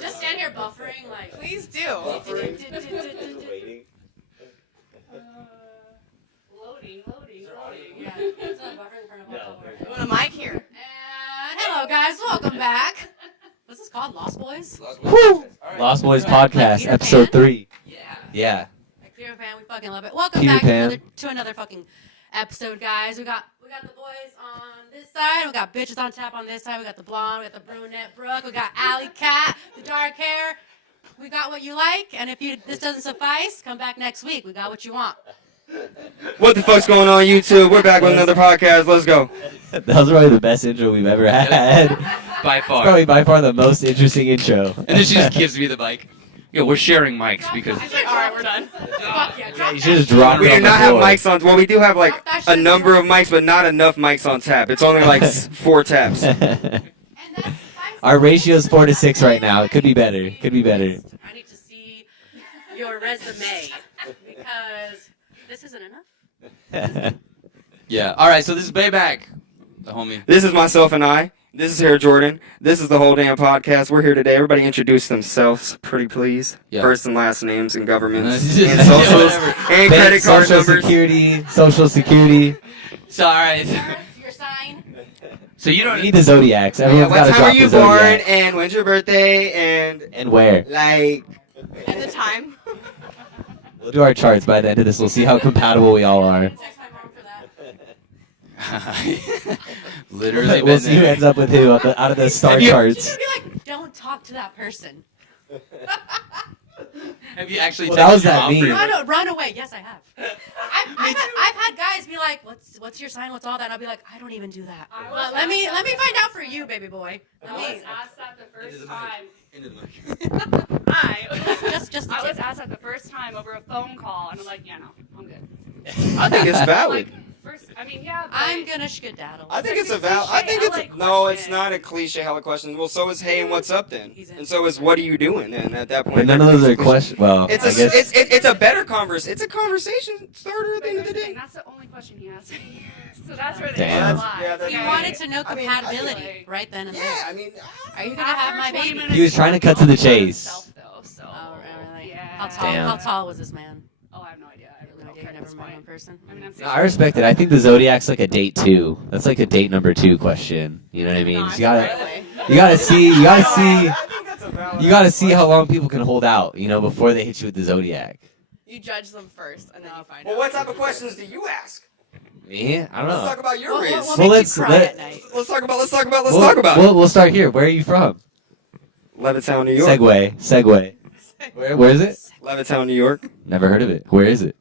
Just stand here buffering, like. Please do. Loading. Yeah. It's not buffering in front of all over. You want a mic here? And hello, guys. Welcome back. What's this called? Lost Boys? Woo! Lost Boys Podcast, Peter episode Pan? 3. Yeah. Yeah. Like Peter Pan, we fucking love it. Welcome Peter back Pan. to another fucking episode, guys. We got the boys on this side. We got bitches on tap on this side. We got the blonde. We got the brunette Brooke. We got Alley Cat, the dark hair. We got what you like. And if this doesn't suffice, come back next week. We got what you want. What the fuck's going on, YouTube? We're back with another podcast. Let's go. That was probably the best intro we've ever had. By far. Probably by far the most interesting intro. And then she just gives me the mic. Yo, we're sharing mics because... All right, we're done. Fuck yeah, drop You that should just shit. drop We it do on the not have floor. mics on. Well, we do have like Drop that a shit number on of mics, but not enough mics on tap. It's only like 4 taps. And that's Our ratio is 4 to 6 right now. It could be better. Could be better. I need to see your resume because this isn't enough. Yeah. All right, so this is BAYYMACK, the homie. This is myself and I. This is Hair Jordan. This is the whole damn podcast. We're here today. Everybody introduce themselves, pretty please. Yeah. First and last names and governments Yeah, and socials whatever. and credit card Social numbers. security. Social security. So, all right. Your sign. So you We don't... need the zodiacs. Yeah, Everyone's what got to time drop are you the born zodiac. and when's your birthday And where? like At the time. We'll do our charts by the end of this. We'll see how compatible we all are. Text my mom for that. Literally We'll been see who there. ends up with who out of the star Have you- She's charts. gonna be like, don't talk to that person. Have you actually Well, that was texted your that mom for meme. your- Run away. Yes, I have. I've had guys be like, what's your sign? What's all that? And I'll be like, I don't even do that. Well, let me find out for you, baby boy. I was asked that the first time. Just I was asked that the first time over a phone call, and I'm like, yeah, no, I'm good. I think it's valid. First, I mean, yeah. But I'm gonna skedaddle. I think it's a It's a valid. I think cliche, it's hella no. It's question. not a cliche hella question. Well, so is hey and what's up then, He's in. and so is what are you doing then at that point. But none of those are everything's a questions. Well, It's I a guess. it's a better conversation. It's a conversation starter at the end of the And day. that's the only question he asked me. So that's where the Damn. answer lies. Yeah, that's- He Okay. wanted to know I mean, compatibility I- right then and Yeah, there. I mean, Are you gonna have my After 20 baby? minutes, He was trying to cut to the he told chase. himself, though, so. Oh, really? Yeah. How tall was this man? Oh, I have no idea. I really No don't idea. care You at this never met him in point. person. I mean, I'm No, I respect it. I think the zodiac's like a date 2. That's like a date number 2 question. You know what I mean? Not You gotta really. see, I think that's a valid you gotta see how long people can hold out. You know, before they hit you with the zodiac. You judge them first, and then you find Well, out. what type of questions do you ask? Me? I don't Let's know. talk about your What riz. makes Well, you let's- cry let- at night? Let's talk about. We'll start here. Where are you from? Levittown, New York. Segue. Where is it? Levittown, New York, Never heard of it. Where is it?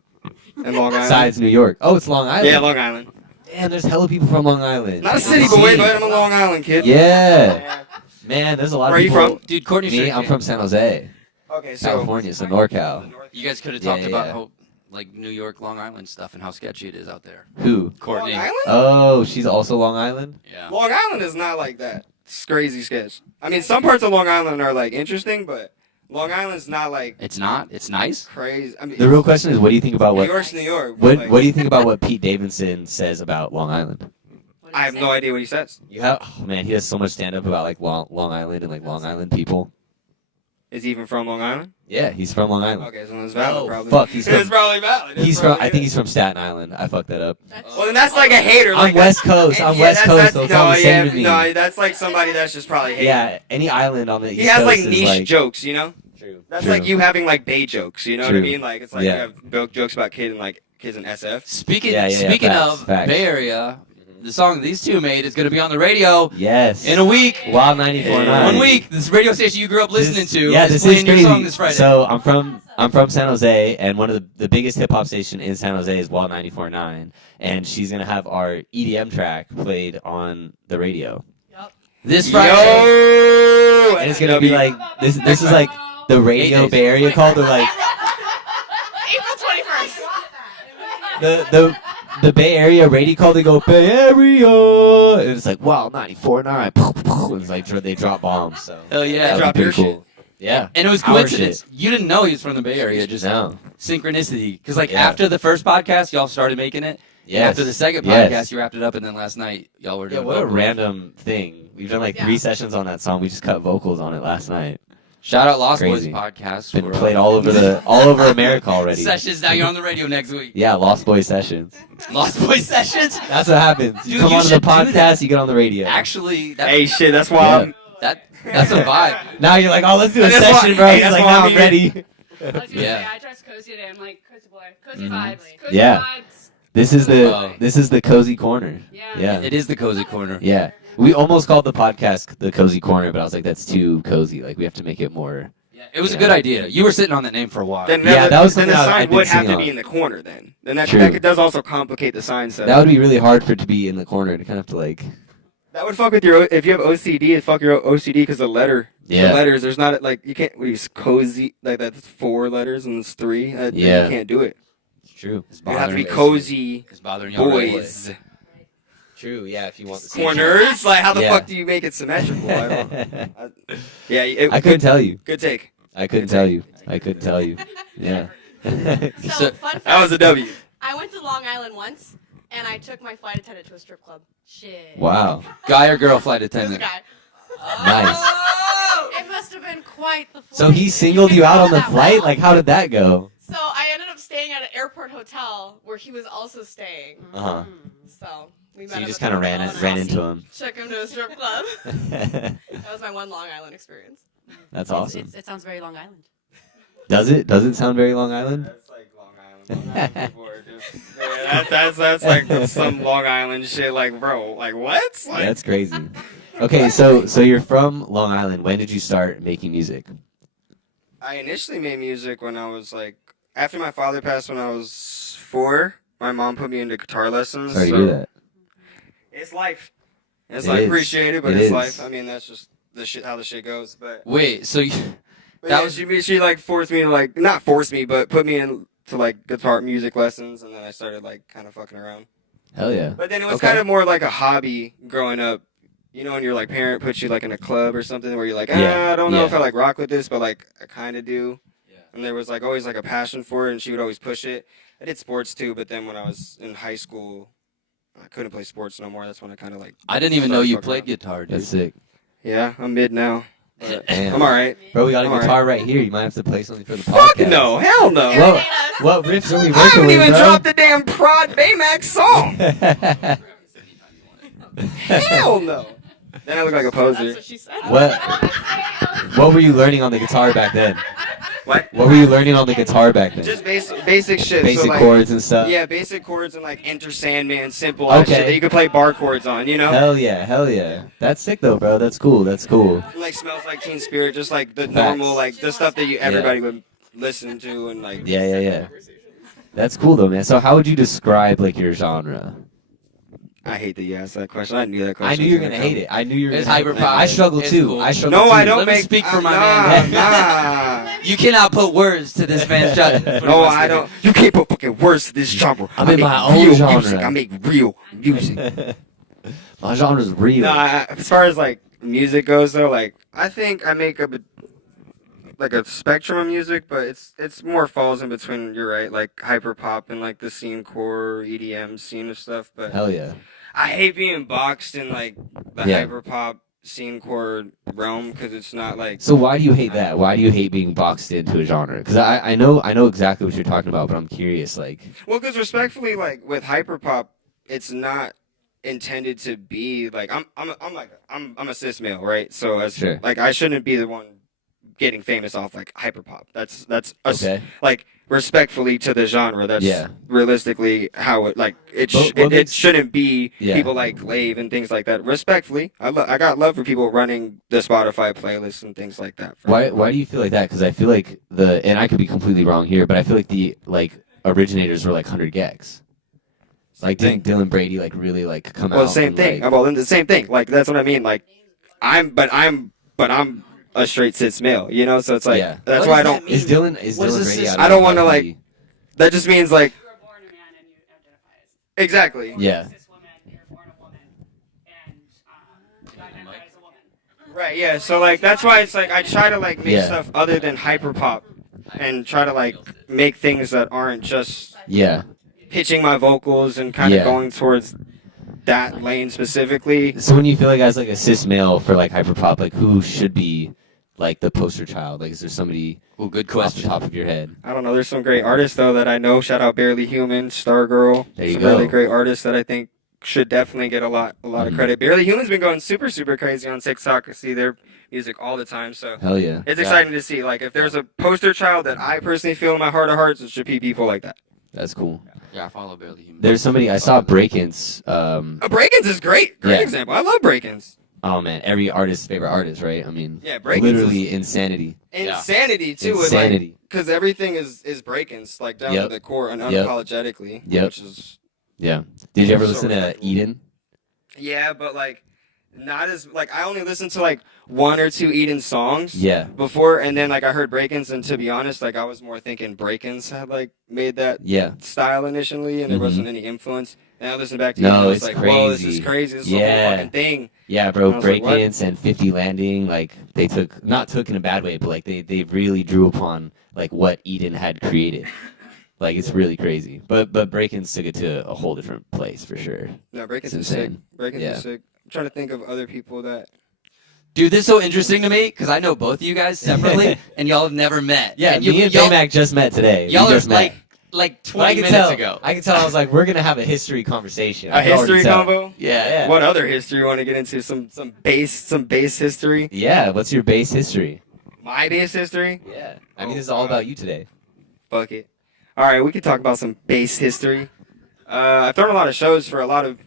and Long Island. Besides New York. Oh, it's Long Island. Yeah, Long Island. Damn, there's hella people from Long Island. Not a city boy, but I'm a Long Island kid. Yeah. Man, there's a lot Where are of you people. from? Dude, Courtney Me, Street. I'm from San Jose, Okay, so California, so NorCal. You guys could have Yeah, talked about yeah. how, like, New York, Long Island stuff and how sketchy it is out there. Who? Courtney. Long Island? Oh, she's also Long Island? Yeah. Long Island is not like that. It's crazy sketch. I mean, some parts of Long Island are like interesting, but Long Island's not like It's not. It's nice. crazy. I mean, The real question is, what do you think about New what York's New York. but, like, what do you think about what Pete Davidson says about Long Island? What did I he have say? no idea what he says. You have man, he does so much stand up about like Long Island and like Long Island people. Is he even from Long Island? Yeah, he's from Long Island. Okay, so it's valid. Oh, probably. fuck, he's It's from probably valid. It's he's from probably I think he's from Staten Island. I fucked that up. That's- Well, then that's like a hater. I'm Like West Coast. I'm yeah, West that's- Coast, so it's all the same to me. No, that's like somebody that's just probably hating. Yeah, any island on the East He has Coast like is niche like, jokes, you know? True. That's True. like you having like Bay jokes, you know what I True. mean? Like it's like Yeah. you have jokes about kids in SF. Speaking Yeah, speaking facts, of facts. Bay Area, the song these two made is going to be on the radio Yes. in a week. Wild 94.9. 1 week. This radio station you grew up listening to Yeah, is this playing is your crazy. song this Friday. So I'm from San Jose, and one of the biggest hip hop station in San Jose is Wild 94.9, and she's gonna have our EDM track played on the radio, this Friday. Yo! and it's gonna be like this. This is like the radio 8 days. Bay Area call. They're like April 21st. the Bay Area radio call. They go Bay Area, and it's like Wild 94.9. And it's like they drop bombs. So Hell They yeah. that'd drop be pretty your cool. Yeah. And it was Our coincidence. shit. You didn't know he was from the Bay Area. Just No. synchronicity. Because like Yeah. after the first podcast, y'all started making it, Yes. After the second Yes. podcast, you wrapped it up, and then last night y'all were Yeah, doing what a vocals. random thing. We've done like Yeah. 3 sessions on that song. We just cut vocals on it last night. Shout out Lost Crazy. Boys podcast. Been for, played all over America already. Sessions. Now you're on the radio next week. Yeah, Lost Boys sessions. Lost Boys sessions. That's what happens. You Dude, come you onto the should do podcast, that. you get on the radio. Actually, that, Hey, shit, that's why Yeah. I'm. that's a vibe. Now you're like, oh, let's do a That's session, why- bro. hey, He's that's like, why now I'm I'm here. ready. I was gonna Yeah. say, I dressed cozy today. I'm like, cozy boy. Cozy Mhm. vibes. Cozy Yeah. vibes. This is the cozy corner. Yeah. Yeah. It is the cozy corner. Yeah. We almost called the podcast the cozy corner, but I was like, that's too cozy. Like, we have to make it more. Yeah, it was Yeah. a good idea. You were sitting on that name for a while. Then Yeah, that was then the something sign I've been would have seeing to on. be in the corner then. Then that, True. that does also complicate the sign setup. That would be really hard for it to be in the corner. To kind of have to like. That would fuck with your if you have OCD. It fuck your OCD because the Yeah. letters. There's not like you can't use cozy like that's 4 letters and it's 3. Yeah. You can't do it. It's true. It's You have to be bothering- cozy It's bothering y'all. right away. boys. True. Yeah. If you want the Corners. Like how the Yeah. fuck do you make it symmetrical? I don't. Yeah. I couldn't tell you. Good take. I couldn't tell you. I couldn't tell you. Yeah. So, fun fact. That was a W. I went to Long Island once, and I took my flight attendant to a strip club. Shit. Wow. Guy or girl flight This attendant? guy. Nice. It must have been quite the flight. So he singled you out on the That flight? well. Like, how did that go? So I ended up staying at an airport hotel where he was also staying. Uh-huh. So we met So you him just at kind of the ran hotel, and ran I into him. Took him to a strip club. That was my one Long Island experience. That's awesome. It sounds very Long Island. Does it? Does it sound very Long Island? That's like Long Island. Long Island people are just, yeah, that's like some Long Island shit. Like, bro, like what? Like, That's crazy. Okay, so you're from Long Island. When did you start making music? I initially made music when I was like after my father passed when I was 4. My mom put me into guitar lessons. Sorry to so hear that. It's life. It's It life. is. Appreciate it, but It it's is. life. I mean, that's just the shit how the shit goes. But, Wait, so you, but That yeah, was- she like forced me to like not force me, but put me into like guitar music lessons, and then I started like kind of fucking around. Hell yeah. But then it was Okay. kind of more like a hobby growing up. You know, when your like parent puts you like in a club or something where you're like, Yeah, I don't know yeah. if I like rock with this, but like I kind of do. Yeah. And there was like always like a passion for it, and she would always push it. I did sports too, but then when I was in high school, I couldn't play sports no more. That's when I kind of like. I didn't even know started you fucking played around. guitar, dude. That's sick. Yeah, I'm mid now. But Damn. I'm all right. Bro, we got a Alright. guitar right here. You might have to play something for the Fuck podcast. no, hell no. Whoa. Serenade us. What riffs are we I working haven't with, even bro? dropped the damn Prod Baymack song. Hell no. Then I look like a That's poser. what she said. What were you learning on the guitar back then? What? What were you learning on the guitar back then? Just basic shit. Basic so, like, chords and stuff? Yeah, basic chords and like Enter Sandman, simple ass Okay. shit that you could play bar chords on, you know? Hell yeah, hell yeah. That's sick though, bro. That's cool. That's cool. Like Smells Like Teen Spirit, just like the Facts. normal, like the stuff that everybody would listen to and like. Yeah. That's cool though, man. So how would you describe like your genre? I hate that you asked that question. I knew that question. I knew you were was gonna hate it. I knew you were It's gonna hyper hate it. pop. I struggle It's too. cool. I struggle No, too. I don't Let me make. speak for my nah, man. Nah. You cannot put words to this man's genre. No, I don't. You can't put fucking words to this genre. I'm I in make my own real genre. music. I make real music. My genre's real. No, as far as like music goes, though, like I think I make like a spectrum of music, but it's more falls in between. You're right, like hyper pop and like the scene core EDM scene of stuff. But Hell yeah. I hate being boxed in like the Yeah. hyper pop scene core realm because it's not like. So why do you hate that? Why do you hate being boxed into a genre? Because I know exactly what you're talking about, but I'm curious. Like, Well, because respectfully, like with hyperpop, it's not intended to be like I'm a cis male, right? So as Sure. like I shouldn't be the one getting famous off like hyperpop. That's okay, like respectfully to the genre. That's Yeah. realistically how it like it But what it makes- shouldn't be Yeah. people like Lave and things like that. Respectfully, I got love for people running the Spotify playlists and things like that. for why hyperpop. do you feel like that? Because I feel like and I could be completely wrong here, but I feel like the originators were like 100 Gex. Like didn't Dylan Brady like really like come out? Well, same and, thing. like- Well, then the same thing. Like that's what I mean. Like I'm a straight cis male, you know. So it's like Yeah. that's What why I does don't. that Is Dylan What is Brady? a cis- out I of don't wanna, the- like- That just means like You were born a man and you identify as exactly. Yeah. a cis woman, you're born a woman, and you identify as a woman. Right. Yeah. So like that's why it's like I try to like make Yeah. stuff other than hyper pop, and try to like make things that aren't just Yeah. pitching my vocals and kind of Yeah. going towards that lane specifically. So when you feel like as like a cis male for like hyperpop, like who should be like the poster child? Like, is there somebody Ooh, good off the question. top of your head? I don't know. There's some great artists though that I know. Shout out Barely Human, Stargirl. There you some go. really great artists that I think should definitely get a lot of Mhm. credit. Barely Human's been going super crazy on TikTok. I see their music all the time. So Hell yeah. it's exciting to see. Like if there's a poster child that I personally feel in my heart of hearts, it should be people like that. That's cool. Yeah, I follow Barely Human. There's somebody I saw Break-Ins. Break-ins is great. Great Yeah. example. I love Break-ins. Oh man, every artist's favorite artist, right? I mean, Yeah, Break-ins literally insanity. Insanity too. Insanity. Because everything is Break-ins, like down Yep. to the core and Yep. unapologetically. Yep. Which is Yeah. Did you ever So listen to respectful. Eden? yeah, but like not as like I only listened to like one or two Eden songs. Yeah. Before and then like I heard Break-ins and to be honest, like I was more thinking Break-ins had like made that Yeah. style initially and there Mhm. wasn't any influence. And I listened back to No, Eden and I was it's like, whoa, this crazy. is crazy. This is a Yeah. whole fucking thing. Yeah, bro. I was like, what? Break-Ins and 50 Landing, like they not took in a bad way, but like they really drew upon like what Eden had created. Like it's really crazy. But Break-Ins took it to a whole different place for sure. No, Break-ins It's is sick. insane. Break-ins Yeah. is sick. I'm trying to think of other people that Dude, this is so interesting to me because I know both of you guys separately, and y'all have never met. Yeah, and you, me and y'all, BAYYMACK just met today. y'all We are just met. like But I 20 could minutes tell. ago. I could tell. I was like, we're gonna have a history conversation. a I could already history tell. combo. Yeah. What other history you want to get into? Some base history. Yeah. What's your base history? My base history. Yeah. I mean, this is all about you today. Fuck it. All right, we can talk about some base history. I've thrown a lot of shows for a lot of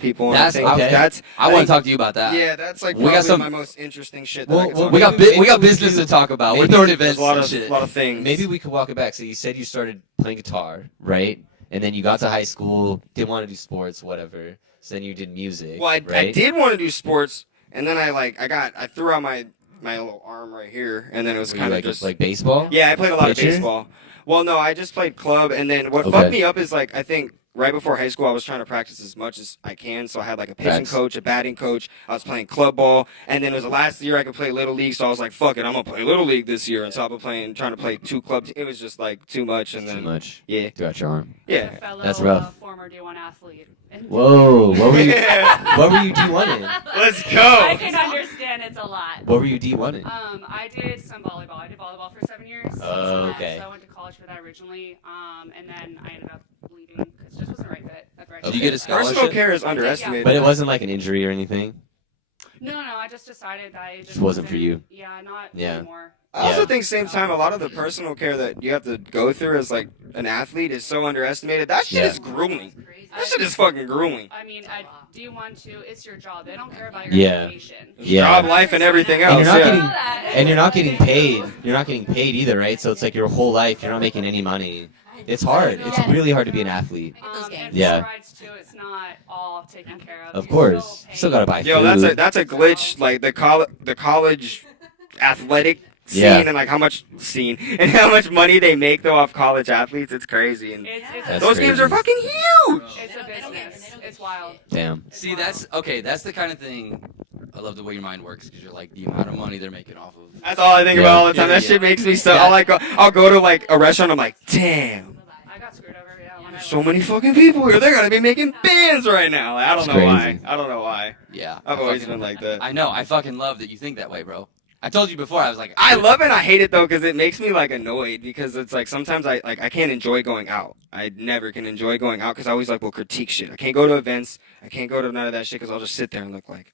people. And That's I think okay. That's I want think- to talk to you about that. Yeah, that's like We got probably some- my most interesting shit. Well, that I can well, talk We about. got Maybe we got we business do- to talk about. We're maybe throwing There's events a lot and of shit. things. Maybe we could walk it back. So you said you started playing guitar, right? And then you got to high school, didn't want to do sports, whatever. So then you did music. Well, I right? did want to do sports, and then I threw out my little arm right here, and then it was Were you kind of like, just like baseball. yeah. I played a lot Pitcher? of baseball. Well, no, I just played club, and then what Okay. fucked me up is like I think right before high school I was trying to practice as much as I can, so I had like a pitching Facts. coach, a batting coach. I was playing club ball, and then it was the last year I could play little league, so I was like, fuck it, I'm gonna play little league this year. On top of trying to play two clubs, it was just like too much, and Too then much. yeah, Throughout your arm. yeah. A fellow, That's rough. former D1 athlete. And Whoa. What were you? Yeah. What were you D1 in? Let's I go. can understand it's a lot. What were you D1 in? I did some volleyball. I did volleyball for 7 years. Oh, okay. So I went to college for that originally. And then I ended up leaving because it just wasn't the right fit. At the right Did you get a time. scholarship? Personal care is underestimated. But it wasn't like an injury or anything. No, I just decided that it Just wasn't for you. Yeah, not Yeah. anymore. I also Yeah. think same time a lot of the personal care that you have to go through as like an athlete is so underestimated. That shit Yeah. is grueling. That shit is fucking grueling. I mean, I do want to. It's your job. They don't care about your Yeah. education. Yeah. Job, life, and everything And else. you're not yeah. getting- And you're not getting paid. You're not getting paid either, right? So it's like your whole life, you're not making any money. It's hard. It's really hard to be an athlete. And Yeah. besides too, it's not all taken care of. Of You're course. still Still gotta buy Yo, food. that's a glitch. Like the college athletic scene Yeah. and like how much and how much money they make though off college athletes. It's crazy. And That's those games crazy. are fucking huge. It's a business. It's wild. Damn. See, that's the kind of thing. I love the way your mind works because you're like the amount of money they're making off of. That's all I think Yeah. about all the time. That Yeah. shit makes me so. Yeah. I'll go to like a restaurant. I'm like, damn. I got screwed over. Yeah. When I So many fucking people here. They're gonna be making bands right now. Like, I don't It's know why. crazy. I don't know why. Yeah, I've I always fucking- been like that. I know. I fucking love that you think that way, bro. I told you before. I was like, I love it and I hate it though because it makes me like annoyed because it's like sometimes I can't enjoy going out. I never can enjoy going out because I always like will critique shit. I can't go to events. I can't go to none of that shit because I'll just sit there and look like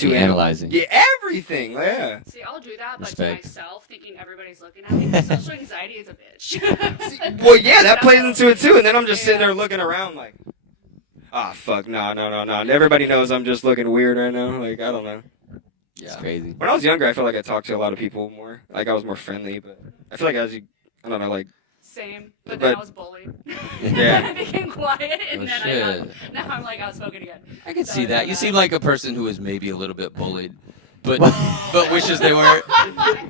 Be analyzing. Yeah, everything. Yeah. See, I'll do that, but Respect. to myself, thinking everybody's looking at me. Social anxiety is a bitch. Well, yeah, that plays into it too. And then I'm just sitting there looking around like, ah, fuck, no. Everybody knows I'm just looking weird right now. Like I don't know. It's yeah. crazy. When I was younger, I felt like I talked to a lot of people more. Like I was more friendly, but I feel like as you, I don't know, like Same, but then But- I was bullied. Yeah. I became quiet, and Oh, then shit. now I'm like outspoken again. I can So see I that. know You that. seem like a person who is maybe a little bit bullied, but wishes they were.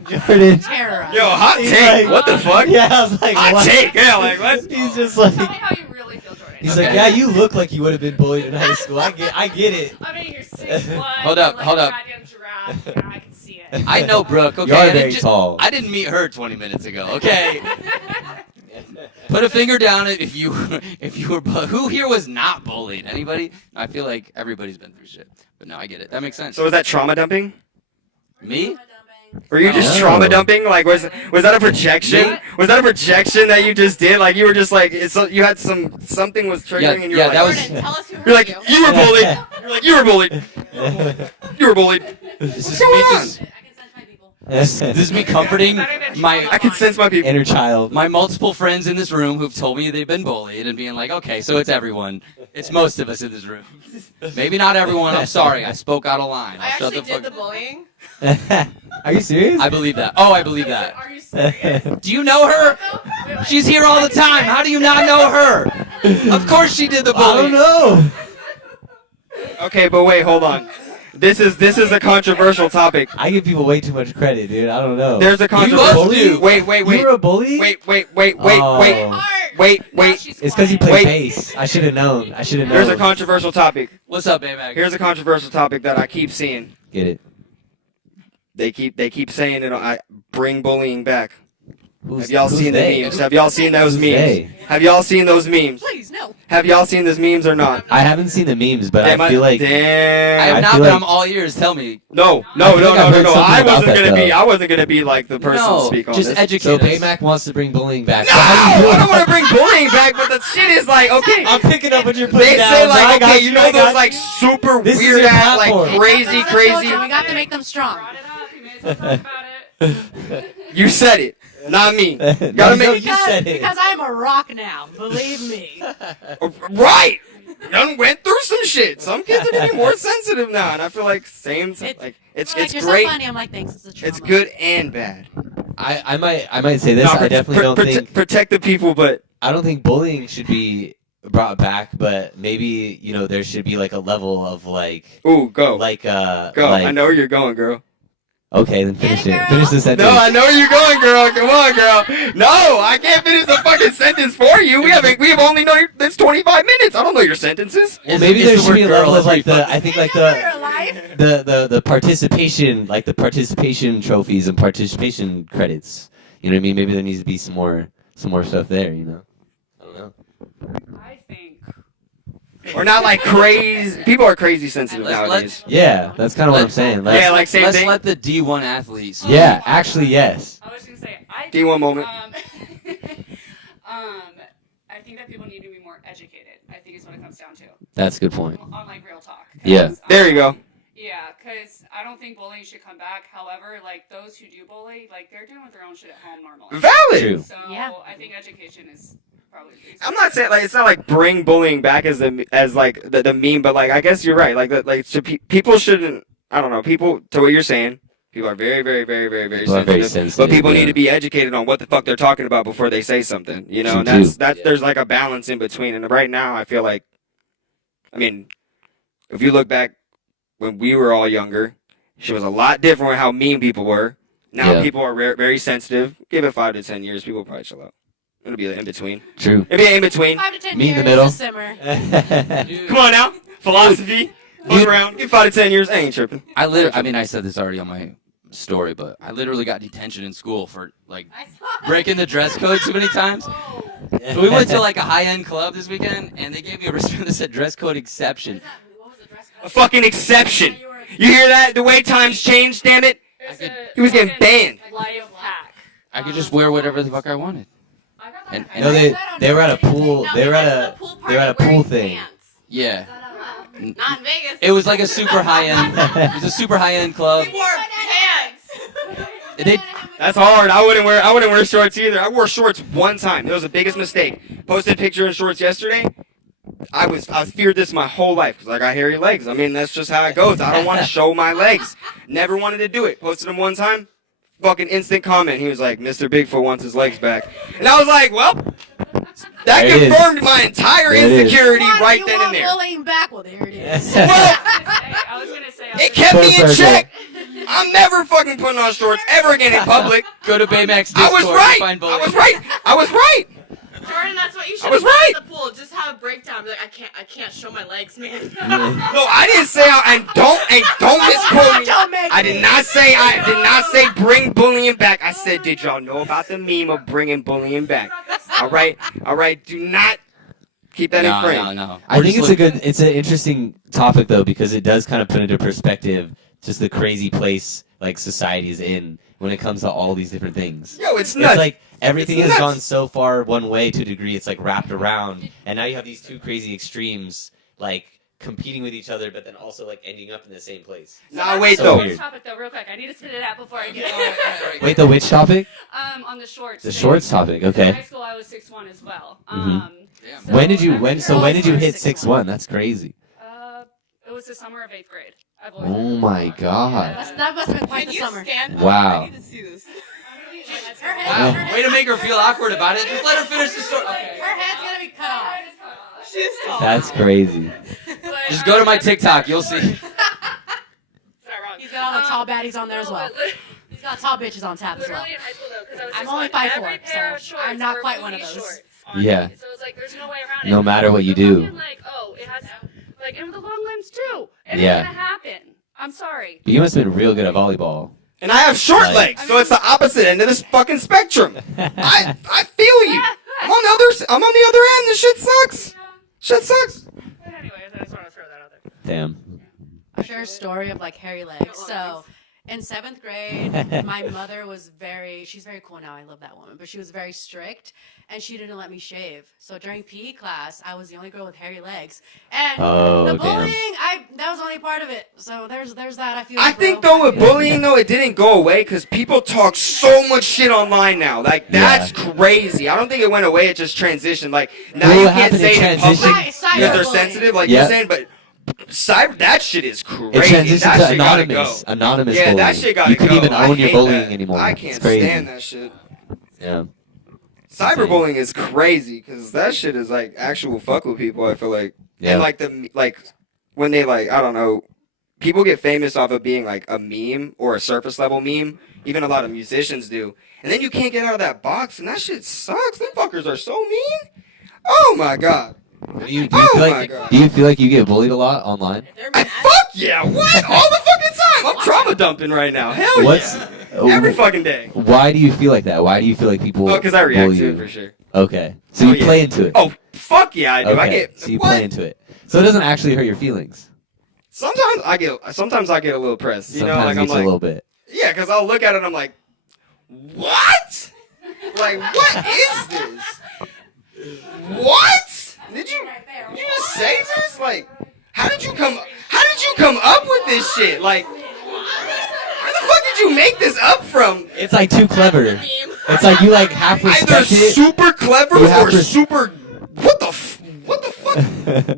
Jordan. Terror. yo, hot He's take. like- What the fuck? Yeah, I was like, Hot what? take. Yeah, like what? He's just like, Tell me how you really feel, Jordan. he's Okay. like, yeah, you look like you would have been bullied in high school. I get it. I mean, you're 6'1". Hold up, you're like hold a up. goddamn giraffe. Yeah, I can see it. I know Brooke. Okay, You are I didn't very ju- tall. I didn't meet her 20 minutes ago. Okay. Put a finger down if you were who here was not bullied? Anybody? I feel like everybody's been through shit. But no, I get it. That makes sense. So was that trauma dumping? Me? Were you just No. trauma dumping? Like, was that a projection? Was that a projection that you just did? Like, you were just like, you had something was triggering, Yeah, and you yeah, were that like, was- Jordan, tell us who hurt you're like, you. you were bullied. You're like, you were bullied. You were bullied. This What's going on? I can sense my people. This is me comforting my I can sense my people. Inner child. my multiple friends in this room who've told me they've been bullied and being like, okay, so it's everyone. It's most of us in this room. Maybe not everyone. I'm sorry. I spoke out of line. I I'll shut actually the fuck did the bullying. Are you serious? I believe that. Oh, I believe that. Are you serious? Do you know her? She's here all the time. How do you not know her? Of course she did the I bullying. don't know. Okay, but wait, hold on. This is a controversial topic. I give people way too much credit, dude. I don't know. There's a both controversial. do. Wait, You were a bully? wait, Oh. wait. It's because you play Wait. bass. I should have known. I should have known. Here's a controversial topic. What's up, BAYYMACK? Here's a controversial topic that I keep seeing. Get it. They keep saying it. I bring bullying back. Who's, Have y'all who's seen they? the memes? Have y'all seen those Who's memes? they? Have y'all seen those memes? Please, no. Have y'all seen those memes or not? I haven't seen the memes, but Damn, I feel like I damn. have not, feel but like- I'm all ears. Tell me. No. I feel like I've heard something I about wasn't that, gonna be. though. I wasn't gonna be like the person to No, speak on just this. educate so. us. BAYYMACK wants to bring bullying back. No, So how do you do I it? don't want to bring bullying back, but the shit is like, okay. I'm picking up what you're They putting down. say bro. I like, got okay, you know I got those like super This is weird your ass, like platform. crazy. We got to make them strong. Brought it up. You may as well talk about it. You said it, not me. No, Gotta no, make you said it. Because I'm a rock now. Believe me. right. Done went through some shit. Some kids are getting more sensitive now, and I feel like Like, it's you're great. so funny. I'm like, thanks. It's a trauma. It's good and bad. I might say this. No, I definitely don't think. protect the people, but I don't think bullying should be brought back, but maybe there should be like a level of like ooh, go, like go. like, I know where you're going, girl. Okay, then finish Get it, it. girl. Finish the sentence. No, I know where you're going, girl. Come on, girl. No, I can't finish the fucking sentence for you. We have only know it's 25 minutes. I don't know your sentences. Well, maybe It's there the should be a word girl level of like is pretty the I think like Your life. the participation, like the participation trophies and participation credits. You know what I mean? Maybe there needs to be some more stuff there. I don't know. I think. Or not like crazy. People are crazy sensitive Let's- nowadays. Yeah, that's kind of what I'm saying. Like, Yeah, like same Let's thing. let the D1 athletes. yeah, actually, yes. I was gonna say I. D1 moment. I think that people need to be more educated. I think is what it comes down to. That's a good point. On like real talk. Yeah. 'Cause, There you go. Yeah, because I don't think bullying should come back. However, like those who do bully, like they're doing their own shit at home normally. Valid. True. So Yeah. I think education is probably. the biggest I'm not saying like it's not like bring bullying back as the meme, but like I guess you're right. Like people shouldn't. I don't know. People, to what you're saying, people are very, very, very, very, very People are sensitive. very But sensitive, people yeah. need to be educated on what the fuck they're talking about before they say something. You know, True, and that's too. that. There's like a balance in between. And right now, I feel like, I mean, if you look back when we were all younger, she was a lot different with how mean people were. Now Yeah. people are very sensitive. Give it 5 to 10 years, people will probably chill out. It'll be in between. True. It'll be in between. 5 to 10 Me in years the middle. to simmer. Come on now, philosophy. Fuck around. Give 5 to 10 years. I ain't tripping. I mean, I said this already on my story, but I literally got detention in school for like I saw that. breaking the dress code too many times. Oh. So we went to like a high-end club this weekend, and they gave me a wristband that said dress code exception. What was the dress A code? fucking exception. You hear that? The way times change. Damn it. It's I could- a He was getting fucking banned. Life hack. I could just wear whatever the fuck I wanted. I got that. And- I No, got they that. they were at a pool. No, They were went at to a the pool they were at a party pool wearing thing. pants. Yeah. Not in Vegas. It was like a super high-end. It was a super high-end club. We wore pants. They, That's hard. I wouldn't wear shorts either. I wore shorts one time. It was the biggest mistake. Posted a picture in shorts yesterday. I feared this my whole life because I got hairy legs. I mean, that's just how it goes. I don't want to show my legs. Never wanted to do it. Posted them one time. Fucking instant comment. He was like, "Mr. Bigfoot wants his legs back," and I was like, "Well, that There it is. confirmed my entire There it is. insecurity Why do right you then want and there." bullying back? Well, there it is. Well, I was gonna say. it kept me in Full circle. check. I'm never fucking putting on shorts ever again in public. go to Baymax I Discord was right. and find I bullying. was right. I was right. Jordan, that's what you should I was have right. at the pool. Just have a breakdown. Be like, I can't show my legs, man. No, I didn't say and don't misquote me. Don't make I did not say bring bullying back. I said, did y'all know about the meme of bringing bullying back? All right. Do not keep that in frame. No. I think it's an interesting topic though, because it does kind of put into perspective just the crazy place like society is in when it comes to all these different things. Yo, it's nuts. It's like everything It's has nuts. gone so far one way to a degree. It's like wrapped around, and now you have these two crazy extremes like competing with each other, but then also like ending up in the same place. Nah, wait So though. weird. This topic though, real quick. I need to spit it out before I get Right. Wait, the which topic? on the shorts. The thing. shorts topic. In Okay. high school, I was 6'1" as well. Mhm. Damn. So When did you every when girl did you was hit 6'1". 6'1"? That's crazy. It was the summer of 8th grade. I've always Oh my god. That must have been quite Can the you summer. stand up? Wow. I need to see this. Her head, Wow. Way to make her feel awkward about it. Just let her finish the story. Okay. her head's gonna be cut off. She's tall. That's crazy. Just go to my TikTok. You'll see. Is that wrong? He's got all the tall baddies on there as well. He's got tall bitches on tap as well. Literally in high school though, because I was I'm just only like, 5'4", every pair of so shorts I'm not were quite one of booty those. shorts on Yeah. me. So it's like there's no way around it. No matter what you The do. fucking, like, oh, it has like and the long limbs too. It Yeah. ain't gonna happen. I'm sorry. But you must have been real good at volleyball. And I have short Like- legs, so it's the opposite end of this fucking spectrum. I feel you. I'm on the other end. This shit sucks. Shit sucks. But anyways, I just want to throw that out there. Damn. I'll share a story of like hairy legs. So in 7th grade, my mother was she's very cool now. I love that woman, but she was very strict and she didn't let me shave. So during PE class, I was the only girl with hairy legs. And Oh, the damn. bullying, that was only part of it. So there's that. I feel I you, think bro. though with bullying though, it didn't go away because people talk so much shit online now. Like that's crazy. I don't think it went away. It just transitioned. Like now Well, you what can't happened in say it in transition- public Cyberbullying. because they're sensitive, like Yeah. you're saying. But that shit is It crazy. transitions That to shit gotta anonymous. go. Anonymous Yeah, bullying. that shit gotta You go. couldn't even I own your hate bullying that. anymore. I It's can't crazy. stand that shit. Yeah. Cyberbullying is crazy because that shit is like actual fuck with people. I feel like, Yeah. and like when they like I don't know, people get famous off of being like a meme or a surface level meme. Even a lot of musicians do, and then you can't get out of that box, and that shit sucks. Them fuckers are so mean. Oh my god. Do you Oh feel my like God. do you feel like you get bullied a lot online? Fuck yeah! What? All the fucking time. I'm trauma dumping right now. Hell What's yeah. Every fucking day. Why do you feel like that? Why do you feel like people Oh, because I react bully to you? it for sure. Okay. So Oh, you yeah. play into it. Oh fuck yeah, I do. Okay. I get. So you what? play into it. So it doesn't actually hurt your feelings. Sometimes I get a little pressed. You know, Sometimes like I'm it's a like, little bit. yeah, because I'll look at it and I'm like, what? Like, what is this? What? Did you just say this? Like, how did you come up with this shit? Like, where the fuck did you make this up from? It's like too clever. It's like you like half Either respect it. super clever You have or to- super. What the fuck?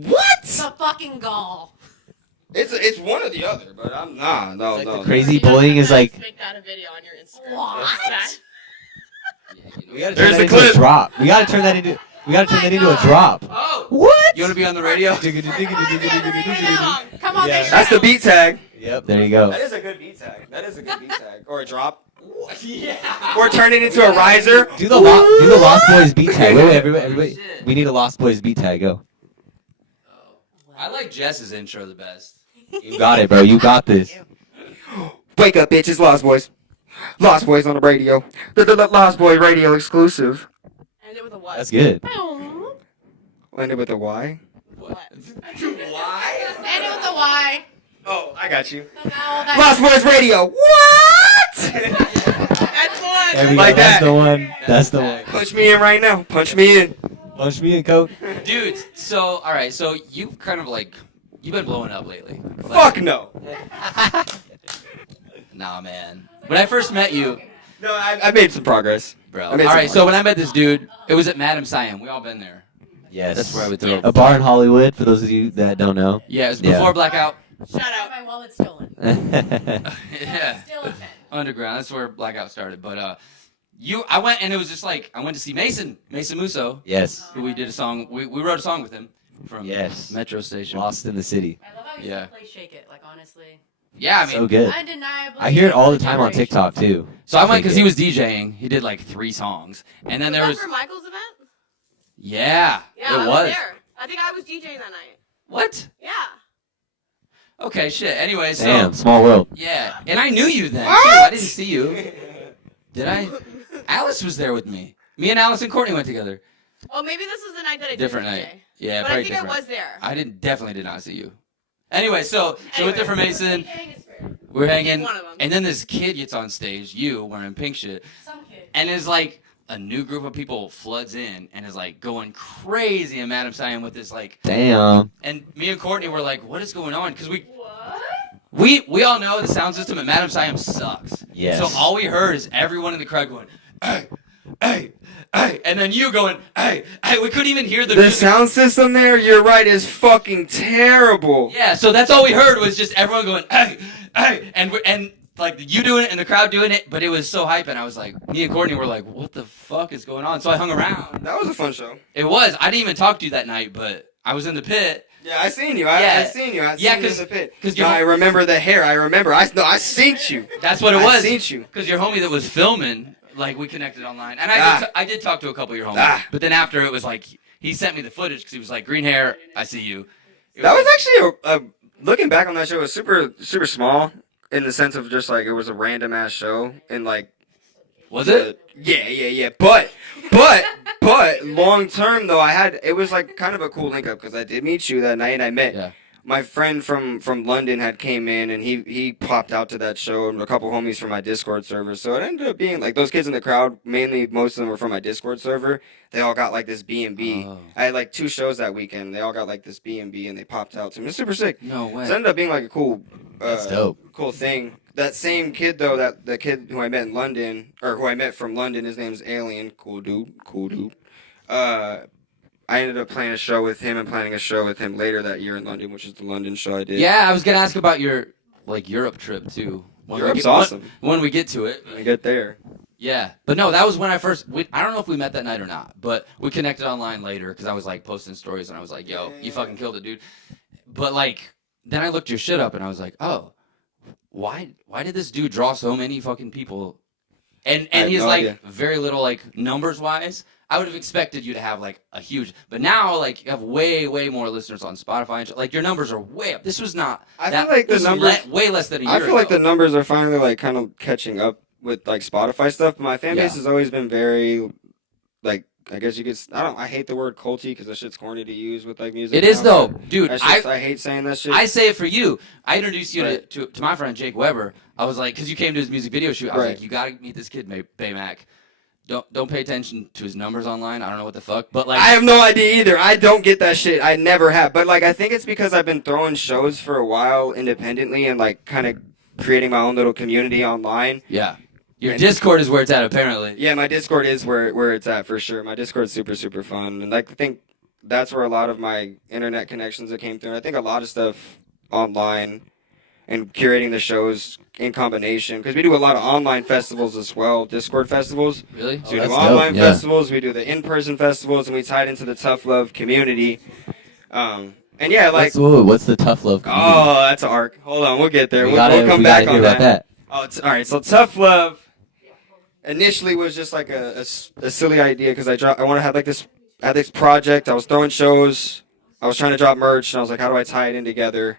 What? The fucking gall. It's one or the other, but I'm no. It's like the crazy bullying is like Make that a video on your Instagram. What? we gotta There's turn that the into clip. a drop. We gotta turn that into a drop. Oh. What? You want to be on the radio? Come on, Yeah. Big That's the Shaq. beat tag. Yep, there you go. That is a good beat tag. Or a drop. Or turn it into a riser. Do the Lost Boys beat tag. Wait, everybody. We need a Lost Boys beat tag. Go. I like Jess's intro the best. You got it, bro. You got this. Wake up, bitches. Lost Boys. Lost Boys on the radio. The Lost Boy radio exclusive. And it with a what? That's good. Ended with a Y. What? Why? And it with the Y. Oh, I got you. The vowel that- Lost Boys radio. What? That's one. There we Like go. That's that. the one. That's the one. Punch me in right now. Punch me in. Punch me in, coat. Dude, so, alright, so you've kind of like, you've been blowing up lately. Fuck no. Nah, man. When I first met you, No, I made some progress. bro. I made some Alright, so when I met this dude, it was at Madam Siam. We all been there. Yes. That's where I would throw. A bar in Hollywood, for those of you that don't know. Yeah, it was Yeah. before Blackout. Shout I out. had my wallet stolen. Yeah. Still a 10. Underground. That's where Blackout started. But I went and it was just like I went to see Mason Musso, Yes. who we did a song. We wrote a song with him from Yes. Metro Station. Lost in the city. I love how you Yeah. play Shake It, like honestly. Yeah, I mean, So good. Undeniably. I hear it all the time on generation. TikTok too. so I went because he was DJing. He did like 3 songs, and then there Was was that for Michael's event? Yeah, Yeah, it I was. there. I think I was DJing that night. What? Yeah. Okay, shit. Anyway, so Damn, small world. yeah, and I knew you then too. I didn't see you. Did I? Alice was there with me. Me and Alice and Courtney went together. Oh, maybe this was the night that I Different did DJ. night. Yeah, But I probably think different. I was there. I definitely did not see you. Anyway, so Anyway. with different Mason, we're hanging, One of them. and then this kid gets on stage, you wearing pink shit, Some kid. and is like a new group of people floods in and is like going crazy in Madam Siam with this like, Damn. and me and Courtney were like, what is going on? Because What? we all know the sound system at Madam Siam sucks. Yes. So all we heard is everyone in the crowd going, hey, hey, hey, and then you going, hey, hey. We couldn't even hear the The music. sound system there, you're right, is fucking terrible. Yeah, so that's all we heard was just everyone going, hey, hey, and like you doing it and the crowd doing it, but it was so hype, and I was like, me and Courtney were like, what the fuck is going on? So I hung around. That was a fun show. It was. I didn't even talk to you that night, but I was in the pit. Yeah, I seen you. Yeah. I seen you. I Yeah, seen you in 'cause- the pit. 'cause No, you- I remember the hair. I remember. I seen you. That's what it I was. seen you. Because your homie that was filming, like we connected online, and I did talk to a couple of your homies, Ah. but then after it was like he sent me the footage because he was like, green hair, I see you. It That was like- actually looking back on that show, it was super small in the sense of just like it was a random ass show and like. Was it? Yeah. But long term though, it was like kind of a cool link up because I did meet you that night and I met. Yeah. My friend from London had came in and he popped out to that show and a couple homies from my Discord server. So it ended up being like those kids in the crowd, mainly most of them were from my Discord server. They all got like this B&B. Oh. I had like 2 shows that weekend. They all got like this B&B and they popped out to me. It was super sick. No way. So it ended up being like a cool That's dope. cool thing. That same kid though, the kid who I met in London, or who I met from London, his name's Alien. Cool dude. I ended up playing a show with him and planning a show with him later that year in London, which is the London show I did. Yeah, I was gonna ask about your like Europe trip too. Europe's awesome. When we get to it. When we get there. Yeah, but no, that was when I first. I don't know if we met that night or not, but we connected online later because I was like posting stories and I was like, "Yo, you fucking killed it, dude." But like, then I looked your shit up and I was like, "Oh, why did this dude draw so many fucking people?" And I have he's no like idea. very little like numbers wise. I would have expected you to have like a huge, but now like you have way more listeners on Spotify and shit. Like your numbers are way up. This was not. I that, feel like the this was numbers. way less than a year I feel like ago. the numbers are finally like kind of catching up with like Spotify stuff. But my fan base Yeah. has always been very, like, I guess you could. I hate the word culty because that shit's corny to use with like music. It is now, though, but dude. I hate saying that shit. I say it for you. I introduced you Right. to my friend Jake Weber. I was like, because you came to his music video shoot. I was Right. like, you gotta meet this kid, BAYYMACK. Don't pay attention to his numbers online. I don't know what the fuck, but like, I have no idea either. I don't get that shit. I never have. But like, I think it's because I've been throwing shows for a while independently and like kind of creating my own little community online. yeah, your And- Discord is where it's at apparently. Yeah, my Discord is where it's at for sure. My Discord's super fun, and like I think that's where a lot of my internet connections that came through. And I think a lot of stuff online and curating the shows in combination because we do a lot of online festivals as well, Discord festivals. Really? So we do that's online dope, yeah. festivals, we do the in-person festivals, and we tied into the Tough Love community. And yeah, like What's the tough love community? oh, that's an arc. Hold on, we'll get there. we We'll gotta come back hear on about that. Oh, all right. So Tough Love initially was just like a silly idea because I want to have like this. I had this project. I was throwing shows. I was trying to drop merch, and I was like, how do I tie it in together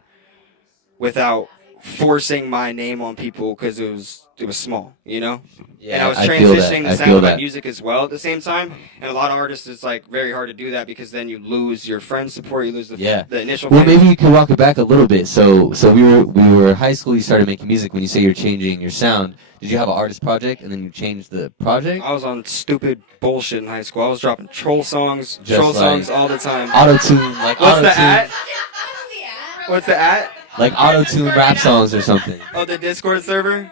without forcing my name on people because it was small, you know? Yeah, And I was feel that. transitioning the I sound feel of my that. music as well at the same time. And a lot of artists, it's like very hard to do that because then you lose your friend support, you lose the initial. Well, fans. maybe you could walk it back a little bit. So we were in high school. You started making music. When you say you're changing your sound, did you have an artist project and then you changed the project? I was on stupid bullshit in high school. I was dropping troll songs Just like- all the time. Auto tune, like What's auto the tune, at? What's the at? like auto tune rap songs or something. Oh, the Discord server.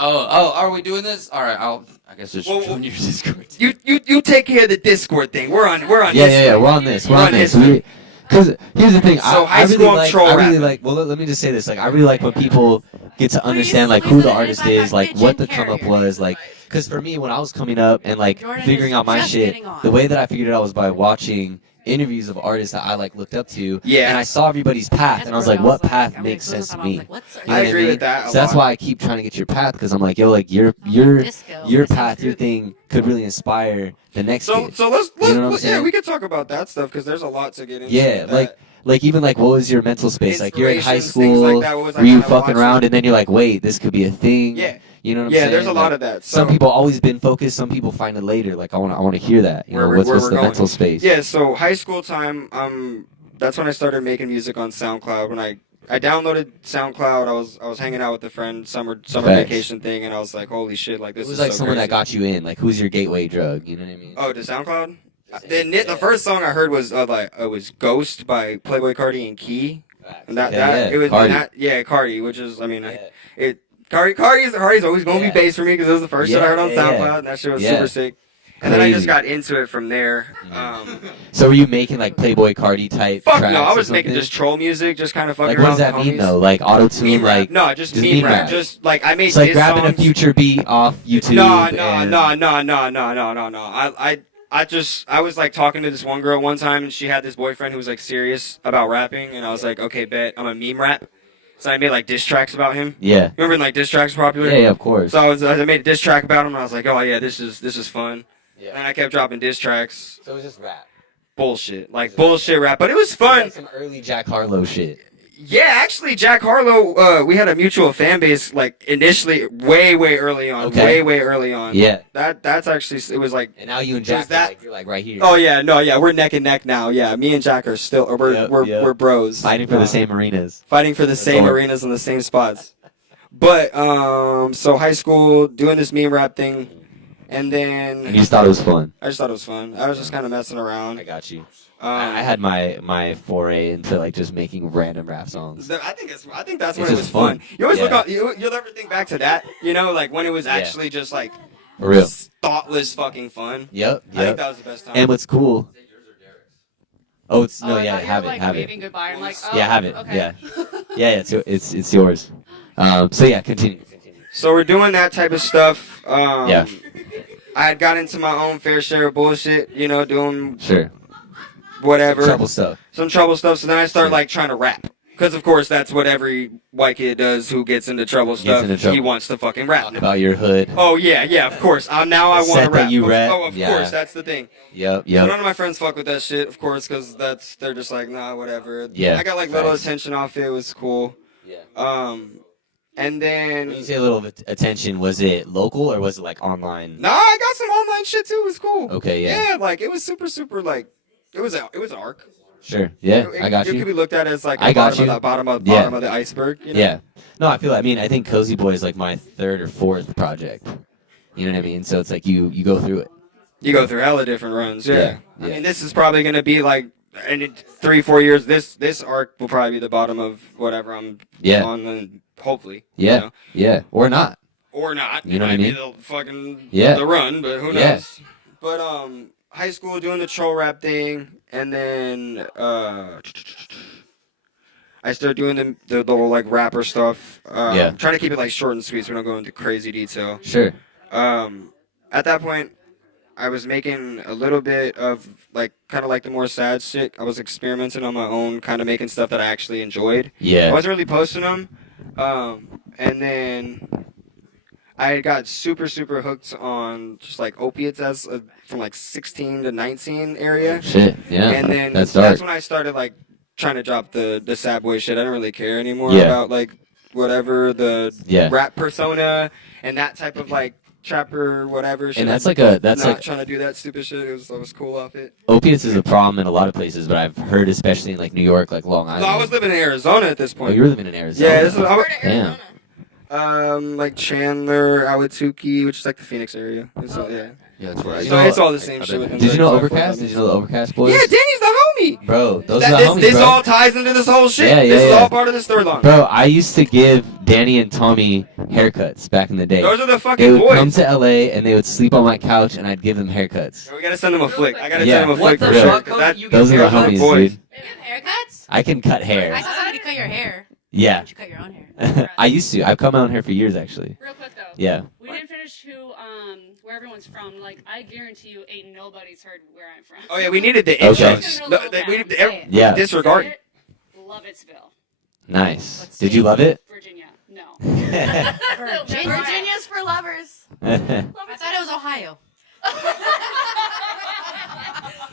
Oh, are we doing this? All right, I guess just Well, join your Discord. You take care of the Discord thing. We're on. Yeah. We're on this. We're on this. Because here's the thing. So I high really school, I'm like. troll I really rapping. like. Well, let me just say this. Like, I really like when people get to understand like who the artist is, like what the come up was, like. Because for me, when I was coming up and like Jordan figuring is out my just shit, getting on. the way that I figured it out was by watching interviews of artists that I like looked up to. Yeah. And I saw everybody's path, and I was like, what path makes sense to me? You know I what agree mean? with that a So that's lot. why I keep trying to get your path, because I'm like, yo, like your path, your thing could really inspire the next So kid. so let's You know what I'm yeah, saying? we could talk about that stuff because there's a lot to get into. Yeah, with like that. even like what was your mental space? Like you're in high Inspirations, things school, like that. What was I were you kinda fucking watching? around, and then you're like, wait, this could be a thing. Yeah. You know what I'm Yeah, saying? there's a lot Like, of that. some So- people always been focused. Some people find it later. Like I want to hear that. You know, Where what's we're the going. mental space? Yeah, so high school time, that's when I started making music on SoundCloud. When I downloaded SoundCloud, I was hanging out with a friend, summer Facts. vacation thing, and I was like, holy shit, like this It was is like so someone crazy. that got you in. Like who's your gateway drug? You know what I mean? Oh, to SoundCloud? The first song I heard was it was Ghost by Playboy Cardi and Key. And Yeah, it was Cardi. Cardi, which is, I mean, Yeah. Cardi's always gonna Yeah. be bass for me because it was the first shit I heard on Yeah, yeah. SoundCloud, and that shit was Yeah. super sick. And then I just Crazy. got into it from there. So were you making like Playboy Cardi type? Fuck tracks no, I or was making something? just troll music, just kind of fucking Like what around does that with mean homies. though? Like auto tune, Meme rap. like No, just just meme meme rap. rap. Just like I made it's like diss grabbing songs. a Future beat off YouTube. No. and- I was like talking to this one girl one time, and she had this boyfriend who was like serious about rapping, and I was like, okay, bet I'm a meme rap. So I made like diss tracks about him. Yeah. Remember when like diss tracks were popular? Yeah, of course. So I made a diss track about him, and I was like, oh yeah, this is fun. Yeah. And I kept dropping diss tracks. So it was just rap. Bullshit, like bullshit rap, but it was fun. Like some early Jack Harlow shit. Yeah, actually, Jack Harlow, we had a mutual fan base, like, initially, way early on. Okay. Way early on. Yeah. That's actually, it was like, And now you and There's Jack, that- you're like right here. oh yeah, no, yeah, we're neck and neck now. Yeah, me and Jack are still, Yep, we're yep. bros. Fighting for the same arenas. Fighting for the same hard. arenas and the same spots. But, so high school, doing this meme rap thing, and And you then, just thought it was fun. I just thought it was fun. I was just kind of messing around. I got you. Um, I had my foray into like just making random rap songs. I think that's It's when it was just fun. fun. You always look Yeah. on, you'll ever think back to that, you know, like when it was actually just like For real. thoughtless fucking fun. Yep. I think Yep. that was the best time. And what's cool? Oh, it's Oh, no, I yeah, thought you have were, it, like, have it. waving goodbye. I'm like, oh, Yeah, have it. Okay. Yeah. Yeah, it's yours. So yeah, continue. So we're doing that type of stuff. Yeah. I had got into my own fair share of bullshit, you know, doing Sure. whatever. Trouble stuff. Some trouble stuff. So then I started Sure. like trying to rap. Because of course that's what every white kid does who gets into trouble stuff. into trouble. He wants to fucking rap. Talk now. about your hood. Oh yeah, of course. Now I The want to set that rap. you rap, Oh, of yeah. course, that's the thing. Yep. So none Yep. of my friends fuck with that shit, of course, because they're just like, nah, whatever. Yeah, I got like little facts. attention off it. It was cool. Yeah. And When you then say a little bit attention, was it local or was it like online? nah, I got some online shit too. It was cool. Okay. Yeah. Yeah, like it was super like it was an arc. Sure. Yeah. It, I got It you. could be looked at as like I the got bottom you. of the bottom Yeah. of the iceberg. You know? Yeah. No, I think cøzybøy is like my third or fourth project. You know what I mean? So it's like you go through it. You go through hella different runs. Yeah. Yeah, I yeah. mean, this is probably gonna be like in 3-4 years. This arc will probably be the bottom of whatever I'm Yeah. on. And hopefully. Yeah. You know? Yeah. Or not. Or not. You know It what I might mean? be the fucking Yeah. the run, but who knows? Yeah. But high school doing the troll rap thing, and then I started doing the little like rapper stuff. Yeah. Trying to keep it like short and sweet, so we don't go into crazy detail. Sure. At that point, I was making a little bit of like kind of like the more sad shit. I was experimenting on my own, kind of making stuff that I actually enjoyed. I Yeah. wasn't really posting them. And then I got super hooked on just like opiates from like 16 to 19 area. Shit. Yeah. And then that's that's dark. when I started like trying to drop the sad boy shit. I don't really care anymore Yeah. about like whatever the Yeah. rap persona and that type of like trapper whatever shit. And that's I'm like a that's not like trying to do that stupid shit. I was cool off it. opiates is a problem in a lot of places, but I've heard especially in like New York, like Long No, Island. I was living in Arizona at this Oh, point. you were living in Arizona. Yeah, this is Damn. like Chandler, Awatuki, which is like the Phoenix area. Yeah. Yeah, that's where I. So it's all the same shit. Within Did you know 35, Overcast? 40 Did you know the Overcast boys? Yeah, Danny's the homie. Bro, those That- are the homies, this bro. all ties into this whole shit. Yeah, this is yeah. all part of this third line. Bro, I used to give Danny and Tommy haircuts back in the day. Those are the They fucking would come boys. to LA and they would sleep on my couch and I'd give them haircuts. We gotta send them a flick. I gotta Yeah. send them a What flick the for fuck, sure. 'cause Cody? that- You Those are the those are homies, boys. dude. You have haircuts? I can cut I hair. saw somebody cut your hair. Yeah. Did you cut your own hair? I used to. I've cut my own hair for years, actually. Real quick though. Yeah. We didn't finish who where everyone's from. Like, I guarantee you, ain't nobody's heard where I'm from. Oh yeah, we needed the Okay. intros. No, we need Yeah. disregard. Say it, Lovettsville, Nice. Let's Did see. you love it? Virginia. No. Virginia. Virginia's for lovers. I thought it was Ohio.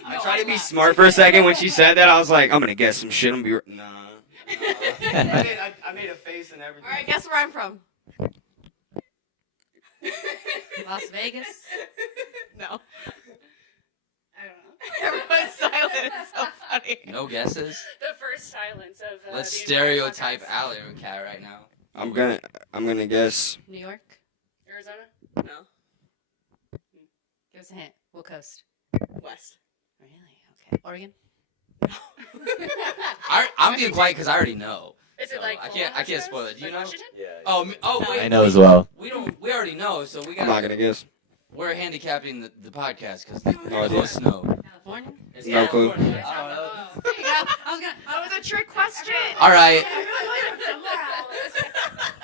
I tried to be smart for a second when she said that. I was like, I'm gonna guess some shit. I'm gonna be nah. I made a face and everything. All right, guess where I'm from. Las Vegas. No. I don't know. Everyone's silent. It's so funny. No guesses. The first silence of. Let's the entire stereotype podcast. Allie and Cat right now. I'm gonna guess. New York. Arizona. No. Give us a hint. What coast? West. Really? Okay. Oregon. I'm being quiet because I already know. Is it So, like? I can't Washington? spoil it. Do you Like know? Washington? Oh, wait. I know as well. We already know, so we got. I'm not gonna guess. We're handicapping the podcast because No idea. most know. California. It's No clue. California. I don't know. There you go. I was gonna. That was a trick question. All right. I really wanted somewhere else.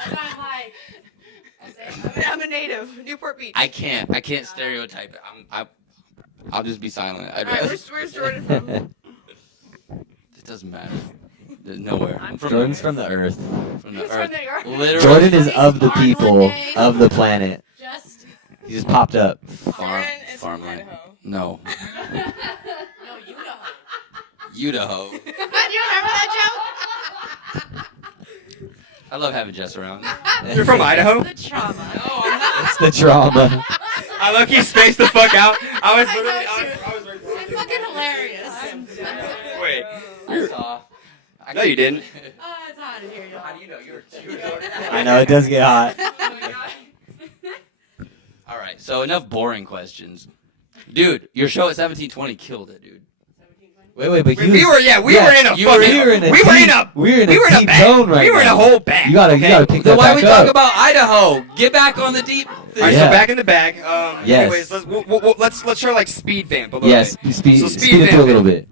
So I'm like. I'm a native. Newport Beach. I can't stereotype it. I'll just be silent. All right, where's Jordan from? It doesn't matter. Nowhere. I'm from Jordan's from the earth. from the He's earth. from New York. Literally. Jordan is of the Born one people day. of the planet. Just. He just popped up. Farm, Jordan is from farmland. Idaho. No. No, you know. Idaho. Do you remember that I love having Jess around. You're from Idaho? joke? The trauma. No, I'm not. It's the trauma. I low-key spaced the fuck out. I was literally. It's fucking hilarious. Wait. I saw. No, you didn't. Oh, it's hot in here, y'all. How do you know you were Jordan? I know it does get hot. All right, so enough boring questions. Dude, your show at 1720 killed it, dude. Wait, but We were were in a you fucking. were in a we were in deep- a. we were in we were a in a deep bag. zone right We were in a now. whole bag. You gotta okay? pick Then that why back we up. talk about Idaho? Get back on the deep. All right, Yeah. so back in the bag. Yes. Anyways, let's try like speed vamp a little Yes, bit. speed So it through a little bit.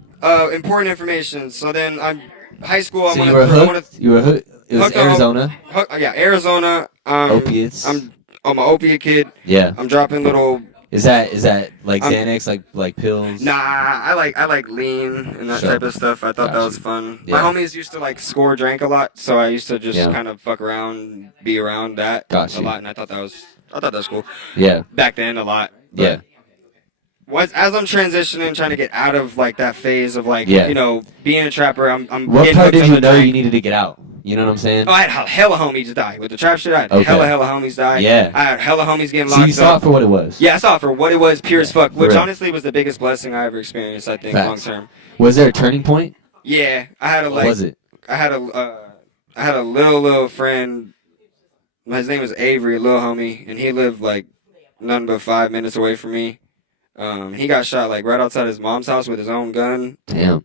Important information. So then I'm high school. I So wanna, you were I wanna, hooked. You were hooked. It was hooked on- Arizona. yeah, Arizona. Opiates. I'm an opiate kid. Yeah. I'm dropping little. Is that like I'm- Xanax, like pills? Nah, I like lean and that Sure. type of stuff. I thought that Gotcha. was fun. Yeah. My homies used to like score drank a lot, so I used to just Yeah. kind of fuck around, be around that Gotcha. a lot, and I thought that was cool. Yeah. Back then, a lot. But Yeah. as I'm transitioning, trying to get out of like that phase of like Yeah. being a trapper, I'm What getting part hooked did on you the know drink. you needed to get out? You know what I'm saying? Oh, I had hella homies die with the trap shit. I had Okay. hella homies die. Yeah. I had hella homies getting So locked you saw it up. for what it was. Yeah, I saw it for what it was, pure as fuck, For which real. honestly was the biggest blessing I ever experienced. I think Facts. long term. Was there a turning point? Yeah, I had a What was it? I had a little friend. His name was Avery, a little homie, and he lived like nothing but 5 minutes away from me. He got shot like right outside his mom's house with his own gun, Damn.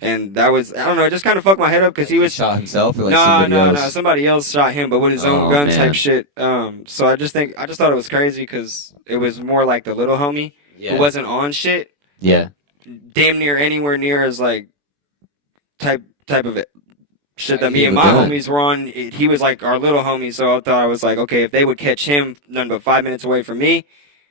and that was I don't know, it just kind of fucked my head up because he was shot himself or like no, somebody else? no, somebody else shot him, but with his own Oh, gun man. type shit. So I just thought it was crazy because it was more like the little homie Yeah. who wasn't on shit, Yeah. damn near anywhere near as like type of it. Shit that Like, me he and was my done. homies were on, he was like our little homie, so I thought I was like, okay, if they would catch him nothing but 5 minutes away from me,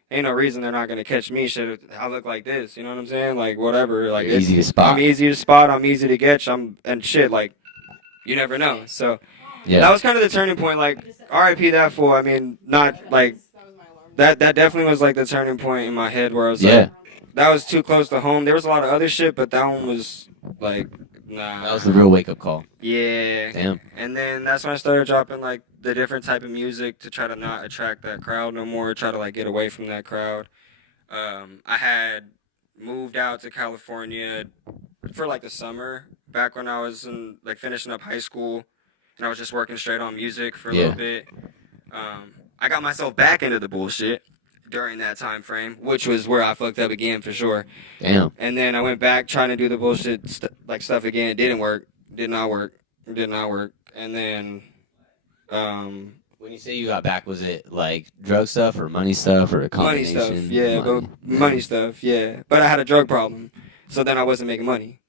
ain't no reason they're not gonna catch me. Shit, I look like this, you know what I'm saying? Like whatever, like You're easy to spot. I'm easy to spot, I'm easy to catch, and shit, like you never know. So Yeah. that was kind of the turning point. Like R.I.P. that fool. I mean, not like that definitely was like the turning point in my head where I was Yeah. like, that was too close to home. There was a lot of other shit, but that one was like, nah. That was the real wake up call. Yeah. Damn. And then that's when I started dropping like the different type of music to try to not attract that crowd no more, try to like get away from that crowd. I had moved out to California for like the summer back when I was in like finishing up high school, and I was just working straight on music for a little bit. I got myself back into the bullshit during that time frame, which was where I fucked up again for sure. Damn. And then I went back trying to do the bullshit stuff again. It didn't work. Did not work. And then, When you say you got back, was it like drug stuff or money stuff or a money combination? stuff. Yeah, Money. but money stuff. Yeah, but I had a drug problem, so then I wasn't making money.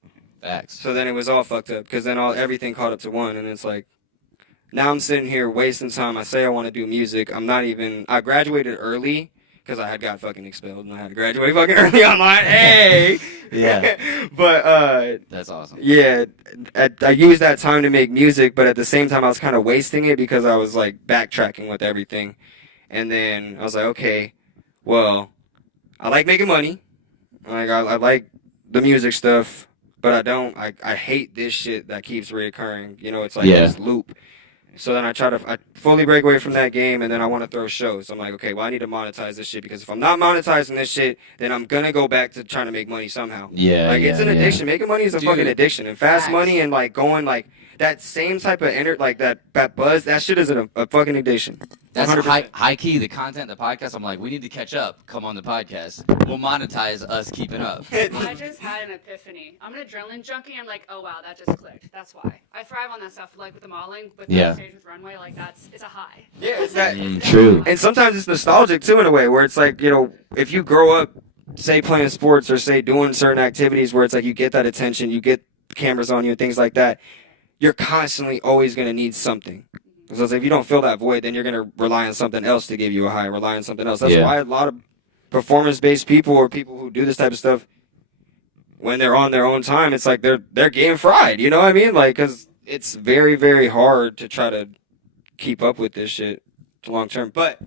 Facts. So then it was all fucked up because then everything caught up to one, and it's like, now I'm sitting here wasting time. I say I want to do music. I'm not even. I graduated early, because I had got fucking expelled and I had to graduate fucking early online. Hey. Yeah. But That's awesome. yeah, I used that time to make music, but at the same time I was kind of wasting it because I was like backtracking with everything. And then I was like, okay, well, I like making money. Like I like the music stuff, but I hate this shit that keeps reoccurring. You know, it's like this loop. So then I fully break away from that game, and then I want to throw shows. I'm like, okay, well, I need to monetize this shit, because if I'm not monetizing this shit, then I'm gonna go back to trying to make money somehow. Yeah. Like, it's an addiction. Making money is a fucking addiction. And fast money and, like, going, like, that same type of like that buzz, that shit is a fucking addiction. That's 100%. high key. The content, the podcast. I'm like, we need to catch up. Come on the podcast. We'll monetize us keeping up. I just had an epiphany. I'm an adrenaline junkie. I'm like, oh wow, that just clicked. That's why I thrive on that stuff. Like with the modeling, but the stage with runway, like it's a high. Yeah, it's that. True. And sometimes it's nostalgic too, in a way, where it's like, you know, if you grow up, say playing sports or say doing certain activities where it's like you get that attention, you get cameras on you and things like that, you're constantly always going to need something. So it's like, if you don't fill that void, then you're going to rely on something else to give you a high, rely on something else. That's why a lot of performance-based people or people who do this type of stuff, when they're on their own time, it's like they're getting fried, you know what I mean? Like, because it's very, very hard to try to keep up with this shit long term. But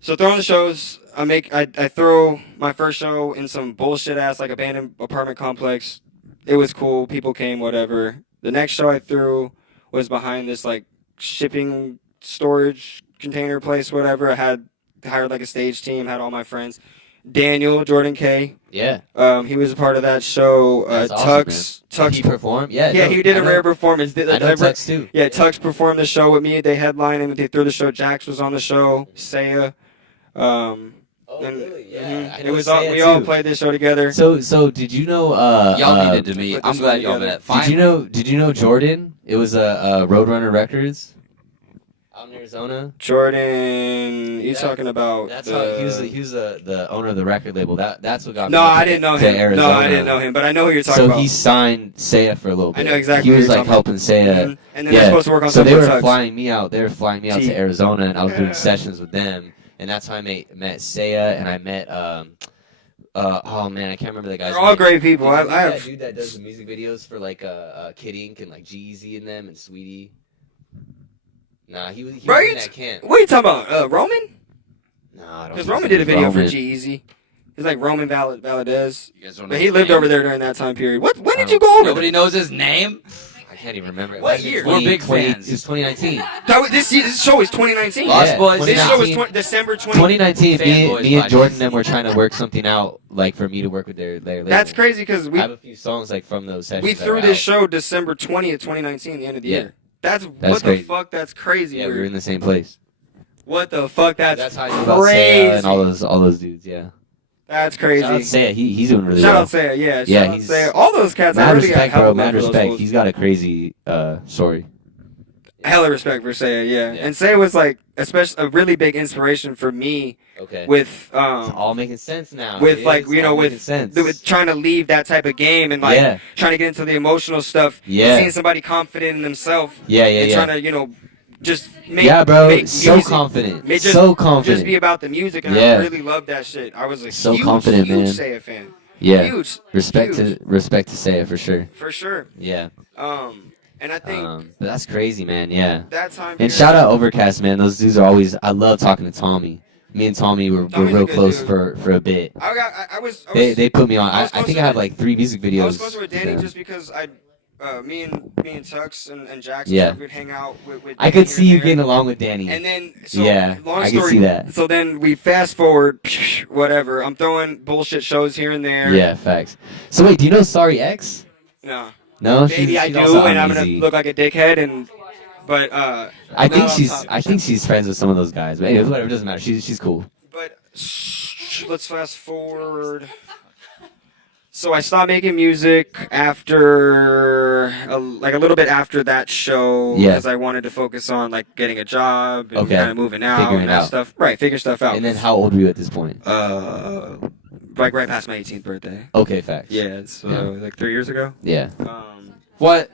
so throwing the shows, I throw my first show in some bullshit ass like abandoned apartment complex. It was cool. People came, whatever. The next show I threw was behind this like shipping storage container place, whatever. I had hired like a stage team, had all my friends. Daniel, Jordan K. Yeah. He was a part of that show. That's awesome, Tux. Did he perform? Yeah. Yeah, no, he did I a know. rare performance. I know Tux too. Yeah, Tux performed the show with me. They headlined and they threw the show. Jax was on the show. Saya. Really? Yeah. Mhm. I It know was Saya all, we all too. played this show together. So did you know? Y'all needed to meet. put I'm this glad one y'all together. met. Fine. Did you know Jordan? It was Roadrunner Records out in Arizona. Jordan, you That- talking about? That's how he was the owner of the record label. That's what got me. No, to- I didn't know to him. Arizona. No, I didn't know him, but I know who you're talking So about. he signed Saya for a little bit. I know exactly He who was you're like talking helping Saya. Mhm. And then Yeah. they're supposed to work on So they something were with Tux. flying me out. They were flying me out T. to Arizona, and I was Yeah. doing sessions with them. And that's how I met Saya, and I met oh man, I can't remember the guy's They're all name. great people. Did you I meet have. that dude that does the music videos for like Kid Ink and like G-Eazy in them and Sweetie. Nah, he was in Right? that camp. What are you talking about? Roman? No, I don't. Because think Roman so. did a video for Roman. G-Eazy. He's like Roman Valadez. You guys don't know But he his lived name? over there during that time period. When did Oh. you go over Nobody there? knows his name. I can't even remember. It What might have been year? 20 We're big 20 fans. It was 2019. This show is 2019. Lost Boys. This show was 2019. December 2019. Fanboys Me and podcast. Jordan and them were trying to work something out, like for me to work with their label. That's crazy because I have a few songs like from those sessions. we that threw are this out. show December 20th, 2019, the end of the Yeah. year. That's what the crazy. fuck? That's crazy. Yeah, we weird. were in the same place. What the fuck? That's how I knew about crazy. Saya and all those dudes. Yeah. That's Shout out to crazy. Saya. He's doing really Shout well. out Saya, yeah. Yeah, Shout out he's- Saya. All those cats. I Mad really got respect, hella bro. love Mad for those respect. fools. He's got a crazy story. Hella respect for Saya, yeah. Yeah. And Saya was like, especially a really big inspiration for me Okay. with It's all making sense now. with dude. like It's you know all with, making sense. with trying to leave that type of game and like Yeah. trying to get into the emotional stuff. Yeah. Seeing somebody confident in themselves Yeah, and yeah. trying to just make Yeah, bro. make So music. confident. It just- So confident. Just be about the music, and Yeah. I really love that shit. I was a So huge, confident, huge man. Saya fan. Yeah. Huge. Respect huge. to Saya for sure. For sure. Yeah. And I think But that's crazy, man. Yeah. that time. And period- shout out Overcast, man. Those dudes are always. I love talking to Tommy. Me and Tommy were Tommy's a real good close dude. for a bit. I was They put me on. I was I think closer I have with- like 3 music videos. I was closer with Danny yeah. just because me and Tux and Jax Yeah. would hang out with I Danny could here see and you there. getting along with Danny. And then, so, Yeah, long I can story, see that. So then we fast forward, whatever. I'm throwing bullshit shows here and there. Yeah, facts. So wait, do you know Sorry X? No. No, Maybe I do, also and I'm gonna uneasy. look like a dickhead, but I no, think I'm she's. talking I think she's friends with some of those guys. But anyways, whatever. It doesn't matter. She's cool. But let's fast forward. So I stopped making music after, a little bit after that show, Yeah. because I wanted to focus on like getting a job and Okay. kind of moving out Figuring and it that out. stuff. Right, figure stuff out. And then how old were you at this point? Like right past my 18th birthday. Okay, facts. Yeah, it's Yeah. like 3 years ago. Yeah. What?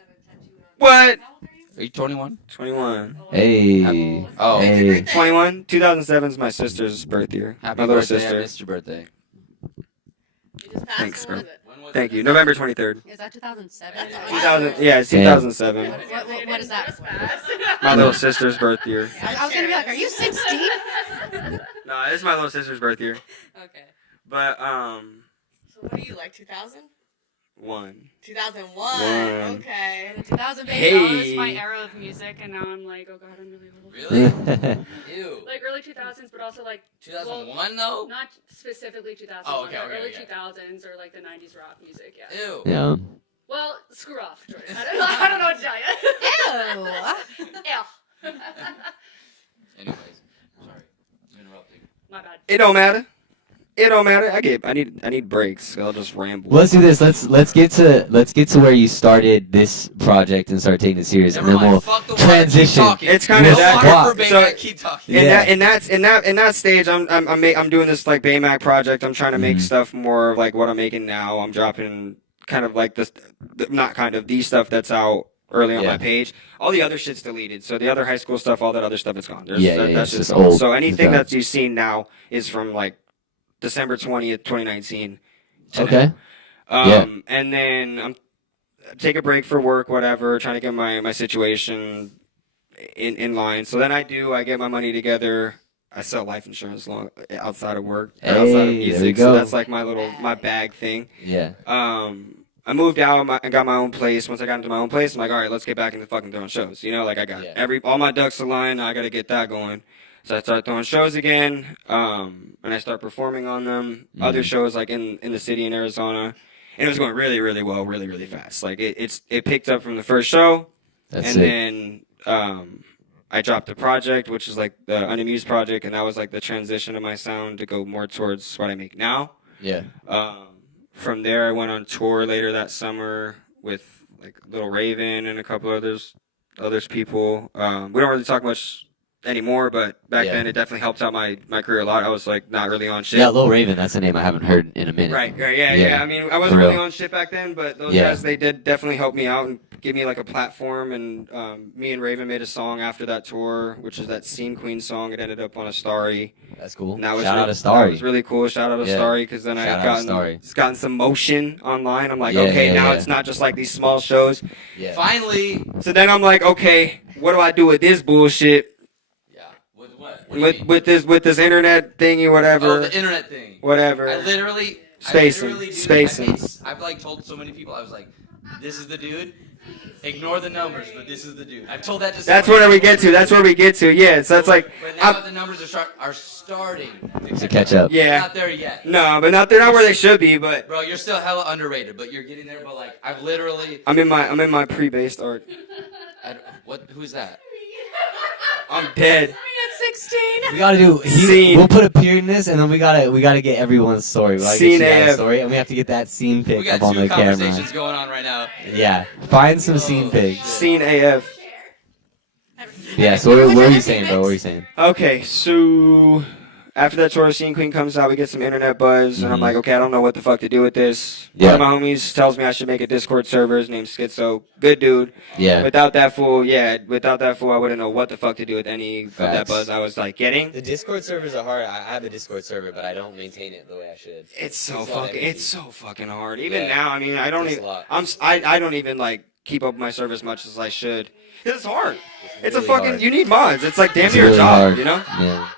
What? Are you 21? 21. Hey. Oh. Hey. 21. 2007 is my sister's birth year. Happy my little birthday. sister. I missed your birthday. You just passed. Thanks, When bro. was it? When was Thank it? you. November 23rd. Is that 2007? 2000. Yeah, it's Damn. 2007. What is that? My little sister's birth year. I was gonna be like, are you 16? No, it's my little sister's birth year. Okay. But So what are you like? 2000? 2001. One. Okay. 2000 baby. Hey. That was my era of music, and now I'm like, oh god, I'm really old. Really? Ew. Like early 2000s, but also like 2001 though? not specifically 2000s, Oh, okay, but okay, early okay. 2000s or like the 90s rock music. Yeah. Ew. Yeah. Well, screw off, Jordan. I don't know what to tell you. Ew. Ew. Anyways, sorry. I'm interrupting. My bad. it don't matter. It don't matter. I need breaks. So I'll just ramble. Let's do this. Let's get to where you started this project and start taking it serious, Never and then mind. we'll Fuck the water. transition. Keep talking. It's kinda No that- water for so- BAYYMACK. Keep talking. Yeah. In that stage, I'm doing this like BAYYMACK project. I'm trying to make Mhm. stuff more of like what I'm making now. I'm dropping kind of like this, not kind of the stuff that's out early on Yeah. my page. All the other shit's deleted. So the other high school stuff, all that other stuff, it's gone. Yeah, that's it's just just gone. old. So It's anything done. that you've seen now is from like December 20th, 2019. to Okay. now. And then I'm take a break for work, whatever, trying to get my situation in line. So then I get my money together. I sell life insurance outside of work, or outside of Hey, there you music. go. So that's like my bag thing. Yeah. I moved out. I got my own place. Once I got into my own place, I'm like, all right, let's get back into fucking throwing shows. You know, like I got Yeah. all my ducks aligned. I got to get that going. So I start throwing shows again, and I start performing on them. Other shows like in the city in Arizona, and it was going really, really well, really, really fast. Like it picked up from the first show, That's and it. then I dropped the project, which is like the Unamused project, and that was like the transition of my sound to go more towards what I make now. Yeah. From there, I went on tour later that summer with like Little Raven and a couple others people. We don't really talk much anymore, but back Yeah. then it definitely helped out my career a lot. I was like not really on shit. Yeah, Lil Raven. That's a name I haven't heard in a minute. Right, yeah. Yeah. I mean, I wasn't For really real. on shit back then, but those Yeah. guys, they did definitely help me out and give me like a platform. And me and Raven made a song after that tour, which is that Scene Queen song. It ended up on a Starry. That's cool. And that was Shout really, out to Starry. That was really cool. Shout out to Yeah. Starry, because then Shout out I've to Starry. gotten some motion online. I'm like, Yeah, okay, yeah, now yeah. it's not just like these small shows. Yeah. Finally. So then I'm like, okay, what do I do with this bullshit? Yeah. With what? What do you mean? With this internet thingy, whatever, Oh, the internet thing. whatever. I literally. Spacing. I've like told so many people. I was like, this is the dude. Ignore the numbers, but this is the dude. I've told that to. That's so many where we people. get to. That's where we get to. Yeah. So it's like, But now I'm- the numbers are starting To catch up. They're yeah. not there yet. No, but they're not where they should be. But Bro, you're still hella underrated, but you're getting there. But like, I've literally. I'm in my pre-based art. Who's that? I'm dead. We got 16. We gotta do. Scene. We'll put a period in this, and then we gotta get everyone's story. We gotta Scene get you guys' AF. story, and we have to get that scene pic We got up on two the conversations camera. going on right now. Yeah. Find some scene pics. Scene AF. Yeah. So what were you saying, bro? What were you saying? Okay, so after that tour, Scene Queen comes out, we get some internet buzz, and I'm Mhm. like, okay, I don't know what the fuck to do with this. Yeah. One of my homies tells me I should make a Discord server. His name's Schizo. Good dude. Yeah. Without that fool, I wouldn't know what the fuck to do with any of that Facts. buzz I was like getting. The Discord servers are hard. I have a Discord server, but I don't maintain it the way I should. It's so It's a lot of fucking, energy. it's so fucking hard. Even Yeah. now, I mean, I don't Takes even, a lot. I don't even like keep up with my server as much as I should. 'Cause it's hard. It's a really fucking, hard. you need mods. It's like damn It's near a really job, hard. you know? Yeah.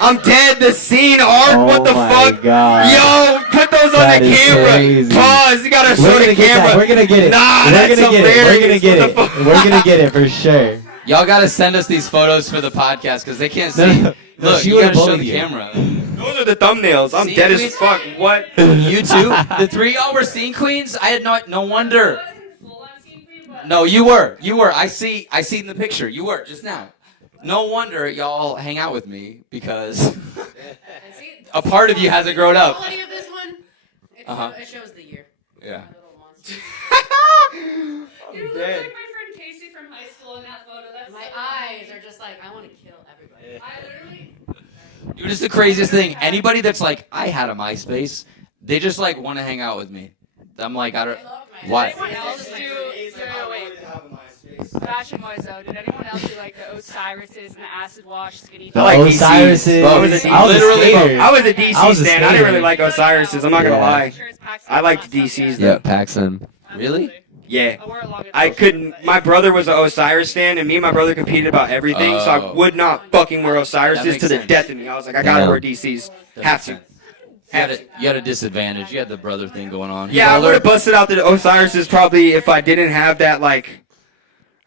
I'm dead. The scene art. Oh What the my fuck? God. Yo, put those on That the is camera. crazy. Pause. You gotta We're show gonna the get that. camera. We're gonna get it. Nah, We're that's gonna get it. We're gonna hilarious. get What it. the fuck? We're gonna get it for sure. Y'all gotta send us these photos for the podcast because they can't see. No, Look, shoot you gotta both show of the you. camera. Those are the thumbnails. I'm See, dead as queens? fuck. What? You two, the three y'all were scene queens. I had no wonder. No, you were. I see in the picture. You were just now. No wonder y'all hang out with me because a part of you hasn't grown The up. quality of this one, it shows the year. Yeah. My little ones. You look dead. like my friend Casey from high school in that photo. That's My so eyes funny. are just like, I want to kill everybody. I literally. Dude, it's the craziest thing. Anybody that's like, I had a MySpace, they just like want to hang out with me. I'm like, I don't. I love my Why? eyes. Everyone else do. No, wait. fashion wise though, did anyone else do like the Osiris's and the acid wash skinny? I like Osiris's. DC's. I was a I was a skater. I was a DC I was a stan. I didn't really skater. like Osiris's. I'm not gonna Yeah. lie. I liked DC's. Yeah, Paxson. Really? Yeah. I wore it long I couldn't. My brother was an Osiris stan, and me and my brother competed about everything. So I Oh. would not fucking wear That Osiris's makes to the sense. death of me. I was like, I gotta Damn. wear DC's. That Have makes to. sense. You had a disadvantage. You had the brother thing going on. Yeah, I Older? would have busted out the Osiris's probably if I didn't have that like,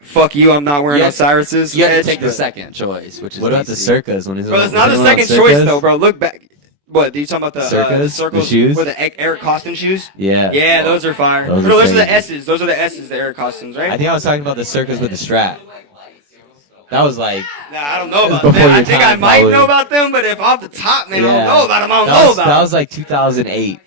fuck you, I'm not wearing You had- Osiris's. You had to edge, take the but- second choice, which is What about the DC. circas when he's Bro, it's not the second choice though, bro. Look back. What? Are you talking about the Circus? The circles shoes? or the Eric Costin shoes? Yeah. Yeah, those are fire. Those are No, those are the crazy. S's. Those are the S's, the Eric Costins, right? I think I was talking about the circus with the strap. That was like, Nah, I don't know about Before them. I your think time, I might probably. know about them, but if off the top, man, I Yeah. don't know about them. I don't that know was, about that them. was like 2008.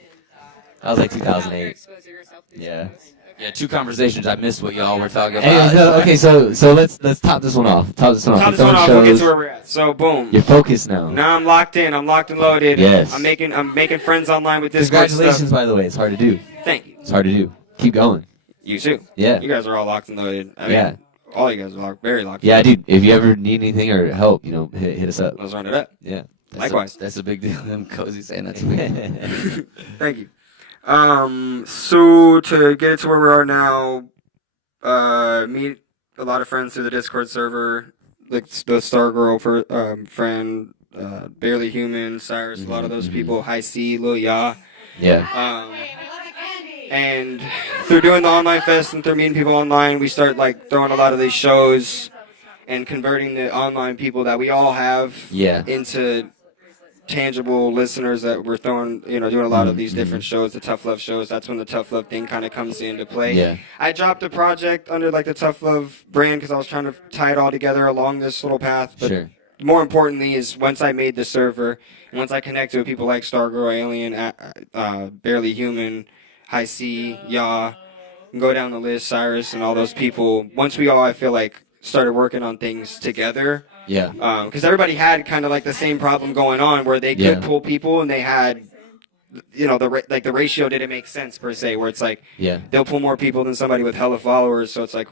That was like You're 2008. exposing yourself to these Yeah. photos. Yeah, 2 conversations. I missed what y'all were talking about. Anyways, okay, so let's top this one off. Top this one off. Top We're this one throwing off. We'll get shows. to where we're at. So boom. You're focused now. Now I'm locked in. I'm locked and loaded. Yes. I'm making friends online with Discord Congratulations, stuff. by the way. It's hard to do. Thank you. It's hard to do. Keep going. You too. Yeah. You guys are all locked and loaded. I mean, Yeah. all you guys are locked, very locked. Yeah, dude. If you ever need anything or help, hit us up. Let's run it up. Yeah. Likewise. That's a big deal. Them cozy saying that to me. Thank you. So to get it to where we are now, meet a lot of friends through the Discord server, like the Stargirl friend, Barely Human, Cyrus, a lot of those people, High C, Lil Ya. Yeah. And through doing the online fest and through meeting people online, we start like throwing a lot of these shows and converting the online people that we all have Yeah. into tangible listeners that we're throwing, doing a lot of these different shows, the Tough Love shows. That's when the Tough Love thing kind of comes into play. Yeah. I dropped a project under like the Tough Love brand because I was trying to tie it all together along this little path. But Sure. more importantly is once I made the server, and once I connected with people like Stargirl, Alien, Barely Human, High C, Ya, and go down the list, Cyrus, and all those people. Once we all, I feel like, started working on things together. Yeah. Because everybody had kind of like the same problem going on where they could Yeah. pull people and they had, the ratio didn't make sense per se, where it's like Yeah. they'll pull more people than somebody with hella followers. So it's like,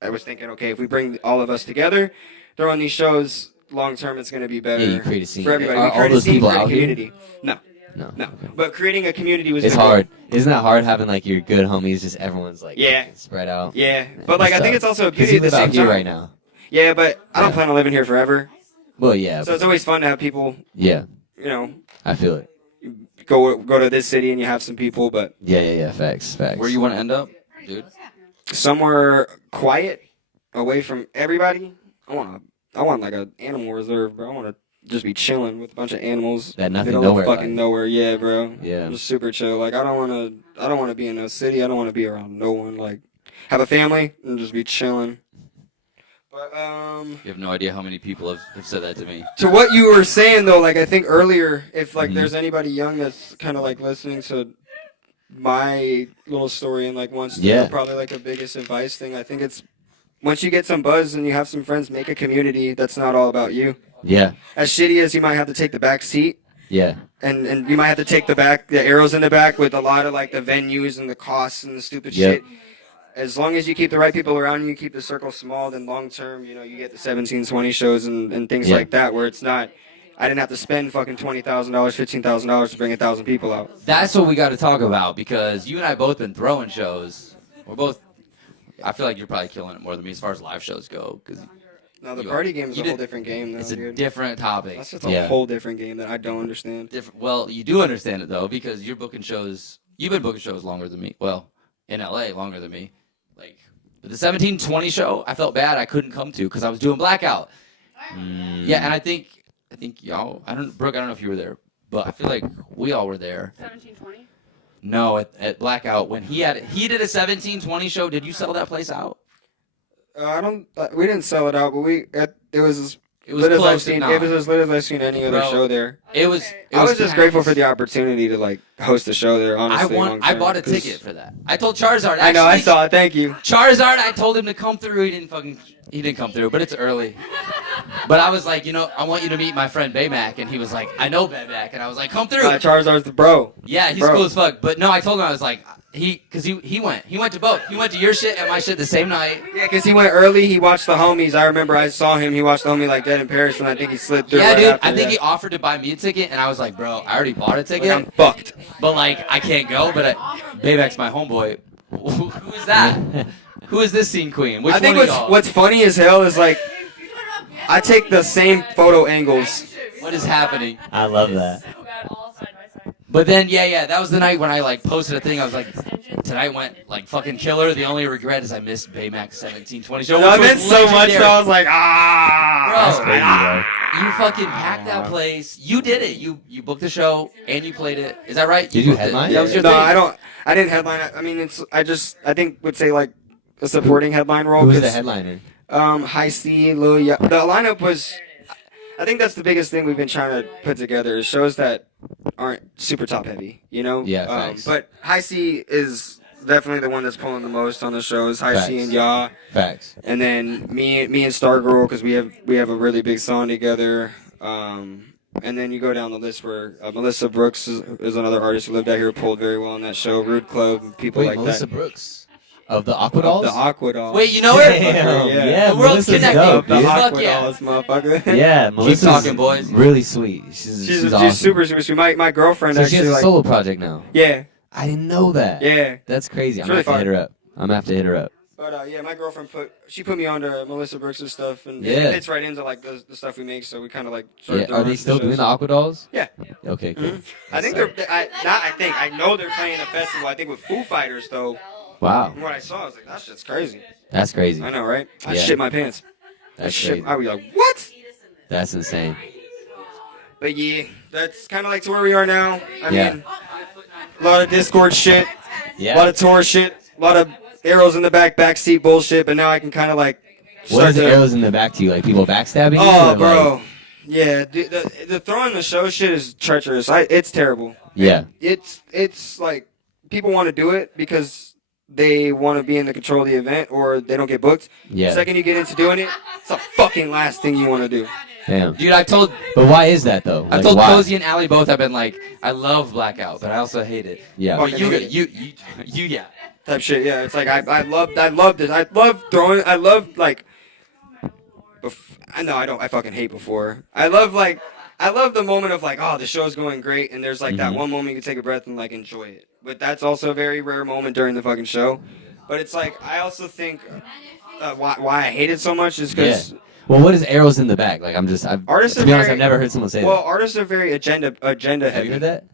I was thinking, okay, if we bring all of us together, throw on these shows, long term it's going to be better Yeah, you create a scene. for everybody. Are We all create a those scene, people create a out here? community. No, No. no. Okay. But creating a community was It's gonna be- hard. Isn't that hard having like your good homies? Just everyone's like Yeah. spread out. Yeah, but like I think it's also a Because beauty you at the live out same here time. right now. Yeah, but I don't Yeah. plan on living here forever. Well, yeah. So it's always fun to have people, Yeah. you I feel it. go to this city and you have some people, but Yeah. Facts. Where you want to end up, dude? somewhere quiet, away from everybody. I want like an animal reserve, bro. I want to just be chilling with a bunch of animals. That nothing, They don't nowhere fucking life. nowhere. Yeah, bro. Yeah. Just super chill. Like I don't want to be in no city. I don't want to be around no one. Like have a family and just be chilling. But You have no idea how many people have said that to me. to what you were saying though, like I think earlier, if like Mhm. there's anybody young that's kind of like listening to my little story and like wants to Yeah. know probably like the biggest advice thing, I think it's once you get some buzz and you have some friends, make a community that's not all about you. Yeah. As shitty as you might have to take the back seat, Yeah. and you might have to take the arrows in the back with a lot of like the venues and the costs and the stupid Yep. shit. As long as you keep the right people around you, you keep the circle small, then long term, you get the 17, 20 shows and things Yeah. like that where it's not, I didn't have to spend fucking $20,000, $15,000 to bring 1,000 people out. That's what we got to talk about because you and I both been throwing shows. We're both. I feel like you're probably killing it more than me as far as live shows go. Because No, the You- party game is you a whole did- different game though, it's a dude. different topic. That's just a Yeah. whole different game that I don't understand. Well, you do understand it though because you're booking shows. You've been booking shows longer than me. Well, in LA longer than me. Like the 1720 show, I felt bad I couldn't come to because I was doing Blackout. Yeah, and I think y'all. Brooke. I don't know if you were there, but I feel like we all were there. 1720. No, at Blackout when he did a 1720 show. Did you sell that place out? We didn't sell it out, but it was as It was lit as I've close. seen. Enough. It was as lit as I've seen any other Bro, show there. It was. Okay. It I was was just packed. grateful for the opportunity to like host a show there. Honestly, I bought a ticket for that. I told Charizard. I know. I actually, saw it. Thank you. Charizard. I told him to come through. He didn't come through, but it's early. But I was like, I want you to meet my friend BAYYMACK, and he was like, I know BAYYMACK, and I was like, come through. Charizard's the bro. Yeah, he's Bro. cool as fuck. But no, I told him I was like, he went to both. He went to your shit and my shit the same night. Yeah, because he went early. He watched the homies. I remember I saw him. He watched the homie like Dead in Paris, and I think he slid through. Yeah, right dude. after, I think he offered to buy me a ticket, and I was like, bro, I already bought a ticket. Like, I'm fucked. But like, I can't go. But Baymack's my homeboy. Who is that? Who is this scene queen? Which I think one of y'all? what's funny as hell is like I take the same photo angles. What is happening? I love that. So bad, all side by side. But then, yeah, that was the night when I like posted a thing. I was like, tonight went like fucking killer. The only regret is I missed Baymack's 1720 show. No, I which meant was so much. legendary. So I was like, ah. Bro, Crazy, though. you fucking packed that place. You did it. You booked the show and you played it. Is that right? Did you booked it. headline? That was your No, thing. I didn't headline. I mean, I think would say like a supporting headline role. Who was the 'cause, headliner? High C, Lil. Yeah, the lineup was. I think that's the biggest thing we've been trying to put together is shows that aren't super top heavy, you know? Yeah, facts. But High C is definitely the one that's pulling the most on the shows. High C Facts. and Ya, Facts. and then me and Stargirl because we have a really big song together. And then you go down the list where Melissa Brooks is another artist who lived out here, pulled very well on that show. Rude Club, people Wait, like Melissa that. Brooks of the Aqua Dolls? The Aqua Dolls. Wait, you know her? Damn, Yeah. yeah, The world's Melissa's connecting. dope, The dude. Fuck Aqua yeah. Dolls, motherfucker. Yeah, Melissa's talking, boys. really sweet. She's awesome. She's super sweet. My girlfriend So she actually has a like. solo project now. Yeah, I didn't know that. yeah. That's crazy. I'm It's gonna really have to hit her up. But yeah, my girlfriend put me on to Melissa Brooks' stuff, and Yeah. it fits right into like the stuff we make. So we kind of like. Yeah. started Are throwing they some still doing shows. the Aqua Dolls? Yeah. Okay, cool. Mhm. I think I know they're playing a festival. I think with Foo Fighters though. Wow, From what I saw, I was like, that shit's crazy. that's crazy. I know, right? I Yeah. shit my pants. That's crazy. I was like, what? That's insane. But yeah, that's kind of like to where we are now. I Yeah. mean, a lot of Discord shit, a lot Yeah. of tour shit, a lot of arrows in the backseat bullshit. But now I can kind of like What start is the to. arrows in the back to you? Like people backstabbing you? Oh, Or, bro. like- Yeah, the throwing the show shit is treacherous. It's terrible. Yeah. It's like people want to do it because they want to be in the control of the event or they don't get booked. Yeah. The second you get into doing it, it's the fucking last thing you want to do. Damn. Dude, I've told But why is that though? I Like, told why? Cozy and Allie both. I've been like, I love Blackout, but I also hate it. Yeah. But Fucking hate it. you, yeah. Type shit. Yeah, it's like I loved it. I love throwing. I love like. I know I don't. I fucking hate before. I love the moment of like, oh, the show's going great, and there's like that Mhm. one moment you can take a breath and like enjoy it. But that's also a very rare moment during the fucking show. But it's like I also think why I hate it so much is because Well, what is arrows in the back? Like Artists to are be honest, very- I've never heard someone say well, that. artists are very agenda Have heavy. you heard that?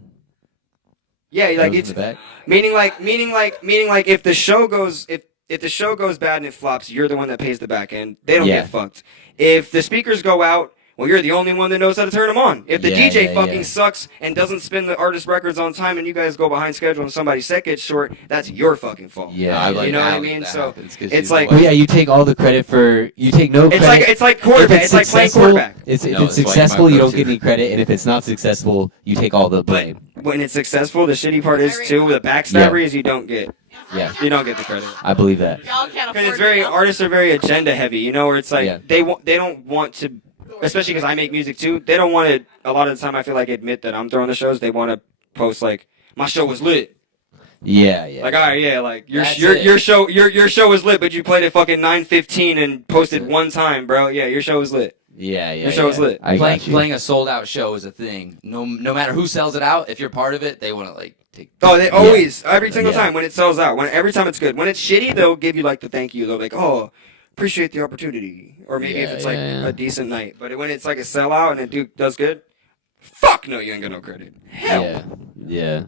Yeah, like Arrows in it's the back? meaning like if the show goes if the show goes bad and it flops, you're the one that pays the back end. They don't Yeah. get fucked. If the speakers go out, well, you're the only one that knows how to turn them on. If the Yeah, DJ yeah, fucking yeah. sucks and doesn't spin the artist records on time and you guys go behind schedule and somebody's set gets short, that's your fucking fault. Yeah, I yeah, like you know what I Allie mean? that So happens 'cause it's she's like- the Oh one. yeah, you take all the credit for you take no It's credit. like quarterback. It's like playing quarterback. If No, it's that's why successful, my you don't go-to. get any credit, and if it's not successful, you take all the blame. When it's successful, the shitty part is too, the backstabber is you don't get Yeah, the credit. I believe that. Y'all can't afford Because it's very artists are very agenda heavy, you know, where it's like Yeah. they don't want to, especially because I make music too. They don't want to. A lot of the time, I feel like admit that I'm throwing the shows. They want to post like my show was lit. Yeah, yeah. Like all right, yeah, like That's your it. show was lit, but you played at fucking 9:15 and posted one time, bro. Yeah, your show was lit. yeah, yeah. Your show is yeah. lit. I Playing got you. playing a sold out show is a thing. No matter who sells it out, if you're part of it, they want to like take. Oh, they always every single Yeah. time when it sells out. Every time it's good. When it's shitty, they'll give you like the thank you. They'll be like, oh, appreciate the opportunity, or maybe if Yeah, it's like yeah, yeah. a decent night. But when it's like a sellout and it does good, fuck no, you ain't got no credit. Hell. Yeah, yeah.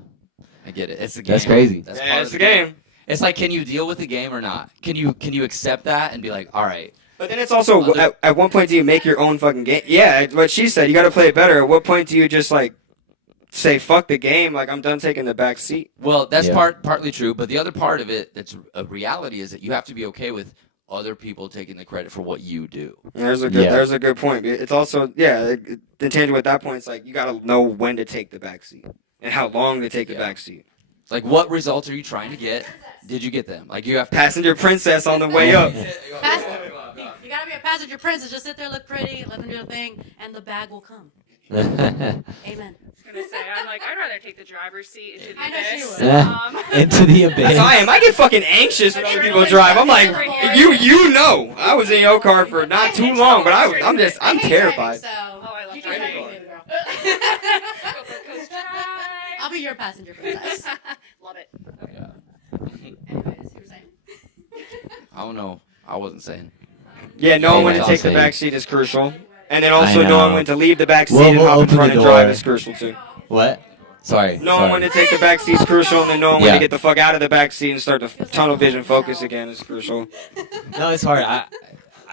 I get it. It's the game. That's crazy. That's Yeah, part it's of the game. It's like, can you deal with the game or not? Can you accept that and be like, all right, But then it's also at what point do you make your own fucking game? Yeah, what she said. You got to play it better. At what point do you just like say fuck the game? Like I'm done taking the back seat. well, that's Yeah. partly true, but the other part of it that's a reality is that you have to be okay with other people taking the credit for what you do. There's a good point. It's also the tangent at that point. It's like you got to know when to take the back seat and how long to take the Yeah. back seat. It's like, what results are you trying to get? Did you get them? Like you have to. Passenger princess on the way up. You gotta be a passenger princess. Just sit there, look pretty, let them do a thing, and the bag will come. Amen. I was gonna say, I'm like, I'd rather take the driver's seat into the I know she abyss. would. Into the abyss. That's how I am. I get fucking anxious when other people drive. I'm like, you know, I was in your car for not too long, but I'm I hate driving, terrified. So Oh, I love you can driving. drive me, baby girl. Go for a coast drive. I'll be your passenger princess. Love it. Anyways, you were saying. I don't know. I wasn't saying. Yeah, knowing Hey, when to I'll take the say- back seat is crucial. And then also I know. knowing when to leave the back seat We'll and hop in open front the and drive door. is crucial too. What? Sorry. Knowing sorry. when to take the back seat is crucial, and then knowing when Yeah. to get the fuck out of the back seat and start to tunnel vision focus again is crucial. No, it's hard. I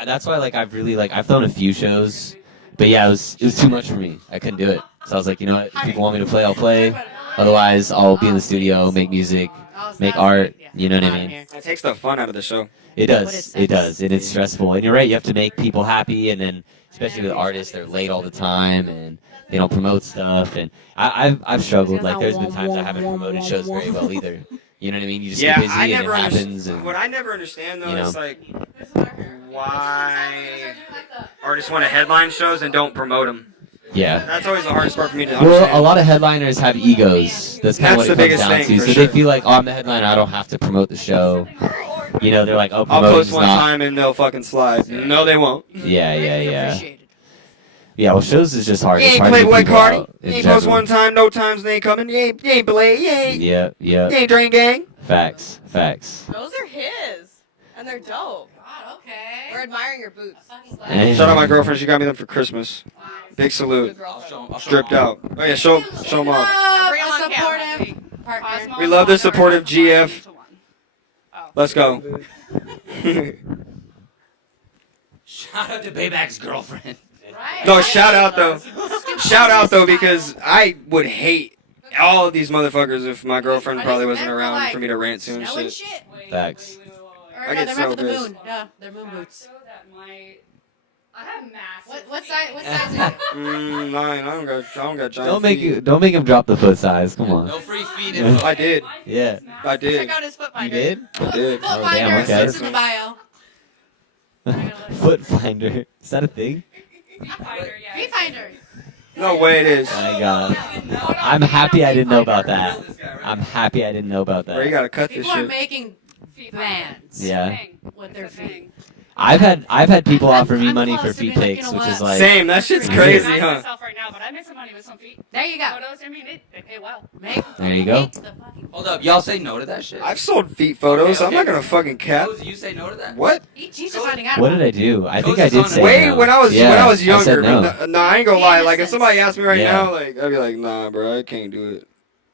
that's why like I've thrown a few shows, but yeah, it was too much for me. I couldn't do it. So I was like, you know what? If people want me to play, I'll play. Otherwise, I'll be in the studio, make music, make art. You know what I mean? It takes the fun out of the show. It What does. is It does, and it's stressful. And you're right. You have to make people happy, and then especially with artists, they're late all the time, and they don't promote stuff. And I've struggled. Like there's been times I haven't promoted shows very well either. You know what I mean? You just Yeah, get busy I and never it happens. understand. And What I never understand though you know. is like why artists want to headline shows and don't promote them. yeah. That's always the hardest part for me to understand. Well, a lot of headliners have egos. That's kind of what That's it the comes biggest down thing, to. for So sure. they feel like, oh, I'm the headliner. I don't have to promote the show. You know, they're like, oh, I'll promoting's post one not. time and they'll fucking slide. No, they won't. Yeah. Appreciated. Yeah, well, shows is just hard. You It's ain't hard to played get Wet people Cardi. out You in ain't post general. one time, no times they ain't coming. You ain't play. You ain't Yeah. Drain Gang. Facts. Those are his, and they're dope. God, okay. We're admiring your boots. Hey. Shout out my girlfriend. She got me them for Christmas. Big salute. Good girlfriend. Stripped out. Oh yeah, show them off. Bring 'em A on camera. supportive partner. We love the supportive GF. Let's go. Shout out to Bayback's girlfriend. Right. No, shout out though, because I would hate all of these motherfuckers if my girlfriend probably wasn't around for me to rant to and Snow and shit. shit. Facts. Or I no, get they're so meant for the pissed. moon. Duh, they're moon boots. I have massive. What size? What size are you? Nine. I don't got giant Don't make feet. you. Don't make him drop the foot size. Come on. No free feet info. I did. Yeah. I did. Check out his foot You finder. did? I did. Foot Oh, finder. damn, okay. Links in the bio. Foot finder. Is that a thing? Feet finder. No way it is. My God. I'm happy I didn't know about that. I'm happy I didn't know about Bro, you that. gotta cut this People are shit. making bands Yeah. with their feet. I've had people offer me I'm money close for to feet being like, pics, you know which is what? like Same. That shit's crazy, huh? Myself right now, but I make some money with some feet. There you go. Photos, I mean, they pay well. Make, There you go. make the fucking- Hold up, y'all say no to that shit? I've sold feet photos. Okay, I'm not okay. gonna fucking cap. Cozy, you say no to that? What? He's just finding out. What about did I it. do? I think Coach I is did on say it. Way no. when I was Yeah, younger. I said no. No, I ain't gonna lie. Like if somebody asked me right Yeah. now, like I'd be like, nah, bro, I can't do it.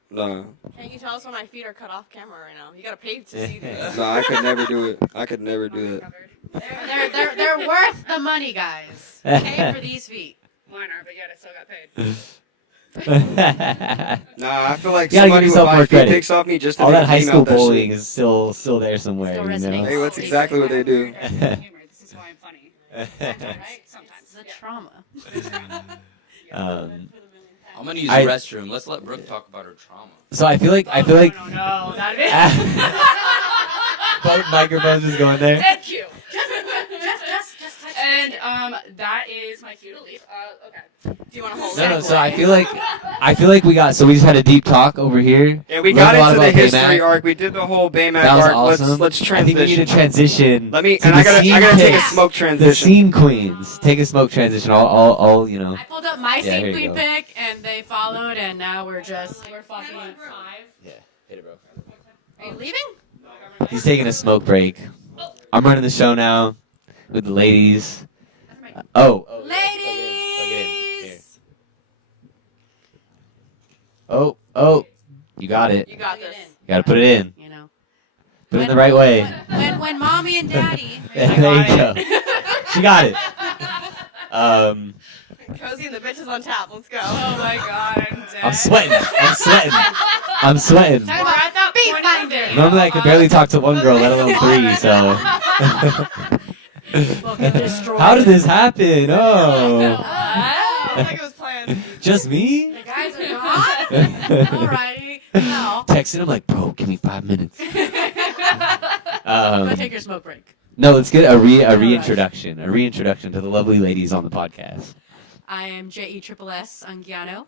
Nah, Can you tell us when my feet are cut off camera right now? You gotta pay to see these. nah, I could never do it. I could never do that. They're worth the money, guys. Pay for these feet. Mine are, but yet I still got paid. Nah, I feel like You gotta give somebody would yourself buy more feet credit. pics off me just to All make that a high meme school out that bullying shit. is still there somewhere. Still You resonates. know? Hey, that's exactly what they do. This is why I'm funny. Right? Sometimes. It's the Yeah. trauma. I'm gonna use I- the restroom. Let's let Brooke talk about her trauma. So I feel like No, that is. both microphones just going there. Thank you. Just touch And that is my cue to leave. Okay. Do you want to hold No, it? no. So I feel like we just had a deep talk over here. Yeah, we Learned got a lot into the about history Baymack. arc. We did the whole Baymack That was arc. awesome. Let's I think we need to transition. transition. Let me to and the I gotta scene take a pics. smoke The transition. scene queens. Take a smoke transition. I'll you know. I pulled up my Yeah, scene here you queen go. pic, and they followed, and now we're fucking. Yeah, hit it, bro. Are you leaving? He's taking a smoke break. I'm running the show now with the ladies. Oh, plug it in, plug it in. Here. Ladies. Oh, you got it. You got Plug it this. in. You gotta put it in. You know. Put it in the right way. When mommy and daddy. There you go. She got it. Cozy and the bitches on tap. Let's go. Oh my god, I'm dead. I'm sweating. I'm sweating. Talking We're about at that feet point in the finder. video. Normally I can barely talk to one girl, let alone three. So Fucking destroyed. how did this happen? Oh, Looks like it was planned. just me? The guys are gone. Alrighty. No. Texting him like, bro, give me 5 minutes. Go take your smoke break. No, let's get a reintroduction to the lovely ladies on the podcast. I am JESSS Anguiano.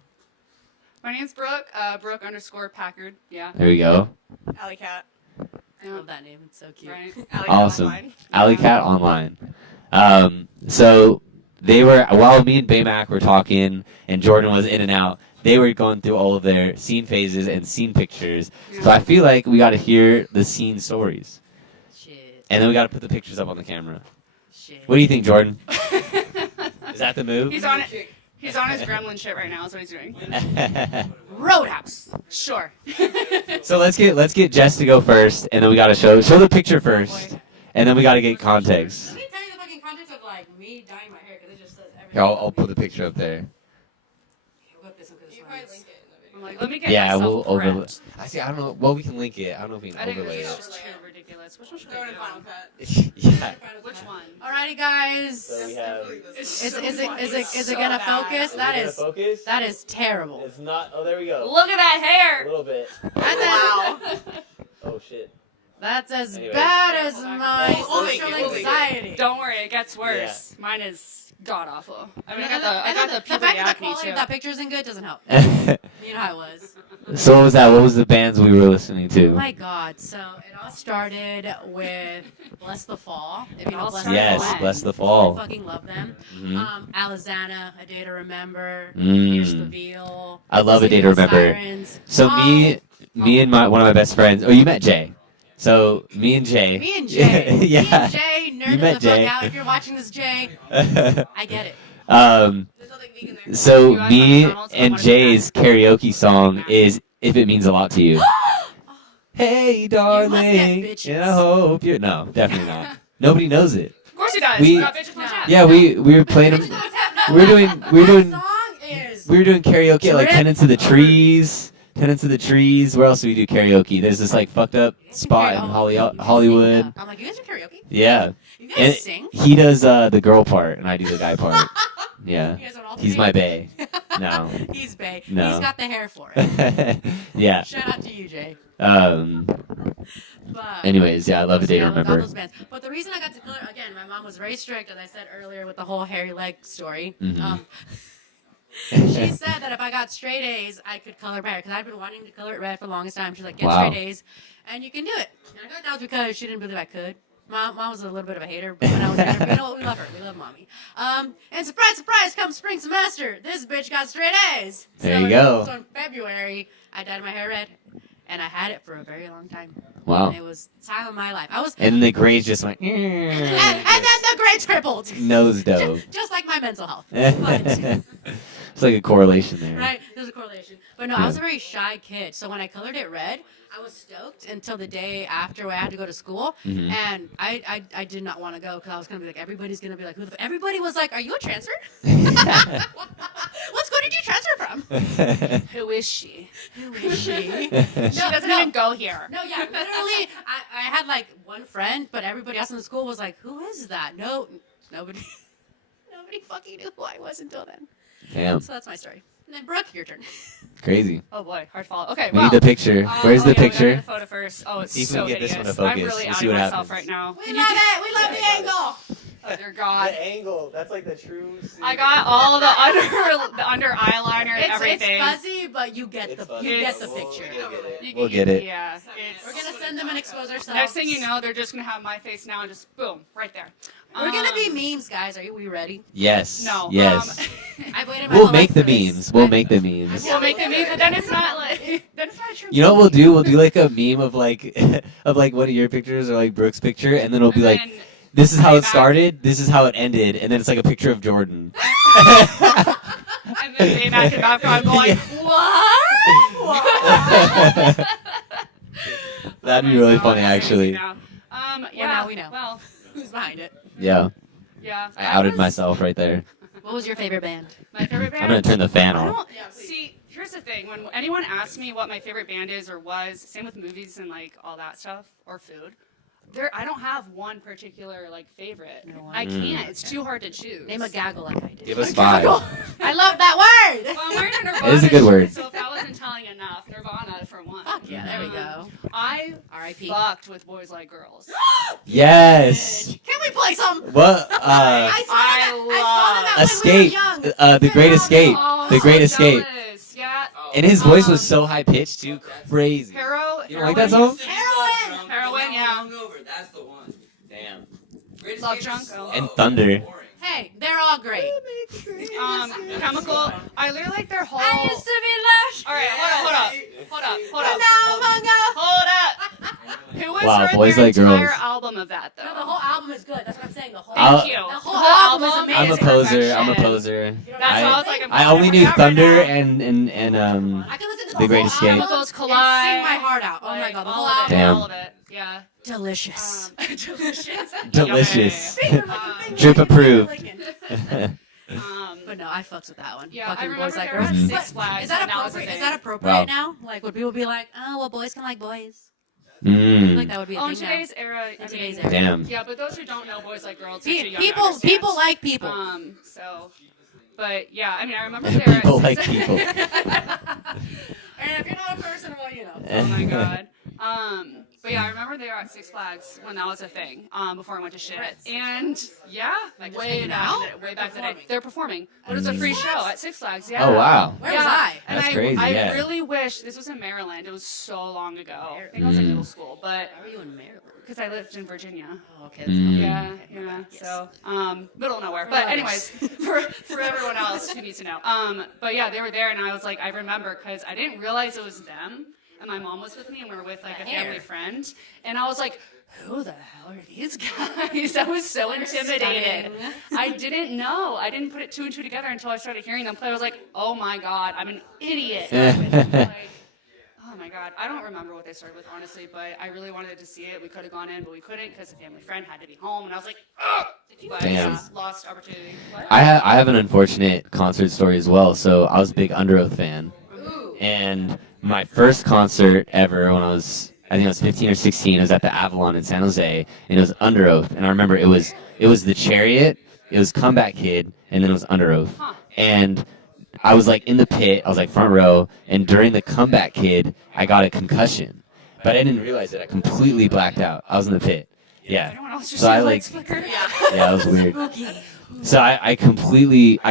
My name's Brooke. Brooke _ Packard. Yeah. There we go. Alley Cat. I love that name. It's so cute. Right. Alley Cat Awesome. Online. Alley Cat Online. So they were, while me and BAYYMACK were talking and Jordan was in and out, they were going through all of their scene phases and scene pictures. So I feel like we got to hear the scene stories. Shit. And then we got to put the pictures up on the camera. Shit. What do you think, Jordan? Is that the move? He's on it. He's on his gremlin shit right now. Is what he's doing. Roadhouse. Sure. So let's get Jess to go first, and then we got to show the picture first, and then we got to get context. Let me tell you the fucking context of like me dyeing my hair because it just says everything. Here, I'll put the picture up there. We'll put this one 'cause You it's probably nice. link it in the video. I'm like, let me get Yeah, myself we'll overlay. prepped. I see. I don't know. Well, we can link it. I don't know if we I can think overlay this it. is just too ridiculous. Which one should Throw we it in do? Final Cut. Yeah. Which one? Alrighty, guys. So we have. It's Is so it funny. is it gonna bad. focus? Focus? That is terrible. It's not. Oh, there we go. Look at that hair. A little bit. Wow. Oh shit. That's as Anyway. bad as my We'll link social it, we'll link it. anxiety. Don't worry, it gets worse. Mine is god awful. I mean, I got the the puberty fact that the acne quality too. of that picture isn't good doesn't help. You know how it was. So what was that? What was the bands we were listening Oh to? my god. So it all started with Bless the Fall. If you know All Bless started the Yes, Fall. Bless the I Fall. fucking love them. Mhm. Alizana, A Day to Remember. Mm. Here's the Veal. I love A Day to Remember. Sirens. So me and one of my best friends. Oh, you met Jay. So me and Jay. Me and Jay. Yeah. Me and Jay You nerded met the fuck Jay. out. If you're watching this, Jay, I get it. There's nothing vegan there. So You guys me want McDonald's? I and wanna do Jay's karaoke song is "If It Means a Lot to You." Hey, get darling, bitches. and I hope you're no, definitely not. Nobody knows it. Of course he does. We- We got bitches on tap. Yeah, we were playing them. We're doing That song is we were doing karaoke at like Trip. Tenants of the Trees. Tenants of the Trees. Where else do we do karaoke? There's this like fucked up spot in Hollywood. I'm like, you guys do karaoke? Yeah, You guys and sing? he does the girl part, and I do the guy part. Yeah, You guys don't he's my alternate? bae. No. He's bae. No. He's got the hair for it. Yeah. Shout out to you, Jay. But Anyways, yeah, I love A Day to I love all Remember. those bands. But the reason I got to color, again, my mom was very strict, as I said earlier with the whole hairy leg story. Mhm. She said that if I got straight A's, I could color my hair because I'd been wanting to color it red for the longest time. She's like, get Wow. straight A's, and you can do it. And I thought that was because she didn't believe I could. Mom was a little bit of a hater, but when I was younger, you know, we love her. We love mommy. And surprise, surprise, come spring semester, this bitch got straight A's. There you go. So in February, I dyed my hair red, and I had it for a very long time. Wow. And it was the time of my life. I was, And the grades just went and then the grades crippled. nose dove. Just like my mental health. But, It's like a correlation there. right? There's a correlation. But no, I was a very shy kid. So when I colored it red, I was stoked until the day after where I had to go to school. Mhm. And I did not want to go because I was going to be like, everybody's going to be like, everybody was like, are you a transfer? What school did you transfer from? Who is she? Who is she? She doesn't even go here. No, yeah, literally, I had like one friend, but everybody else in the school was like, who is that? No, nobody fucking knew who I was until then. Damn, So that's my story. And then Brooke, your turn. crazy. Oh boy, hard to follow. Okay, We well. need the picture. Where's the yeah, we gotta picture? get the photo first. Oh, it's See if we so can get this one hideous. to focus. I'm really We'll see outing what myself happens. right now. We love it. We love the angle. Oh dear God. angle. That's like the true. I got all the under eyeliner and everything. It's fuzzy, but you get It's the fuzzy. you get the We'll picture. We'll get it. Yeah. It's, We're gonna send them and expose ourselves. next thing you know, they're just gonna have my face now and just boom, right there. we're gonna be memes, guys. Are we ready? Yes. No. Yes. I've waited my We'll whole make life the for this. memes. We'll make the memes. We'll make the meme, but then it's not like then it's not a true. You know what we'll meme. do? We'll do like a meme of like of like one of your pictures or like Brooke's picture, and then it'll be And like, then- this is how it back. started, this is how it ended, and then it's like a picture of Jordan. and then they back in background going, What? That'd be Oh my really God, funny, that's actually. crazy now. Yeah. now we know. Well, Who's behind it? Yeah, yeah. I outed myself right there. What was your favorite band? My favorite band. I'm gonna turn the fan I on. don't see. Here's the thing: when anyone asks me what my favorite band is or was, same with movies and like all that stuff or food, I don't have one particular like favorite. No one? I can't. It's too hard to choose. Name a gaggle like I did. Give us 5. I love that word. Well, I'm wearing a Nirvana It is a good word. shirt, so if that wasn't telling enough, Nirvana for one. Fuck yeah, there we go. I R.I.P. fucked with Boys Like Girls. Yes. Can we play some? What? I saw that when Escape. we were young. The Great Escape. Oh, The Great so Escape. jealous. Yeah. And his voice was so high pitched too, crazy. You don't like that song? Heroin, yeah. That's the one. Damn. Love Drunk. Oh. And Thunder. Hey, they're all great. Chemical. I literally like their whole. I used to be lush. All right, hold up. But now I'm hung up. Hold up. Who has Wow, heard Boys their Like entire Girls. album of that though? No, the whole album is good. That's what I'm saying. The whole I'll- Thank you. The whole album is amazing. I'm a is poser. perfection. I'm a poser. That's all I, it's like. I only knew Right Thunder now. and I can listen to The the Great whole Escape. album Chemicals and collide. sing my heart out. Oh my god, the whole all of album. it, Damn. all of it. Yeah. Delicious. Delicious. Delicious. Yummy. Drip approved. But no, I fucks with that one. Yeah, I Fucking remember Boys Like there Girls. was But Six Flags. Is that when was a appropriate? Is thing. that appropriate Wow. now? Like, would people be like, oh, well, boys can like boys? I feel like Mm. that would be a Oh, in thing today's era, I today's mean, era. Damn. yeah, but those who don't know Boys Like Girls, are now. too young to People understand. like people. So, but yeah, I mean, I remember there. People like people. And if you're not a person, well, you know. Oh my god. But yeah, I remember they were at Six Flags when that was a thing. Before I went to shit. And yeah, like way back in the day, they're performing. But it was a free show at Six Flags. Yeah. Oh wow. Where was I? And That's I, crazy, I yeah. really wish this was in Maryland. It was so long ago. I think I was in middle school, but Why were you in Maryland? because I lived in Virginia. Oh, okay. Mm. Yeah. So, middle of nowhere. But anyways, for everyone else who needs to know. But yeah, they were there, and I was like, I remember because I didn't realize it was them, and my mom was with me, and we were with like a family friend, and I was like, who the hell are these guys? I was so intimidated. I didn't know. I didn't put it 2 and 2 together until I started hearing them play. I was like, oh my god, I'm an idiot. Like, oh my god, I don't remember what they started with, honestly, but I really wanted to see it. We could have gone in, but we couldn't because a family friend had to be home, and I was like, ugh! But Damn. lost opportunity. What? I have an unfortunate concert story as well. So I was a big Under Oath fan, and my first concert ever when I think I was 15 or 16. I was at the Avalon in San Jose, and it was Under Oath. And I remember it was the Chariot, it was Comeback Kid, and then it was Under Oath. Huh. And I was like in the pit, I was like front row, and during the Comeback Kid, I got a concussion, but I didn't realize it. I completely blacked out. I was in the pit. Yeah. Everyone else just So I sees like, lights flicker? yeah, that was weird. So I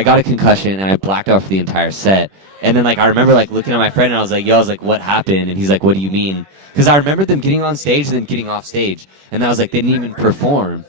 got a concussion and I blacked out for the entire set. And then like I remember like looking at my friend and I was like, what happened? And he's like, what do you mean? Because I remember them getting on stage and then getting off stage, and I was like, they didn't even perform.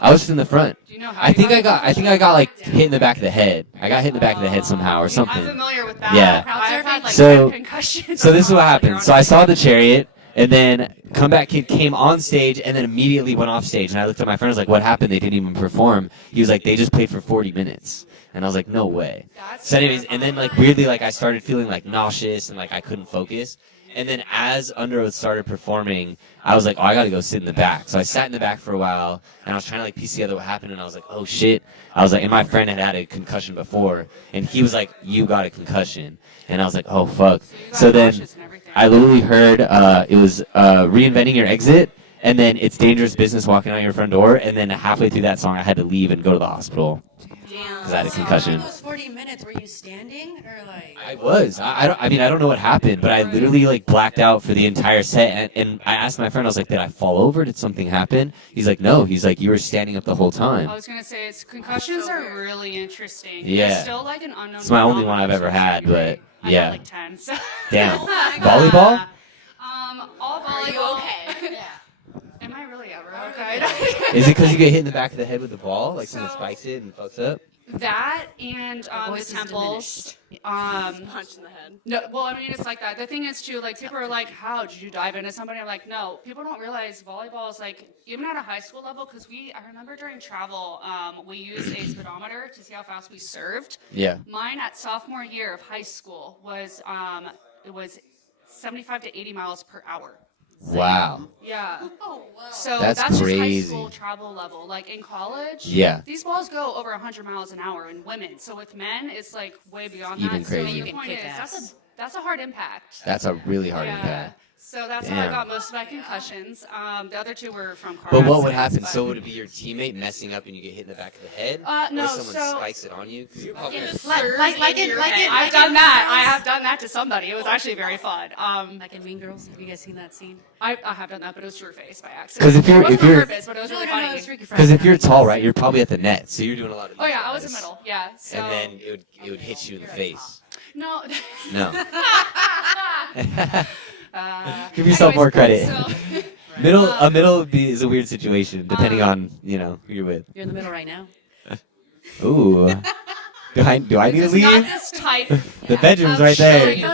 I was just in the front. Do you know how I you think got I got like hit in the back of the head. I got hit in the back of the head somehow or I'm something. familiar with that. Yeah. I've had like So- concussions. So this is what happened. So I saw the Chariot, and then Comeback Kid came on stage and then immediately went off stage. And I looked at my friend, I was like, what happened? They didn't even perform. He was like, they just played for 40 minutes. And I was like, no way. That's So anyways, and then like weirdly, like I started feeling like nauseous and like I couldn't focus. And then as Under Oath started performing, I was like, oh, I gotta go sit in the back. So I sat in the back for a while, and I was trying to like piece together what happened, and I was like, oh shit. I was like, and my friend had a concussion before, and he was like, you got a concussion. And I was like, oh fuck. So then I literally heard it was Reinventing Your Exit, and then It's Dangerous Business Walking Out Your Front Door, and then halfway through that song, I had to leave and go to the hospital. Because I had a concussion. Those 40 minutes, were you standing or like? I was. I mean, I don't know what happened, but I literally like blacked out for the entire set. And I asked my friend, I was like, did I fall over? Did something happen? He's like, no. He's like, you were standing up the whole time. I was gonna say concussions are really interesting. Yeah. It's still like an unknown. It's my only one phenomenon, I've ever so had, it's really but I yeah. had like 10. So. Damn. Oh my Volleyball? God. All volleyball. Are you okay? Yeah. Am I really ever okay? Is it because you get hit in the back of the head with the ball? Like someone So- spikes it and fucks up? That and the voice is temples. Punch in the head. No, well, I mean, it's like that. The thing is, too, like, people are like, how did you dive into somebody? I'm like, no, people don't realize volleyball is like, even at a high school level, because I remember during travel, we used a speedometer to see how fast we served. Yeah. Mine at sophomore year of high school was, it was 75 to 80 miles per hour. Wow. Yeah. Oh wow. So That's that's just high crazy. school travel level. Like in college, Yeah. these balls go over 100 miles an hour in women. So with men, it's like way beyond Even that. crazy. So You the can point kick is, ass. that's a hard impact. That's a really hard Yeah. impact. So that's how I got most of my concussions. The other two were from car But what would accidents, happen? but- So would it be your teammate messing up and you get hit in the back of the head? No, or someone so- spikes it on you? 'Cause you're probably- I've done that. I have done that to somebody. It was actually very fun. Like in Mean Girls. Have you guys seen that scene? I have done that, but it was true face by accident. 'Cause if you're- it wasn't if you're- on purpose, but it was really funny. Because if you're tall, right, you're probably at the net, so you're doing a lot of. Oh yeah, I was in this. middle. Yeah. So And then it would hit you in the face. no. No. Give Anyways, yourself more credit. So, A middle is a weird situation, depending on who you're with. You're in the middle right now. Ooh. Do I need to it's leave? not this type. The bedroom's of right there. showing you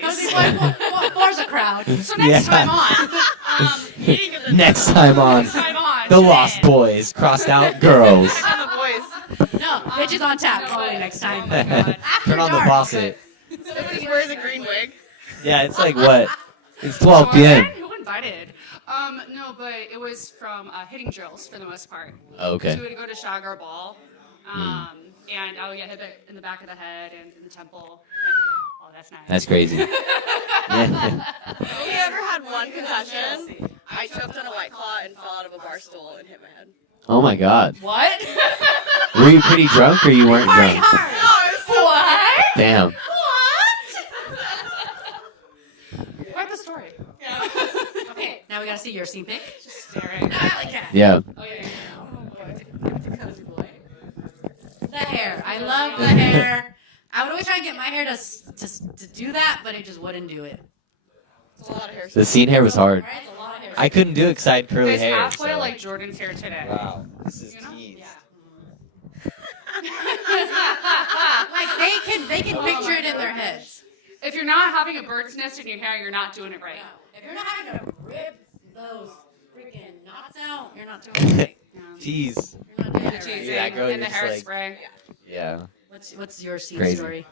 Cozy, guys. Four's a crowd. So next Yeah. time on, Next time on next time on, The tune Lost in. Boys, crossed out girls. On the boys. No, bitches on tap. Calling next time. Oh my God. Turn on the dark. faucet. Somebody wears a green wig. Yeah, it's like what? It's 12 Sure, p.m. man, who invited? No, but it was from hitting drills for the most part. Oh, okay. So we would go to Shaggar Ball, and I would get hit in the back of the head and in the temple. Oh, that's nice. That's crazy. Yeah. Have you ever had one concussion? I choked on a White Claw and fell out of a bar stool and hit my head. Oh my God. What? Were you pretty drunk or you weren't Party drunk? hard. What? Damn. Write the story. Okay, now we gotta see your scene pic. Just staring. Alley cat. Yeah. Oh, yeah. Cozy boy. The hair. I love the hair. I would always try and get my hair to do that, but it just wouldn't do it. It's a lot of hair. The scene hair was hard. Right? It's a lot of hair. I couldn't do it because I had curly It's hair. halfway so- like Jordan's hair today. Wow. This is You know? teased. Like they can picture it in their heads. If you're not having a bird's nest in your hair, you're not doing it right. If you're not having to rip those freaking knots out, you're not doing it right. Tease. You're not doing it Teasing right. Yeah, that girl, and the you're just hairspray. Yeah. What's your scene Crazy. story?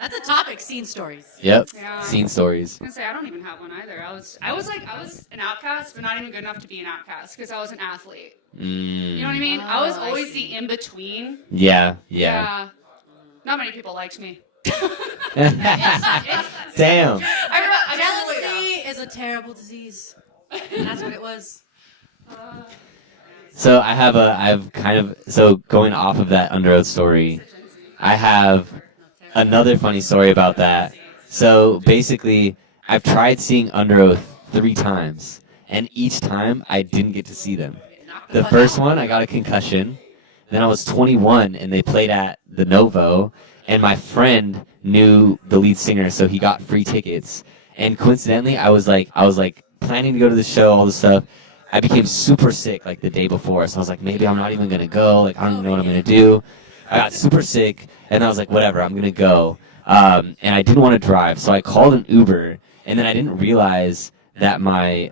That's a topic. Scene stories. Yep. Yeah. Scene stories. I was gonna say I don't even have one either. I was an outcast, but not even good enough to be an outcast because I was an athlete. Mm. You know what I mean? I was Oh, I always see. the in between. Yeah. Yeah. Not many people liked me. Damn. Jealousy is a terrible disease. And that's what it was. So I've kind of, so going off of that Under Oath story, I have another funny story about that. So basically, I've tried seeing Under Oath 3 times, and each time I didn't get to see them. The first one, I got a concussion. Then I was 21, and they played at the Novo, and my friend knew the lead singer, so he got free tickets. And coincidentally, I was like planning to go to the show, all this stuff. I became super sick like the day before, so I was like, maybe I'm not even gonna go. Like I don't even know what I'm gonna do. I got super sick, and I was like, whatever, I'm gonna go. And I didn't want to drive, so I called an Uber, and then I didn't realize that my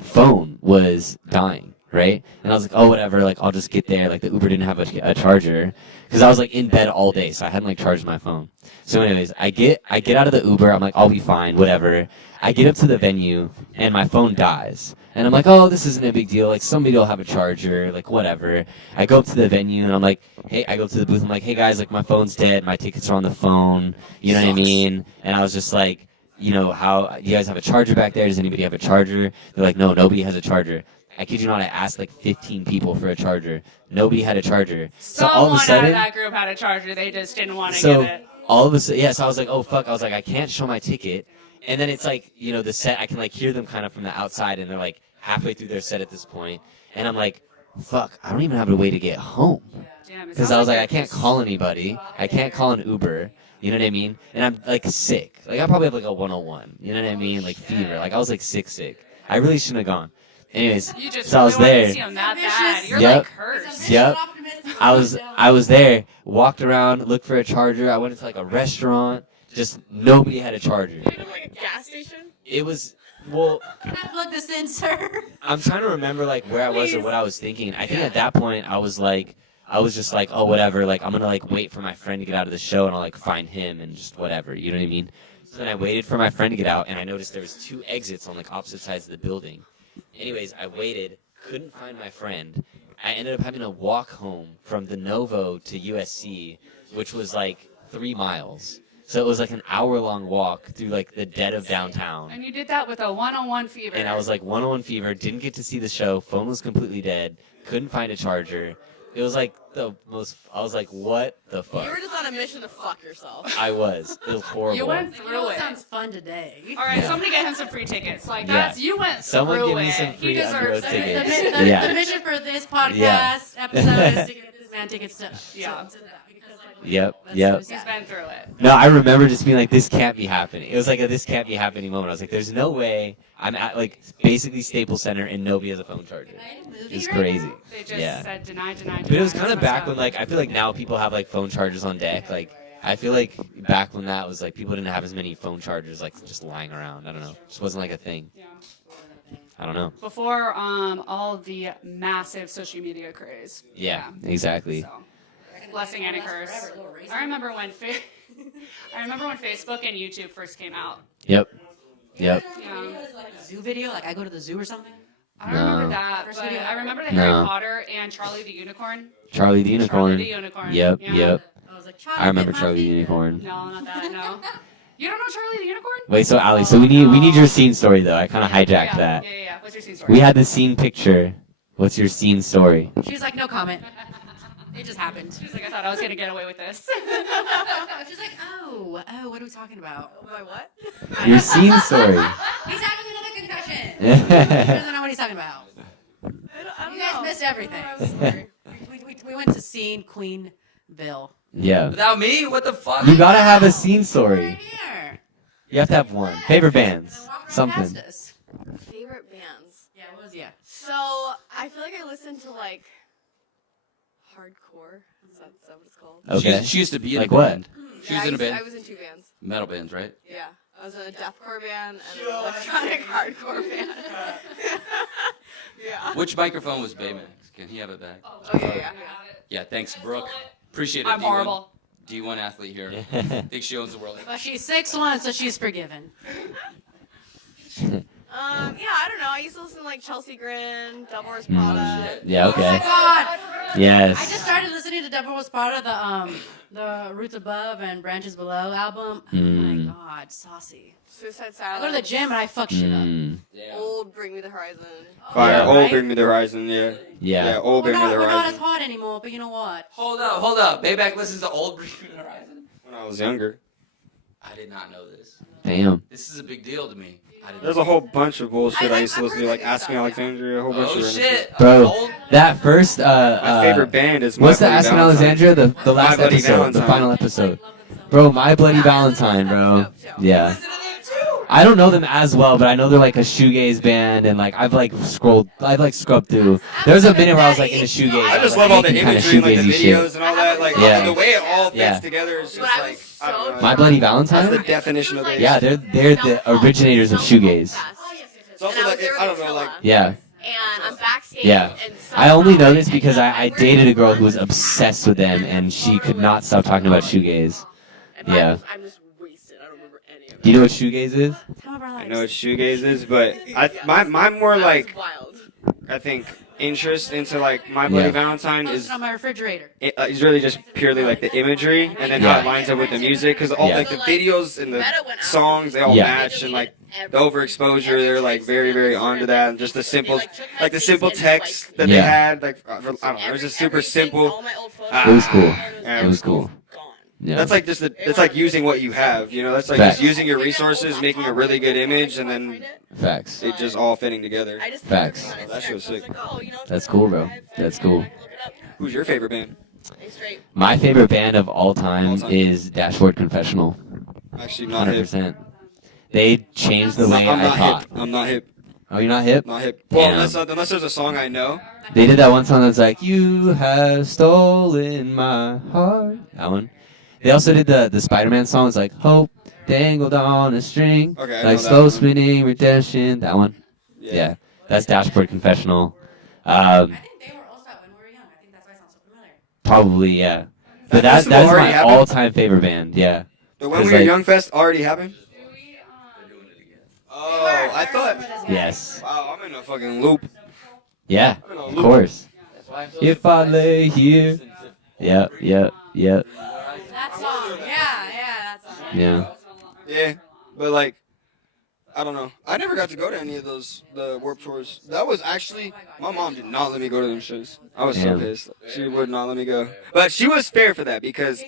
phone was dying, right? And I was like, oh, whatever, like I'll just get there. Like the Uber didn't have a charger, because I was like in bed all day, so I hadn't like charged my phone. So anyways, I get out of the Uber, I'm like, I'll be fine, whatever. I get up to the venue, and my phone dies. And I'm like, oh, this isn't a big deal. Like, somebody will have a charger, like, whatever. I go up to the venue, and I'm like, hey, I go to the booth, I'm like, hey, guys, like, my phone's dead. My tickets are on the phone. You know what I mean? And I was just like, how, do you guys have a charger back there? Does anybody have a charger? They're like, no, nobody has a charger. I kid you not, I asked like 15 people for a charger. Nobody had a charger. So all of a Someone out sudden, of that group had a charger. They just didn't want to so get it. all of a sudden, yeah, so I was like, oh, fuck. I was like, I can't show my ticket. And then it's like, the set, I can like hear them kind of from the outside, and they're like halfway through their set at this point. And I'm like, fuck, I don't even have a way to get home. Damn, it Because sounds I was like, I they're can't call anybody. I can't call an Uber. You know what I mean? And I'm like sick. Like I probably have like a 101. You know what I mean? Like fever. Like I was like sick. I really shouldn't have gone. Anyways, You just so I was really wanted there. to see 'em that bad. You're Yep. like cursed. Yep. I was there, walked around, looked for a charger. I went into like a restaurant. Just nobody had a charger. Even like a gas station? It was, well, Can I plug this in, sir? I'm trying to remember like where I was or what I was thinking. I think at that point I was just like, oh, whatever. Like I'm gonna like wait for my friend to get out of the show, and I'll like find him and just whatever. You know what I mean? So then I waited for my friend to get out, and I noticed there was 2 exits on like opposite sides of the building. Anyways, I waited, couldn't find my friend. I ended up having to walk home from the Novo to USC, which was like 3 miles. So it was like an hour-long walk through like the dead of downtown. And you did that with a 101 fever. And I was like 101 fever, didn't get to see the show, phone was completely dead, couldn't find a charger. It was like the most, I was like, what the fuck? You were just on a mission to fuck yourself. I was. It was horrible. You went You through know, it. sounds fun today. All right, Yeah. somebody get him some free tickets. Like Yeah. that's you went Someone through give me it. some free he deserves underroad it. tickets. The Yeah. mission for this podcast Yeah. episode is to get this man tickets to Yeah. to that. Because, like, Yep, that's yep. so He's sad. been through it. No, I remember just being like, this can't be happening. It was like a this can't be happening moment. I was like, there's no way I'm at like basically Staples Center and nobody has a phone charger. Am I in a movie It's right crazy. now? They just Yeah. said deny. But it was kind That's of back messed when up. like I feel like now people have like phone chargers on deck. Like I feel like back when that was like people didn't have as many phone chargers like just lying around. I don't know. It just wasn't like a thing. Yeah. I don't know. Before all the massive social media craze. Yeah, exactly. So, blessing and a curse. I remember when Facebook and YouTube first came out. Yep. Yep. Yeah. Like a zoo video, like I go to the zoo or something. I don't remember No. that, First but video I remember the No. Harry Potter and Charlie the Unicorn. Charlie the Unicorn. Charlie the Unicorn. Yep. Yeah. Yep. I was like, I remember bit my Charlie the finger. Unicorn. No, not that. No. You don't know Charlie the Unicorn? Wait, so Ali, so we need your scene story though. I kind of hijacked yeah. that. Yeah. What's your scene story? We had the scene picture. What's your scene story? She's like, no comment. It just happened. She's like, I thought I was gonna get away with this. She's like, oh, what are we talking about? My what? Your scene story. He's having another concussion. He doesn't know what he's talking about. I don't You guys know. missed everything. I'm sorry. We went to scene Queenville. Yeah. Without me, what the fuck? You gotta have a scene Right story. here. You have to have one. Favorite bands. And walk right Something. past us. Favorite bands. Yeah, what was yeah? So I feel like I listen to like hardcore. Is that what it's called? Okay. She used to be in Like a what? band. She was in a I band. was in 2 bands. Metal bands, right? Yeah. I was in a deathcore band and an electronic hardcore band. yeah. Which microphone was Baymax? Can he have it back? Oh yeah. Yeah, thanks, Brooke. Appreciate it. I'm D1. horrible. D1 athlete here. Think she owns the world. But she's 6'1", so she's forgiven. Yeah, I don't know. I used to listen to like Chelsea Grin, Double Wears Prada. Yeah, Oh my okay. God! I just Yes. started listening to Devil Was Prada, the Roots Above and Branches Below album. Oh Mm. my God, saucy. Suicide I Silence. go to the gym and I fuck shit up. Mm. Old Bring Me the Horizon. Fire. Yeah. Old Right? Bring Me the Horizon, yeah. Yeah. Old We're Bring Me the not as Horizon. hot anymore, but you know what? Hold up. Bayback listens to old Bring Me the Horizon. When I was younger. I did not know this. Damn. This is a big deal to me. I didn't There's know. a whole bunch of bullshit I used to I've listen to, heard like good Ask Me stuff, Alexandria, a whole bunch Oh of random shit, Bro. Old, That first My favorite band is My what's the Bloody Asking Valentine. Alexandria? The last Bloody episode, the Valentine. final episode. Bro, My Bloody Valentine, bro. Yeah. Listen to them too. I don't know them as well, but I know they're like a shoegaze band, and like I've scrubbed through. There was a minute where I was like into shoegaze. I just like, love all the making kinda imagery and like the shoegazy shit. videos and all that. Like Yeah. the way it all fits Yeah. together is just But I like was I don't so know. My Bloody That's Valentine? the definition of it. Yeah, they're the originators of shoegaze. It's also like I don't know, like Yeah, And I'm backstage. Yeah. And I only know this somehow because I ended up dated a wearing girl who was shorts. obsessed with them, and she could not stop talking about shoegaze. And Yeah. I'm just wasted. I don't remember any of it. Do you know what shoegaze is? Time of our I lives. know what shoegaze is, but my more That was like wild. I think interest into like My Bloody Yeah. Valentine Post is it on my refrigerator. is really just purely like the imagery and then how Yeah. it lines up with the music because all Yeah. like the videos and the songs they all Yeah. match and like the overexposure they're like very very onto that and just the simple text that they Yeah. had like I don't know it was just super simple. It was cool. Yeah, It was cool. Yeah. That's like just it's like using what you have, you know. That's like Facts. just using your resources, making a really good image, and then Facts. it just all fitting together. Facts. That shit was sick. That's cool, bro. That's cool. Who's your favorite band? My favorite band of all time All time? is Dashboard Confessional. Actually, not hip. 100%. They changed the way I'm I not taught. hip. I'm not hip. Oh, you're not hip? Not hip. Well, Damn. unless there's a song I know. They did that one song that's like, "You have stolen my heart." That one. They also did the Spider-Man song. It's like, "Hope dangled on a string." Okay, I know Like that slow one. spinning redemption. That one. Yeah. That's Dashboard Confessional. I think they were also when we were young. I think that's why it sounds so familiar. Probably, yeah. But That that festival is already my happened? all-time favorite band. Yeah. The When Cause, We Were like- Young Fest already happened? Do we, Oh, I thought. Yes. Wow, I'm in a fucking loop. Yeah. I'm in a Of loop. course. If I lay here. Yep. Yep. Yep. That song. Yeah, that song. Yeah. Yeah, but like, I don't know. I never got to go to any of the Warped Tours. That was actually, my mom did not let me go to them shows. I was so Damn. pissed. She would not let me go. But she was fair for that because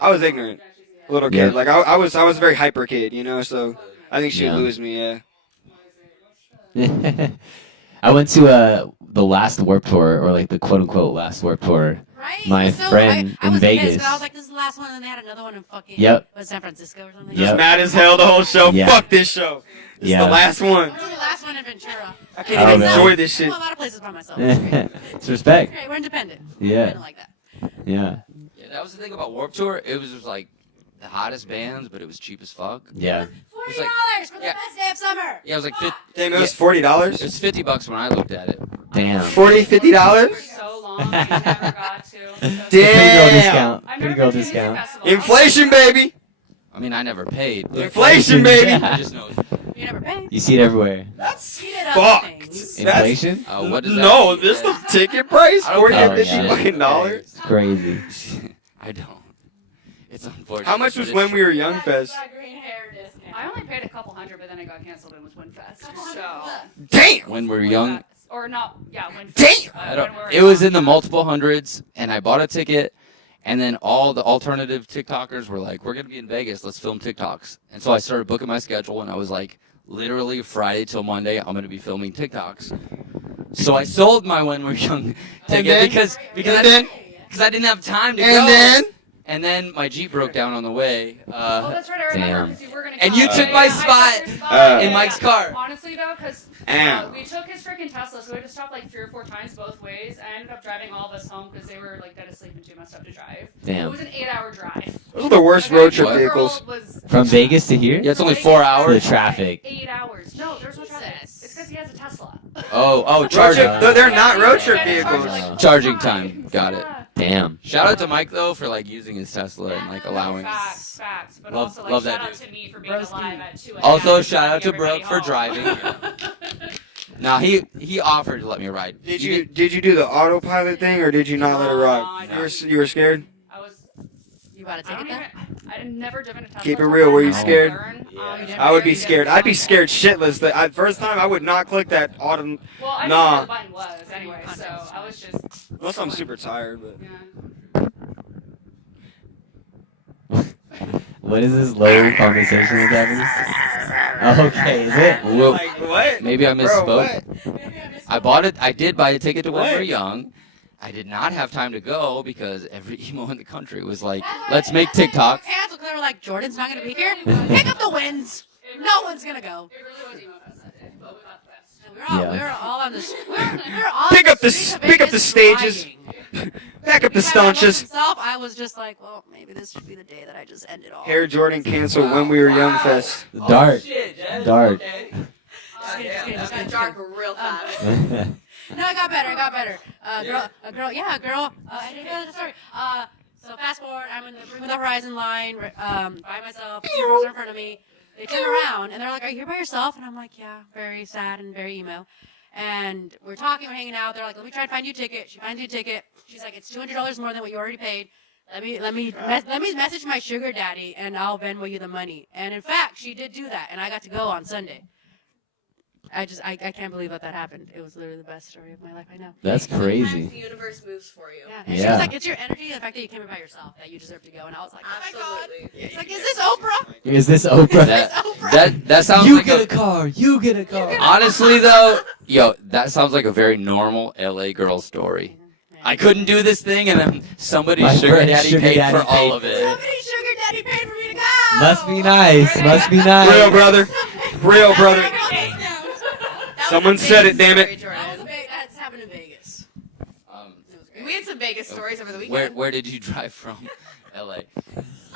I was ignorant, little kid. Yeah. Like I was a very hyper kid, you know. So I think she'd Yeah. lose me. I went to the last Warped Tour, or like the quote unquote last Warped Tour. Right? My So friend I in was Vegas. Pissed, 'cause I was like, this is the last one, and then they had another one in fucking Yep. was it San Francisco or something. Yep. Just mad as hell the whole show. Yeah. Fuck this show. This is the last one. I went to the last one in Ventura. I can't Oh, even really? enjoy this I shit. went to a lot of places by myself. It's great. It's respect. Great, we're independent. Yeah. I didn't like that. Yeah. Yeah, that was the thing about Warped Tour. It was just like the hottest bands, but it was cheap as fuck. Yeah. $40 for the yeah. best day of summer. Yeah, it was like Damn, it was it $40. was $50 when I looked at it. Damn. $40, $50. So long, we never got to. Pretty girl Damn. discount. I've Pretty never girl been to a music discount. festival. Inflation, baby. I mean, I never paid. But Inflation, baby. I just know. You never paid. You see it everywhere. That's Heat it up things. fucked. Inflation? What does that No, mean? this the ticket price? I don't 40 care. to 50 Oh, yeah. fucking dollars. It's crazy. I don't. It's unfortunate. How much but was it's When true. We Were Young Fest? I only paid a couple hundred, but then it got canceled and was WinFest. So. Damn. When we were young? Or not, yeah, WinFest. Damn! I don't, when we were it was young. in the multiple hundreds, and I bought a ticket, and then all the alternative TikTokers were like, we're going to be in Vegas, let's film TikToks. And so I started booking my schedule, and I was like, literally Friday till Monday, I'm going to be filming TikToks. So I sold my When We Were Young ticket then? because And I didn't have time to go. And then? And then my Jeep broke down on the way. Oh, that's right, I remember, Damn. 'cause you were going to And you took my spot in Mike's car. Honestly, though, because Damn. we took his freaking Tesla, so we had to stop like 3 or 4 times both ways. I ended up driving all of us home because they were like dead asleep and too messed up to drive. It Damn. was an 8-hour drive. Those are the worst Okay, road trip the girl vehicles. was From Vegas to here? Yeah, it's only 4 The hours. traffic. 8 hours. No, there's no traffic. It's because he has a Tesla. Oh, Road charging. trip, they're not road trip Yeah, vehicles. like, Charging time. Got it. Yeah. Damn. Shout out to Mike though for like using his Tesla and like allowing. Facts. But Love- also, like, love shout that out dude. to me for being Broski. alive at 2 a.m. Also, and shout out to everybody Brooke for home. driving. Now he offered to let me ride. Did you do the autopilot thing or did you not let it No, ride? I You were scared? I was. You bought a I ticket don't though? even. I had never driven a Tesla. Keep it till real, were you then. I scared? learned, I would be scared. I'd be scared shitless. The first time I would not click that auto Well, I Nah. knew where the button was anyway, so I was just. unless I'm super tired, but Yeah. What is this low conversation with happening? Okay, is it? Whoa. like what? Maybe I Bro, misspoke. what? I bought it. I did buy a ticket to When We What? Were Young. I did not have time to go because every emo in the country was like, "Let's make TikToks." Cancel because they were like, Jordan's not going to be here. Pick up the wins. No one's going to go. It really was emo fest that day, but we got the best. We were all on the. We were all Pick on up the streets of pick up Vegas the stages. crying. Back up the Each time I looked staunches. Myself, I was just like, well, maybe this should be the day that I just end it all. Hair Jordan canceled When We Were Young Fest. Dark. Dark. Just kidding, just kidding, just kidding. Dark real fast. No, it got better. It got better. A girl. I didn't know the story. So fast forward, I'm in the Bring Me the Horizon line by myself. Two girls are in front of me. They turn around and they're like, "Are you here by yourself?" And I'm like, "Yeah." Very sad and very emo. And we're talking, we're hanging out. They're like, "Let me try and find you a ticket." She finds you a ticket. She's like, "It's $200 more than what you already paid. Let me message my sugar daddy and I'll Venmo you the money." And in fact, she did do that, and I got to go on Sunday. I can't believe that happened. It was literally the best story of my life. I know. That's Sometimes crazy. the universe moves for you. Yeah. And she Yeah. was like, "It's your energy, the fact that you came here by yourself, that you deserve to go." And I was like, "Oh my god!" Absolutely. It's like, "Is this Oprah?" Is this Oprah? That sounds You like get a car. You get a car. honestly though, yo, that sounds like a very normal LA girl story. I couldn't do this thing, and then somebody's My sugar friend's daddy sugar paid daddy for all paid of it. Somebody's sugar daddy paid for me to go. Must be nice. Must be Real nice. brother. Real brother. Someone said it, damn it. That's happened in Vegas. Um, It was great. We had some Vegas stories over the where weekend. where did you drive from? LA.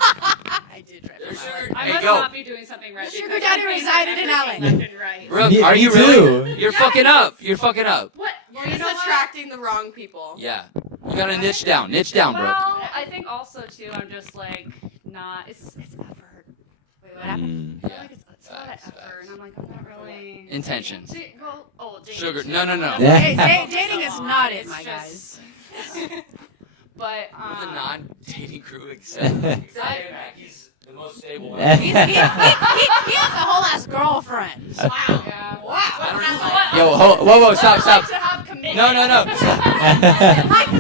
I did drive There's from LA. sugar- I Hey, must go. not be doing something right. The sugar because daddy I'm doing resided in everything LA. left and right. Brooke, Me- are me you too. really? You're fucking up. You're fucking up. What? You're You just know what? attracting the wrong people. Yeah. You gotta niche down. Niche down, Brooke. Well, I think also too, I'm just like not. It's effort. Wait, what happened? Mm. I feel like it's a lot of Facts, effort, facts. and I'm like, I'm not really. Intention. Dating Sugar- too. no, no, no. Yeah. Dating is not it, It's my just- guys. But Will the non-dating crew accept? I- Mackey's most stable one. He has a whole ass girlfriend. Wow. Yeah. Wow. Yo, whoa, stop. To have commitment. No.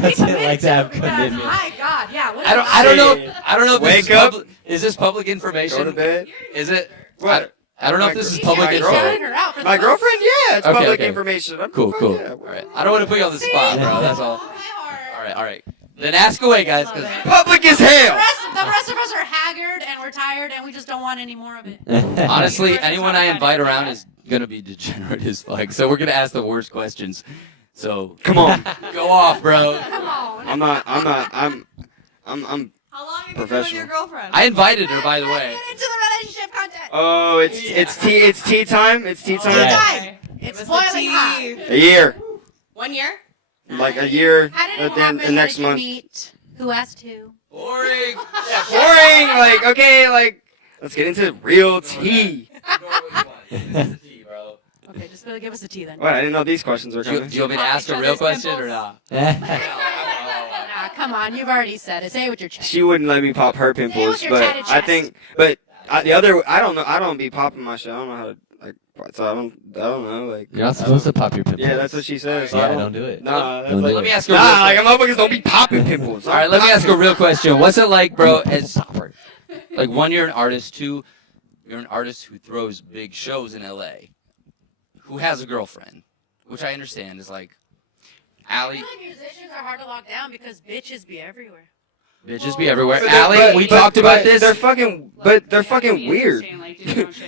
That's it, like to have commitment. My God, yeah. What I don't know if Wake this is up. is this public information? Go to bed. Is it? What? I don't know if this is He's public shouting info. her out for the My most. girlfriend? Yeah, it's Okay, public okay. information. Cool. Yeah. All right. I don't want to put you on the spot, bro. That's all. My heart. All right. Then ask away, guys. Love 'cause- it. Public as The hell. rest of us are haggard and we're tired and we just don't want any more of it. honestly, Universe is anyone not I bad invite idea. around is gonna be degenerate as fuck. So we're gonna ask the worst questions. So Come on. go off, bro. Come on. I'm How long have you been with Professional. your girlfriend? I invited her, by the way. Get into the relationship content. Oh, it's tea time. It's tea time. Yeah. Time. It's Give us the boiling hot. tea. A year, 1 year? like a year. How did it At the happen? end, the next How did you month. meet? Who asked who? Boring. Boring. Like okay, like let's get into real tea. Okay, just really give us the tea then. What? I didn't know these questions were Do you coming. want me to ask a real question or not? Nah, come on, you've already said it. Say it with your chest. She wouldn't let me pop her pimples, with your but tatted I chest. think, the other, I don't know. I don't be popping my shit. I don't know how to like. So I don't know. Like. You're not supposed to pop your pimples. Yeah, that's what she says. So Yeah, I don't do it. Nah, that's Don't like. do Let me it. ask a real Nah, like question. motherfuckers don't be popping pimples. All right, let me ask a real question. What's it like, bro? As like one, you're an artist. Two, you're an artist who throws big shows in LA, who has a girlfriend, which I understand is like, I Allie, feel like musicians are hard to lock down because bitches be everywhere. bitches be everywhere. But Allie, they're- we but- talked about but this. They're fucking, but they're fucking weird.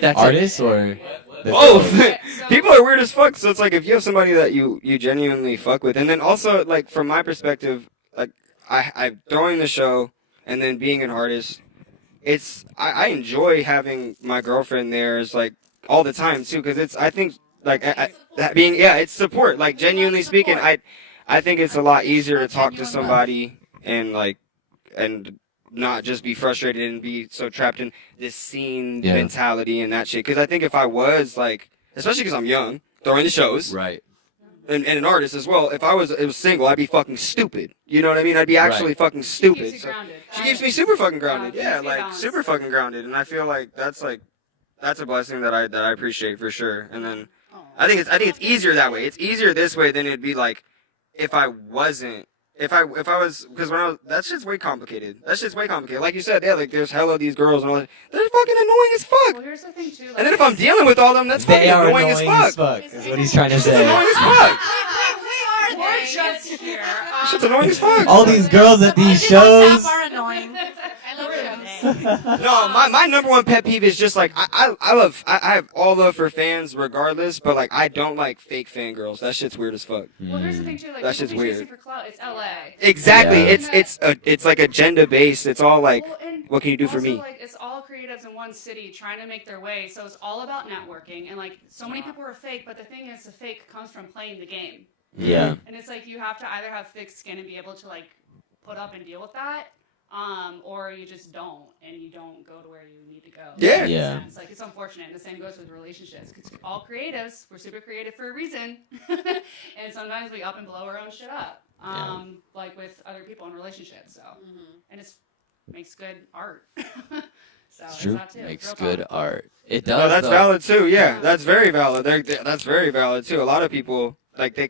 That's Artists or Both. People are weird as fuck. So it's like if you have somebody that you genuinely fuck with, and then also like from my perspective, like I throwing the show and then being an artist, it's I enjoy having my girlfriend there is like all the time too, because it's I think like that being it's support. Like genuinely speaking, I think it's a lot easier to talk to somebody and like and not just be frustrated and be so trapped in this scene Yeah. mentality and that shit. Because I think if I was like, especially because I'm young, throwing the shows right. and an artist as well, if I was single, I'd be fucking stupid. You know what I mean? I'd be actually fucking stupid. So she keeps me super fucking grounded. Yeah, Yeah, keeps me like balanced. super fucking grounded. And I feel like that's a blessing that I appreciate for sure. And then I think it's easier that way. It's easier this way than it'd be like if I wasn't. If I was, because when I was, that shit's way complicated. Like you said, yeah, like there's hella these girls and all that. They're fucking annoying as Well, fuck. here's the thing too. And then if I'm dealing with all them, that's they fucking are annoying as fuck. Is what he's trying to It's say. annoying as fuck. We are we're they. just here. Shit's annoying as fuck. All these girls at these Bitches on shows. tap are annoying. I love shows. No, my number one pet peeve is just like I have all love for fans regardless, but like I don't like fake fangirls. That shit's weird as fuck. Well, here's the thing too. Like, That people shit's be weird. chasing for clout. It's LA. Exactly. Yeah. It's like agenda based. It's all like Well, and what can you do for also, me? Like, it's all creatives in one city trying to make their way, so it's all about networking. And like, so many people are fake, but the thing is, the fake comes from playing the game. Yeah. And it's like you have to either have thick skin and be able to like put up and deal with that, or you just don't, and you don't go to where you need to go. Yeah. Yeah. It's like it's unfortunate, and the same goes with relationships. Because all creatives, we're super creative for a reason, and sometimes we up and blow our own shit up, like with other people in relationships. So, and it's makes good art. So It's true. that too. Makes Real good talk. art. It does. No, that's though. valid too. Yeah, that's very valid. That's very valid too. A lot of people like they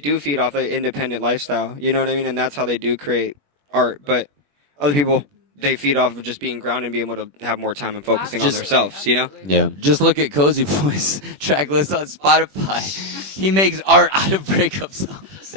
do feed off an independent lifestyle. You know what I mean? And that's how they do create art. But other people they feed off of just being grounded and being able to have more time and focusing on Absolutely. themselves. You know? Yeah. Just look at cøzybøy's track list on Spotify. He makes art out of breakup songs.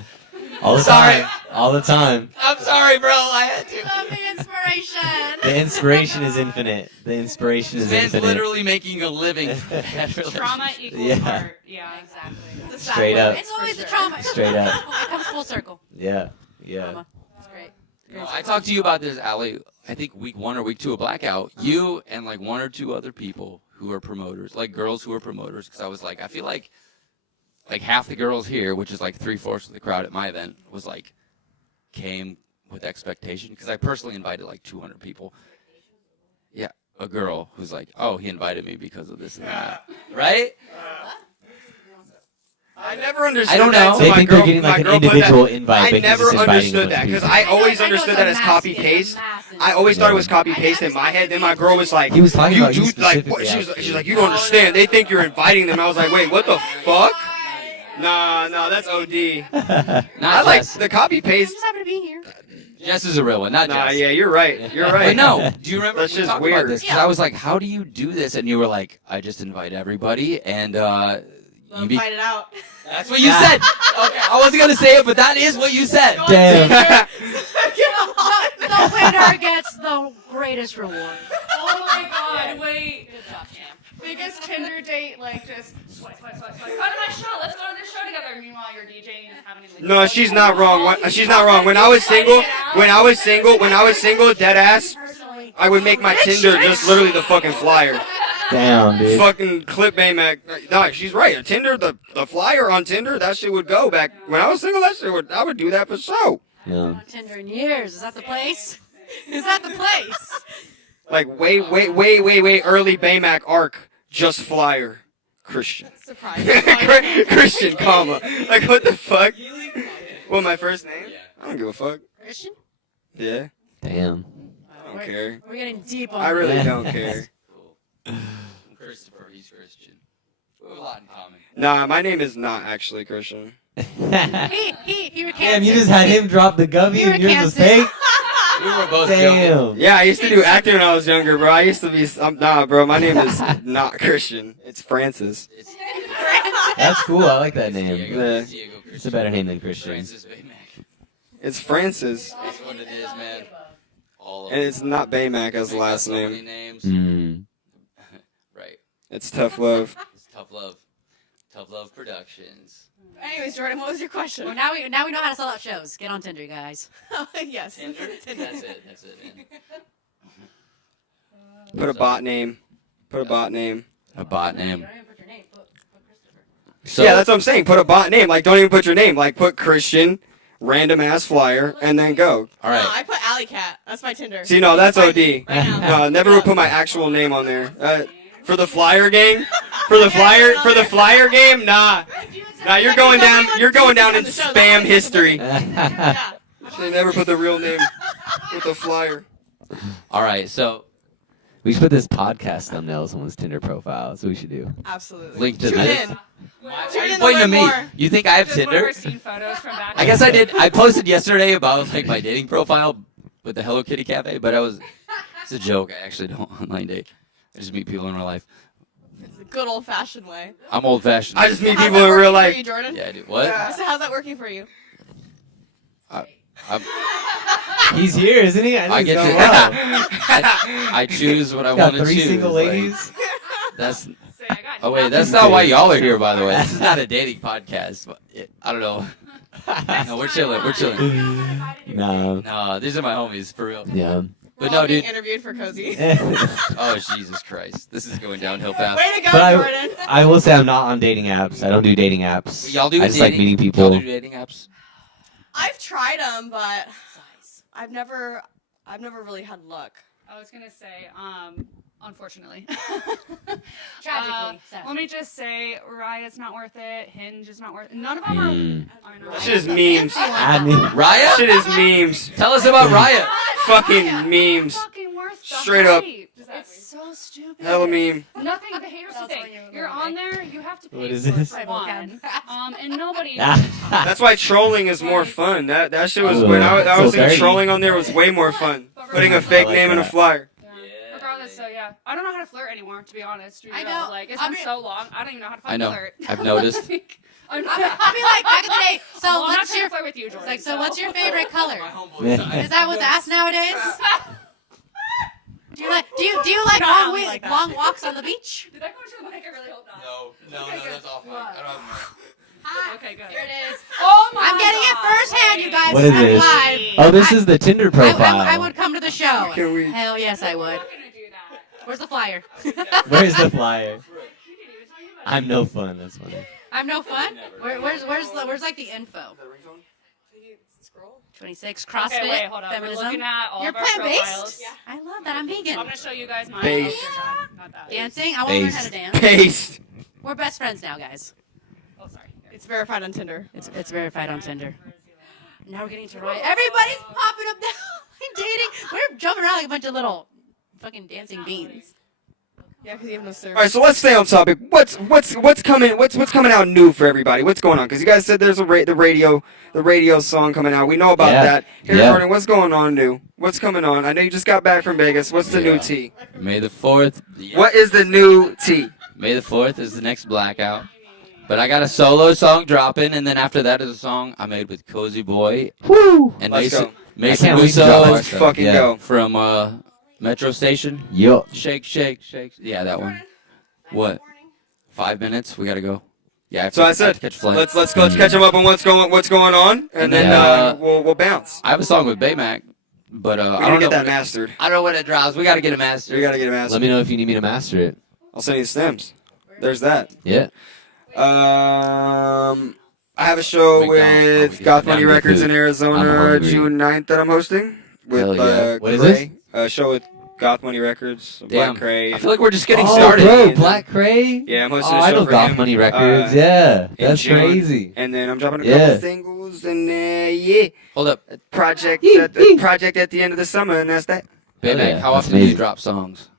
All the Sorry. time. All the time. I'm sorry, bro. I had to. Love the inspiration. The inspiration is infinite. The inspiration This is man's infinite. literally making a living from that Trauma relationship. equals Yeah. art. Yeah, Exactly. It's a Straight cycle. up. It's always For the sure. trauma. Straight up. It comes full circle. Yeah. Yeah. Trauma. It's great. No, I talked to you about this, Allie. I think week 1 or week 2 of Blackout. You and like 1 or 2 other people who are promoters, like girls who are promoters. Because I was like, I feel like half the girls here, which is like 3/4 of the crowd at my event, was like came with expectation. Because I personally invited like 200 people. Yeah, a girl who's like, oh, he invited me because of this and that, right? I never understood I don't that know. until They my think girl, they're getting my like an girl put individual that. invite. I but he's never just inviting a understood bunch that of because people. I always know understood it's that a as mass- copy it's a paste. mass I always thought it was copy I paste in understand my head. Then what my you girl was like, He was talking "You about you do like specifically, what?" She's actually. like, "You don't understand. They think you're inviting them." I was like, "Wait, what the fuck?" Nah, that's OD. Not I like Jess. the copy I'm paste. just happy to be here. Jess is a real one, not Nah, Jess. yeah, you're right. You're right. But no, do you remember That's we just talked weird. about this? Because I was like, how do you do this? And you were like, I just invite everybody, and you be- Fight it out. that's what you said. Okay, I wasn't gonna say it, but that is what you said. Damn. The winner gets the greatest reward. Oh my god, wait. Good job, champ. Biggest Tinder date, like just swipe. Come to my show. Let's go to this show together. Meanwhile, you're DJing and having like. No, she's not wrong. She's not wrong. When I was single, dead ass, Personally, I would make my Tinder just literally the fucking flyer. Damn, dude. Fucking clip BAYYMACK. No, she's right. A Tinder, the flyer on Tinder, that shit would go back. When I was single, I would do that for show. Yeah. on Tinder in years. Is that the place? Is that the place? Like way early BAYYMACK arc, just flyer. Christian. Surprise. Christian, comma. Like what the fuck? What, my first name? I don't give a fuck. Christian? Yeah, Damn. I don't care. We're getting deep on I really Yeah. don't care. Cool. Christopher, he's Christian. We have a lot in common. Nah, my name is not actually Christian. He recants Damn, you it. just had him drop the gubby You and yours recants was fake? We were both joking. Damn. Yeah, I used to do acting when I was younger, bro. I used to be. Nah, bro, my name is not Christian. It's Francis. It's That's cool. I like that Diego, name. Yeah. Diego It's a Christian. better name than Christian. Francis BAYYMACK. It's Francis, That's what it is, man. All of and it's not BAYYMACK as the We got last so many name. names. Mm. Right. It's Tough Love. It's Tough Love. Tough Love Productions. Anyways, Jordan, what was your question? Well, now we know how to sell out shows. Get on Tinder, you guys. Yes. That's it, man. Put a bot name. Put a bot name. A bot You name. don't even put your name. Put Christopher. So, Yeah, that's what I'm saying. Put a bot name. Like, don't even put your name. Like, put Christian, random ass flyer, and then go. all No, right. I put Alley Cat. That's my Tinder. See, no, that's Find OD. me right now. No, never would put my actual name on there. For the flyer gang, for the flyer game, nah. Nah, you're going down in spam history. Yeah. They never put the real name with the flyer. All right. So, We should put this podcast thumbnail as someone's Tinder profile. That's what we should do. Absolutely. link to Tune this. in. Why Tune are in you to pointing to learn me? more. You think I have Just when Tinder? we're seeing photos from back. I guess I did. I posted yesterday about like my dating profile with the Hello Kitty Cafe, but it's a joke. I actually don't online date. I just meet people in real life. It's a good old fashioned way. I'm old fashioned. I just meet How's people that in real working for you, life. Jordan? Yeah, I do. What? So how's that working for you? He's here, isn't he? I get think to. it's going well. I choose what I Got want to 3 choose. single like, ladies. that's. Say, I got Oh wait, you. that's not why y'all are here, by the way. This is not a dating podcast. But I don't know. No, we're chilling. We're chilling. No. No, these are my homies for real. Yeah. But We're all no, being dude. interviewed for Cozy. Oh Jesus Christ, this is going downhill fast. Way to go, But Jordan. I will say I'm not on dating apps. I don't do dating apps. Y'all do I just dating? like meeting Y'all people. do dating apps? I've tried them, but I've never really had luck. I was gonna say, unfortunately. Tragically, Let me just say, Raya's not worth it. Hinge is not worth it. None of them are. Mm. are not. That shit is memes. I mean, Raya? Shit is memes. Tell us about Raya. Fucking It's memes. fucking worth the Straight up. hype. It's so stupid. Hella meme. Nothing. Here's the That's thing. when you You're remember on me. there. You have to pay What is for this? it for one. And nobody. That's why trolling is more fun. That shit was Ooh, when I was so in dirty. trolling on there was way more fun. Putting a fake I like name in a that. flyer. Regardless, so yeah, I don't know how to flirt anymore. To be honest, I know. Like it's I been mean- so long. I don't even know how to I fucking know. flirt. I've noticed. Like, I'm I'll be like back in the day. So well, I'm not what's trying your to flirt with you, Jordan? like? So what's your favorite color? Yeah. Is that what's asked nowadays? Do you like No, I long don't week, like that. long walks on the beach? Did I go into the mic? I really hope not. No, that's off mic. I don't have Okay, good. Here it is. Oh my I'm getting it God. firsthand, you guys. What is I'm this? live. Oh, this is the Tinder profile. I would come to the show. Can we? Hell yes, I I'm would. not gonna do that. Where's the flyer? Where's the flyer? He didn't even tell you about I'm no fun. That's funny. I'm no fun. Where's like the info? 26 CrossFit, Okay, wait, hold on. We're feminism. looking at all You're of our plant-based? profiles. Yeah. I love that. I'm vegan. I'm gonna show you guys mine. Based. Not that. Dancing. I want to learn how to Based. dance. Paste. We're best friends now, guys. Oh, sorry. It's verified on Tinder. It's verified on Tinder. Now we're getting to Ryan. Everybody's popping up now and dating. We're jumping around like a bunch of little fucking dancing beans. Yeah, because you have no service. All right, so let's stay on topic. What's coming out new for everybody? What's going on? Because you guys said there's the radio song coming out. We know about that. Here, Jordan, what's going on new? What's coming on? I know you just got back from Vegas. What's the new tea? May the 4th. What is the new tea? May the 4th is the next blackout. But I got a solo song dropping, and then after that is a song I made with cøzybøy. Woo! And Let's Mason, go. Mason I can't wait to drop Musso our Let's stuff. fucking go. from Metro Station. Yo. Shake, shake, shake. Yeah, that one. What? 5 minutes? We gotta go. Yeah. So I have said, to catch a flight. let's catch them up on what's going on, and then we'll bounce. I have a song with BAYYMACK, but We I gotta don't get know. that mastered. I don't know when it drops. We gotta get it mastered. We gotta get it mastered. Let me know if you need me to master it. I'll send you the stems. There's that. Yeah. I have a show McDonald's. with Goth Down Money to Records food. in I'm Arizona hungry. June 9th that I'm hosting with Hell yeah. What is Cray. A show with Goth Money Records, Damn. Black Cray. I feel like we're just getting Oh, started. bro, Black Cray? Yeah, I'm Oh, hosting a I show know for Goth him. Money Records. in Yeah, that's June. crazy. And then I'm dropping a Yeah. couple singles and yeah, Hold up. project Yee, at yee. at the end of the summer, and that's that. BAYYMACK, yeah, how that's often do you amazing. drop songs?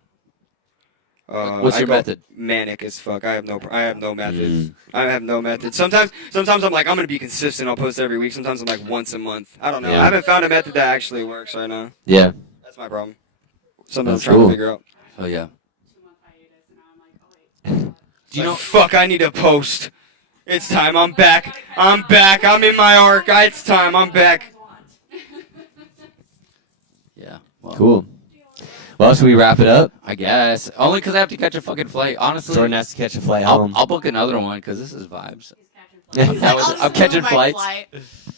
I What's your go method? Manic as fuck. I have no methods. Mm. I have no methods. Sometimes I'm like, I'm gonna be consistent. I'll post every week. Sometimes I'm like once a month. I don't know. Yeah. I haven't found a method that actually works right now. Yeah. That's my problem. Something That's I'm trying cool. to figure out. Oh yeah. 2-month hiatus, and now I'm like, oh wait. Do you know? Fuck, I need to post. It's time. I'm back. I'm back. I'm in my arc. It's time. I'm back. Yeah. Well, Cool. Well, should we wrap it up? I guess only because I have to catch a fucking flight. Honestly, Jordan has to catch a flight I'll, home. I'll book another one because this is vibes. Yeah. I'm down with I'll it. just I'm catching move my flights. flight.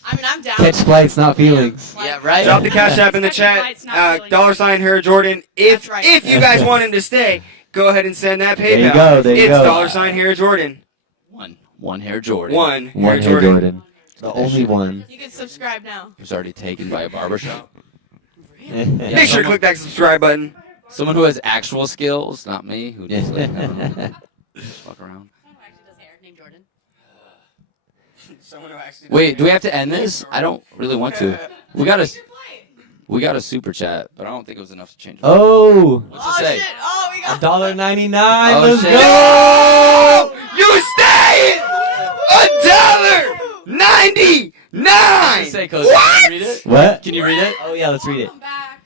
I mean, I'm down. Catch flights, not feelings. Yeah, right. Drop the cash app in the Catching chat. flights, not feeling $ here, Jordan. If That's right. if you guys want him to stay, go ahead and send that PayPal. There you go, there you it's go. $ here, Jordan. One hair Jordan. One One here, here, Jordan. The That only shit. one. You can subscribe now. Who's already taken by a barbershop. Make sure to click that subscribe button. Someone who has actual skills, not me, who just like, I don't know, just fuck around. Who actually does hair named Jordan? Wait, do we have to end this? I don't really want to. We got a super chat, but I don't think it was enough to change it. Oh, What's it say? Shit. Oh, we got. $1.99. Oh, Let's shit. go. You stay $1.99. What's it say, Coach? What? Can you read it? What? Can you read it? Oh yeah, let's read it. I'm back.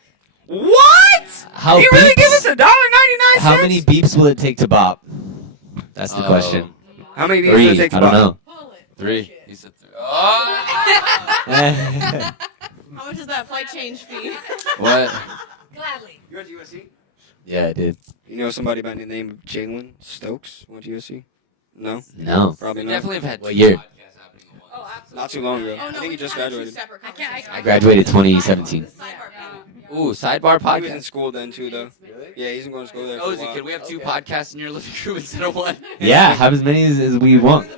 What? How You really give us beeps? $1.99? How many beeps will it take to bop? That's the Oh. question. How many views does it 3. take to I don't buy? know. Pull it. 3. He said 3. Oh! How much is that flight change fee? What? Gladly. You went to USC? Yeah, I did. You know somebody by the name of Jalen Stokes went to USC? No? No. Probably We not. definitely have had What two year? podcasts happening at once. Oh, absolutely. Not too long ago. Oh, I no, think he just graduated. I can't. I graduated 2017. Ooh, sidebar He was in podcast. school then too, though. Yeah, he's been going to school there. For a Cozy, while. could we have 2 podcasts in your living room instead of 1? Yeah, have as many as we want.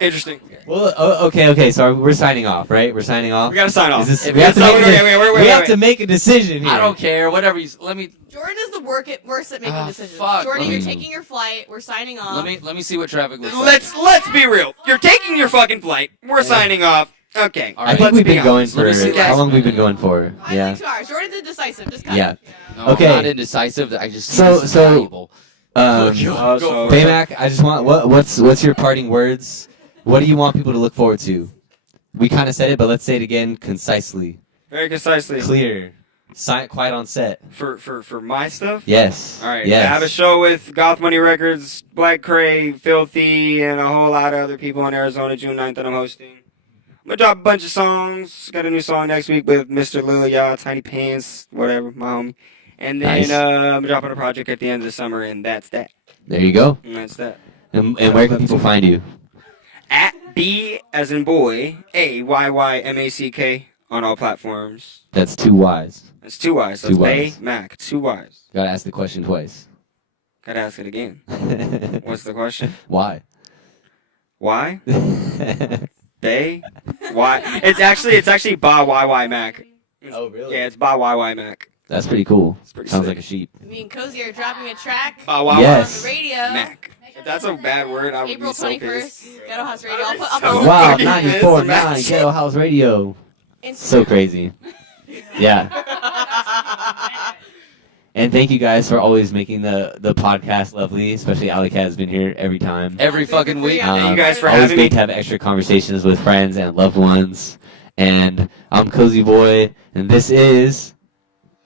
Interesting. Well, okay. So we're signing off, right? We're signing off. We gotta sign off. Is this, If we have to it's make, over- a, we have to make a decision here. I don't care. Whatever you. Let me. Jordan is the worst at making Ah, decisions. fuck. Jordan, you're Mm. taking your flight. We're signing off. Let me see what traffic looks like. Let's be real. You're taking your fucking flight. We're signing off. Okay. All I right. think Let's we've be been going honest. Let for me see that. how long we've been going for. I Yeah. think 2 hours. Jordan's indecisive. Just cut. Yeah. No, Okay. I'm not indecisive. I just So- this is so- valuable. Um, Go so- for it. Baymack, I just want what's your parting words? What do you want people to look forward to? We kind of said it, but let's say it again concisely, Very concisely. clear, quiet on set. For my stuff. Yes. All right. Yes. I have a show with Goth Money Records, Black Cray, Filthy, and a whole lot of other people in Arizona June 9th that I'm hosting. I'm gonna drop a bunch of songs. Got a new song next week with Mr. Lil Ya, Tiny Pants, whatever, my homie. And then Nice. I'm dropping a project at the end of the summer, and that's that. There you go. And that's that. And where can people find you? At B as in boy, AYYMACK on all platforms. That's 2 Y's. That's 2 Y's. So Two it's Ys. BAYYMACK, 2 Y's. Gotta ask the question twice. Gotta ask it again. What's the question? Why? Why? Bay? Why? It's actually BAYYMACK. Oh, really? Yeah, it's BAYYMACK. That's pretty cool. It's pretty Sounds sick. like a sheep. Me and Cozy are dropping a track BAYYMACK. Yes. on the radio. Make If that's a bad word, I would April be so 21st, pissed. Ghetto House Radio. I'll So post it. Wow, fucking pissed, 94.9 imagine. Ghetto House Radio. Instagram. So crazy. Yeah. And thank you guys for always making the podcast lovely. Especially Alley Cat has been here every time. Every fucking week. Thank you guys for always having great me. to have extra conversations with friends and loved ones. And I'm cøzybøy, and this is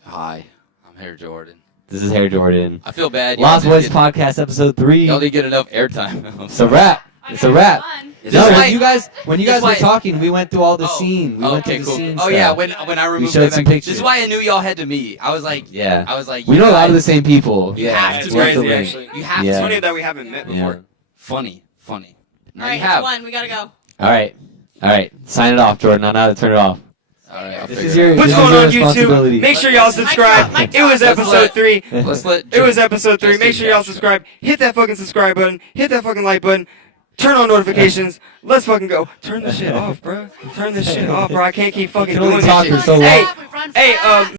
Hi, I'm Hair Jordan. Hair Jordan. I feel bad. Lost Y'all Boys didn't Podcast episode 3. get- Y'all didn't get enough airtime. It's a wrap. It's a wrap. Is No, this when why- you guys were why- talking, we went through all the Oh, scene. We went okay, through the cool. scene Oh yeah, stuff. when I removed showed it, some this pictures. is why I knew y'all had to meet. I was like, Yeah. you We know a lot of the guys- same people. Yeah, Yeah, it's it's What's the crazy, link? actually. You have Yeah. It's to. funny that we haven't met before. Yeah. Funny. Now All right, you have. one. We gotta go. All right. Sign it off, Jordan. I know how to turn it off. All right, I'll This figure is it your- out. What's This is going your on, YouTube? responsibility. Make sure y'all subscribe. Mic It was drop. episode 3. Let's let. It was episode 3. Justin Make sure y'all capture. subscribe. Hit that fucking subscribe button. Hit that fucking like button. Turn on notifications. Let's fucking go. Turn this shit off, bro. Turn this shit off, bro. I can't keep fucking can only doing talk this for shit. so long. Hey, We run hey, fast.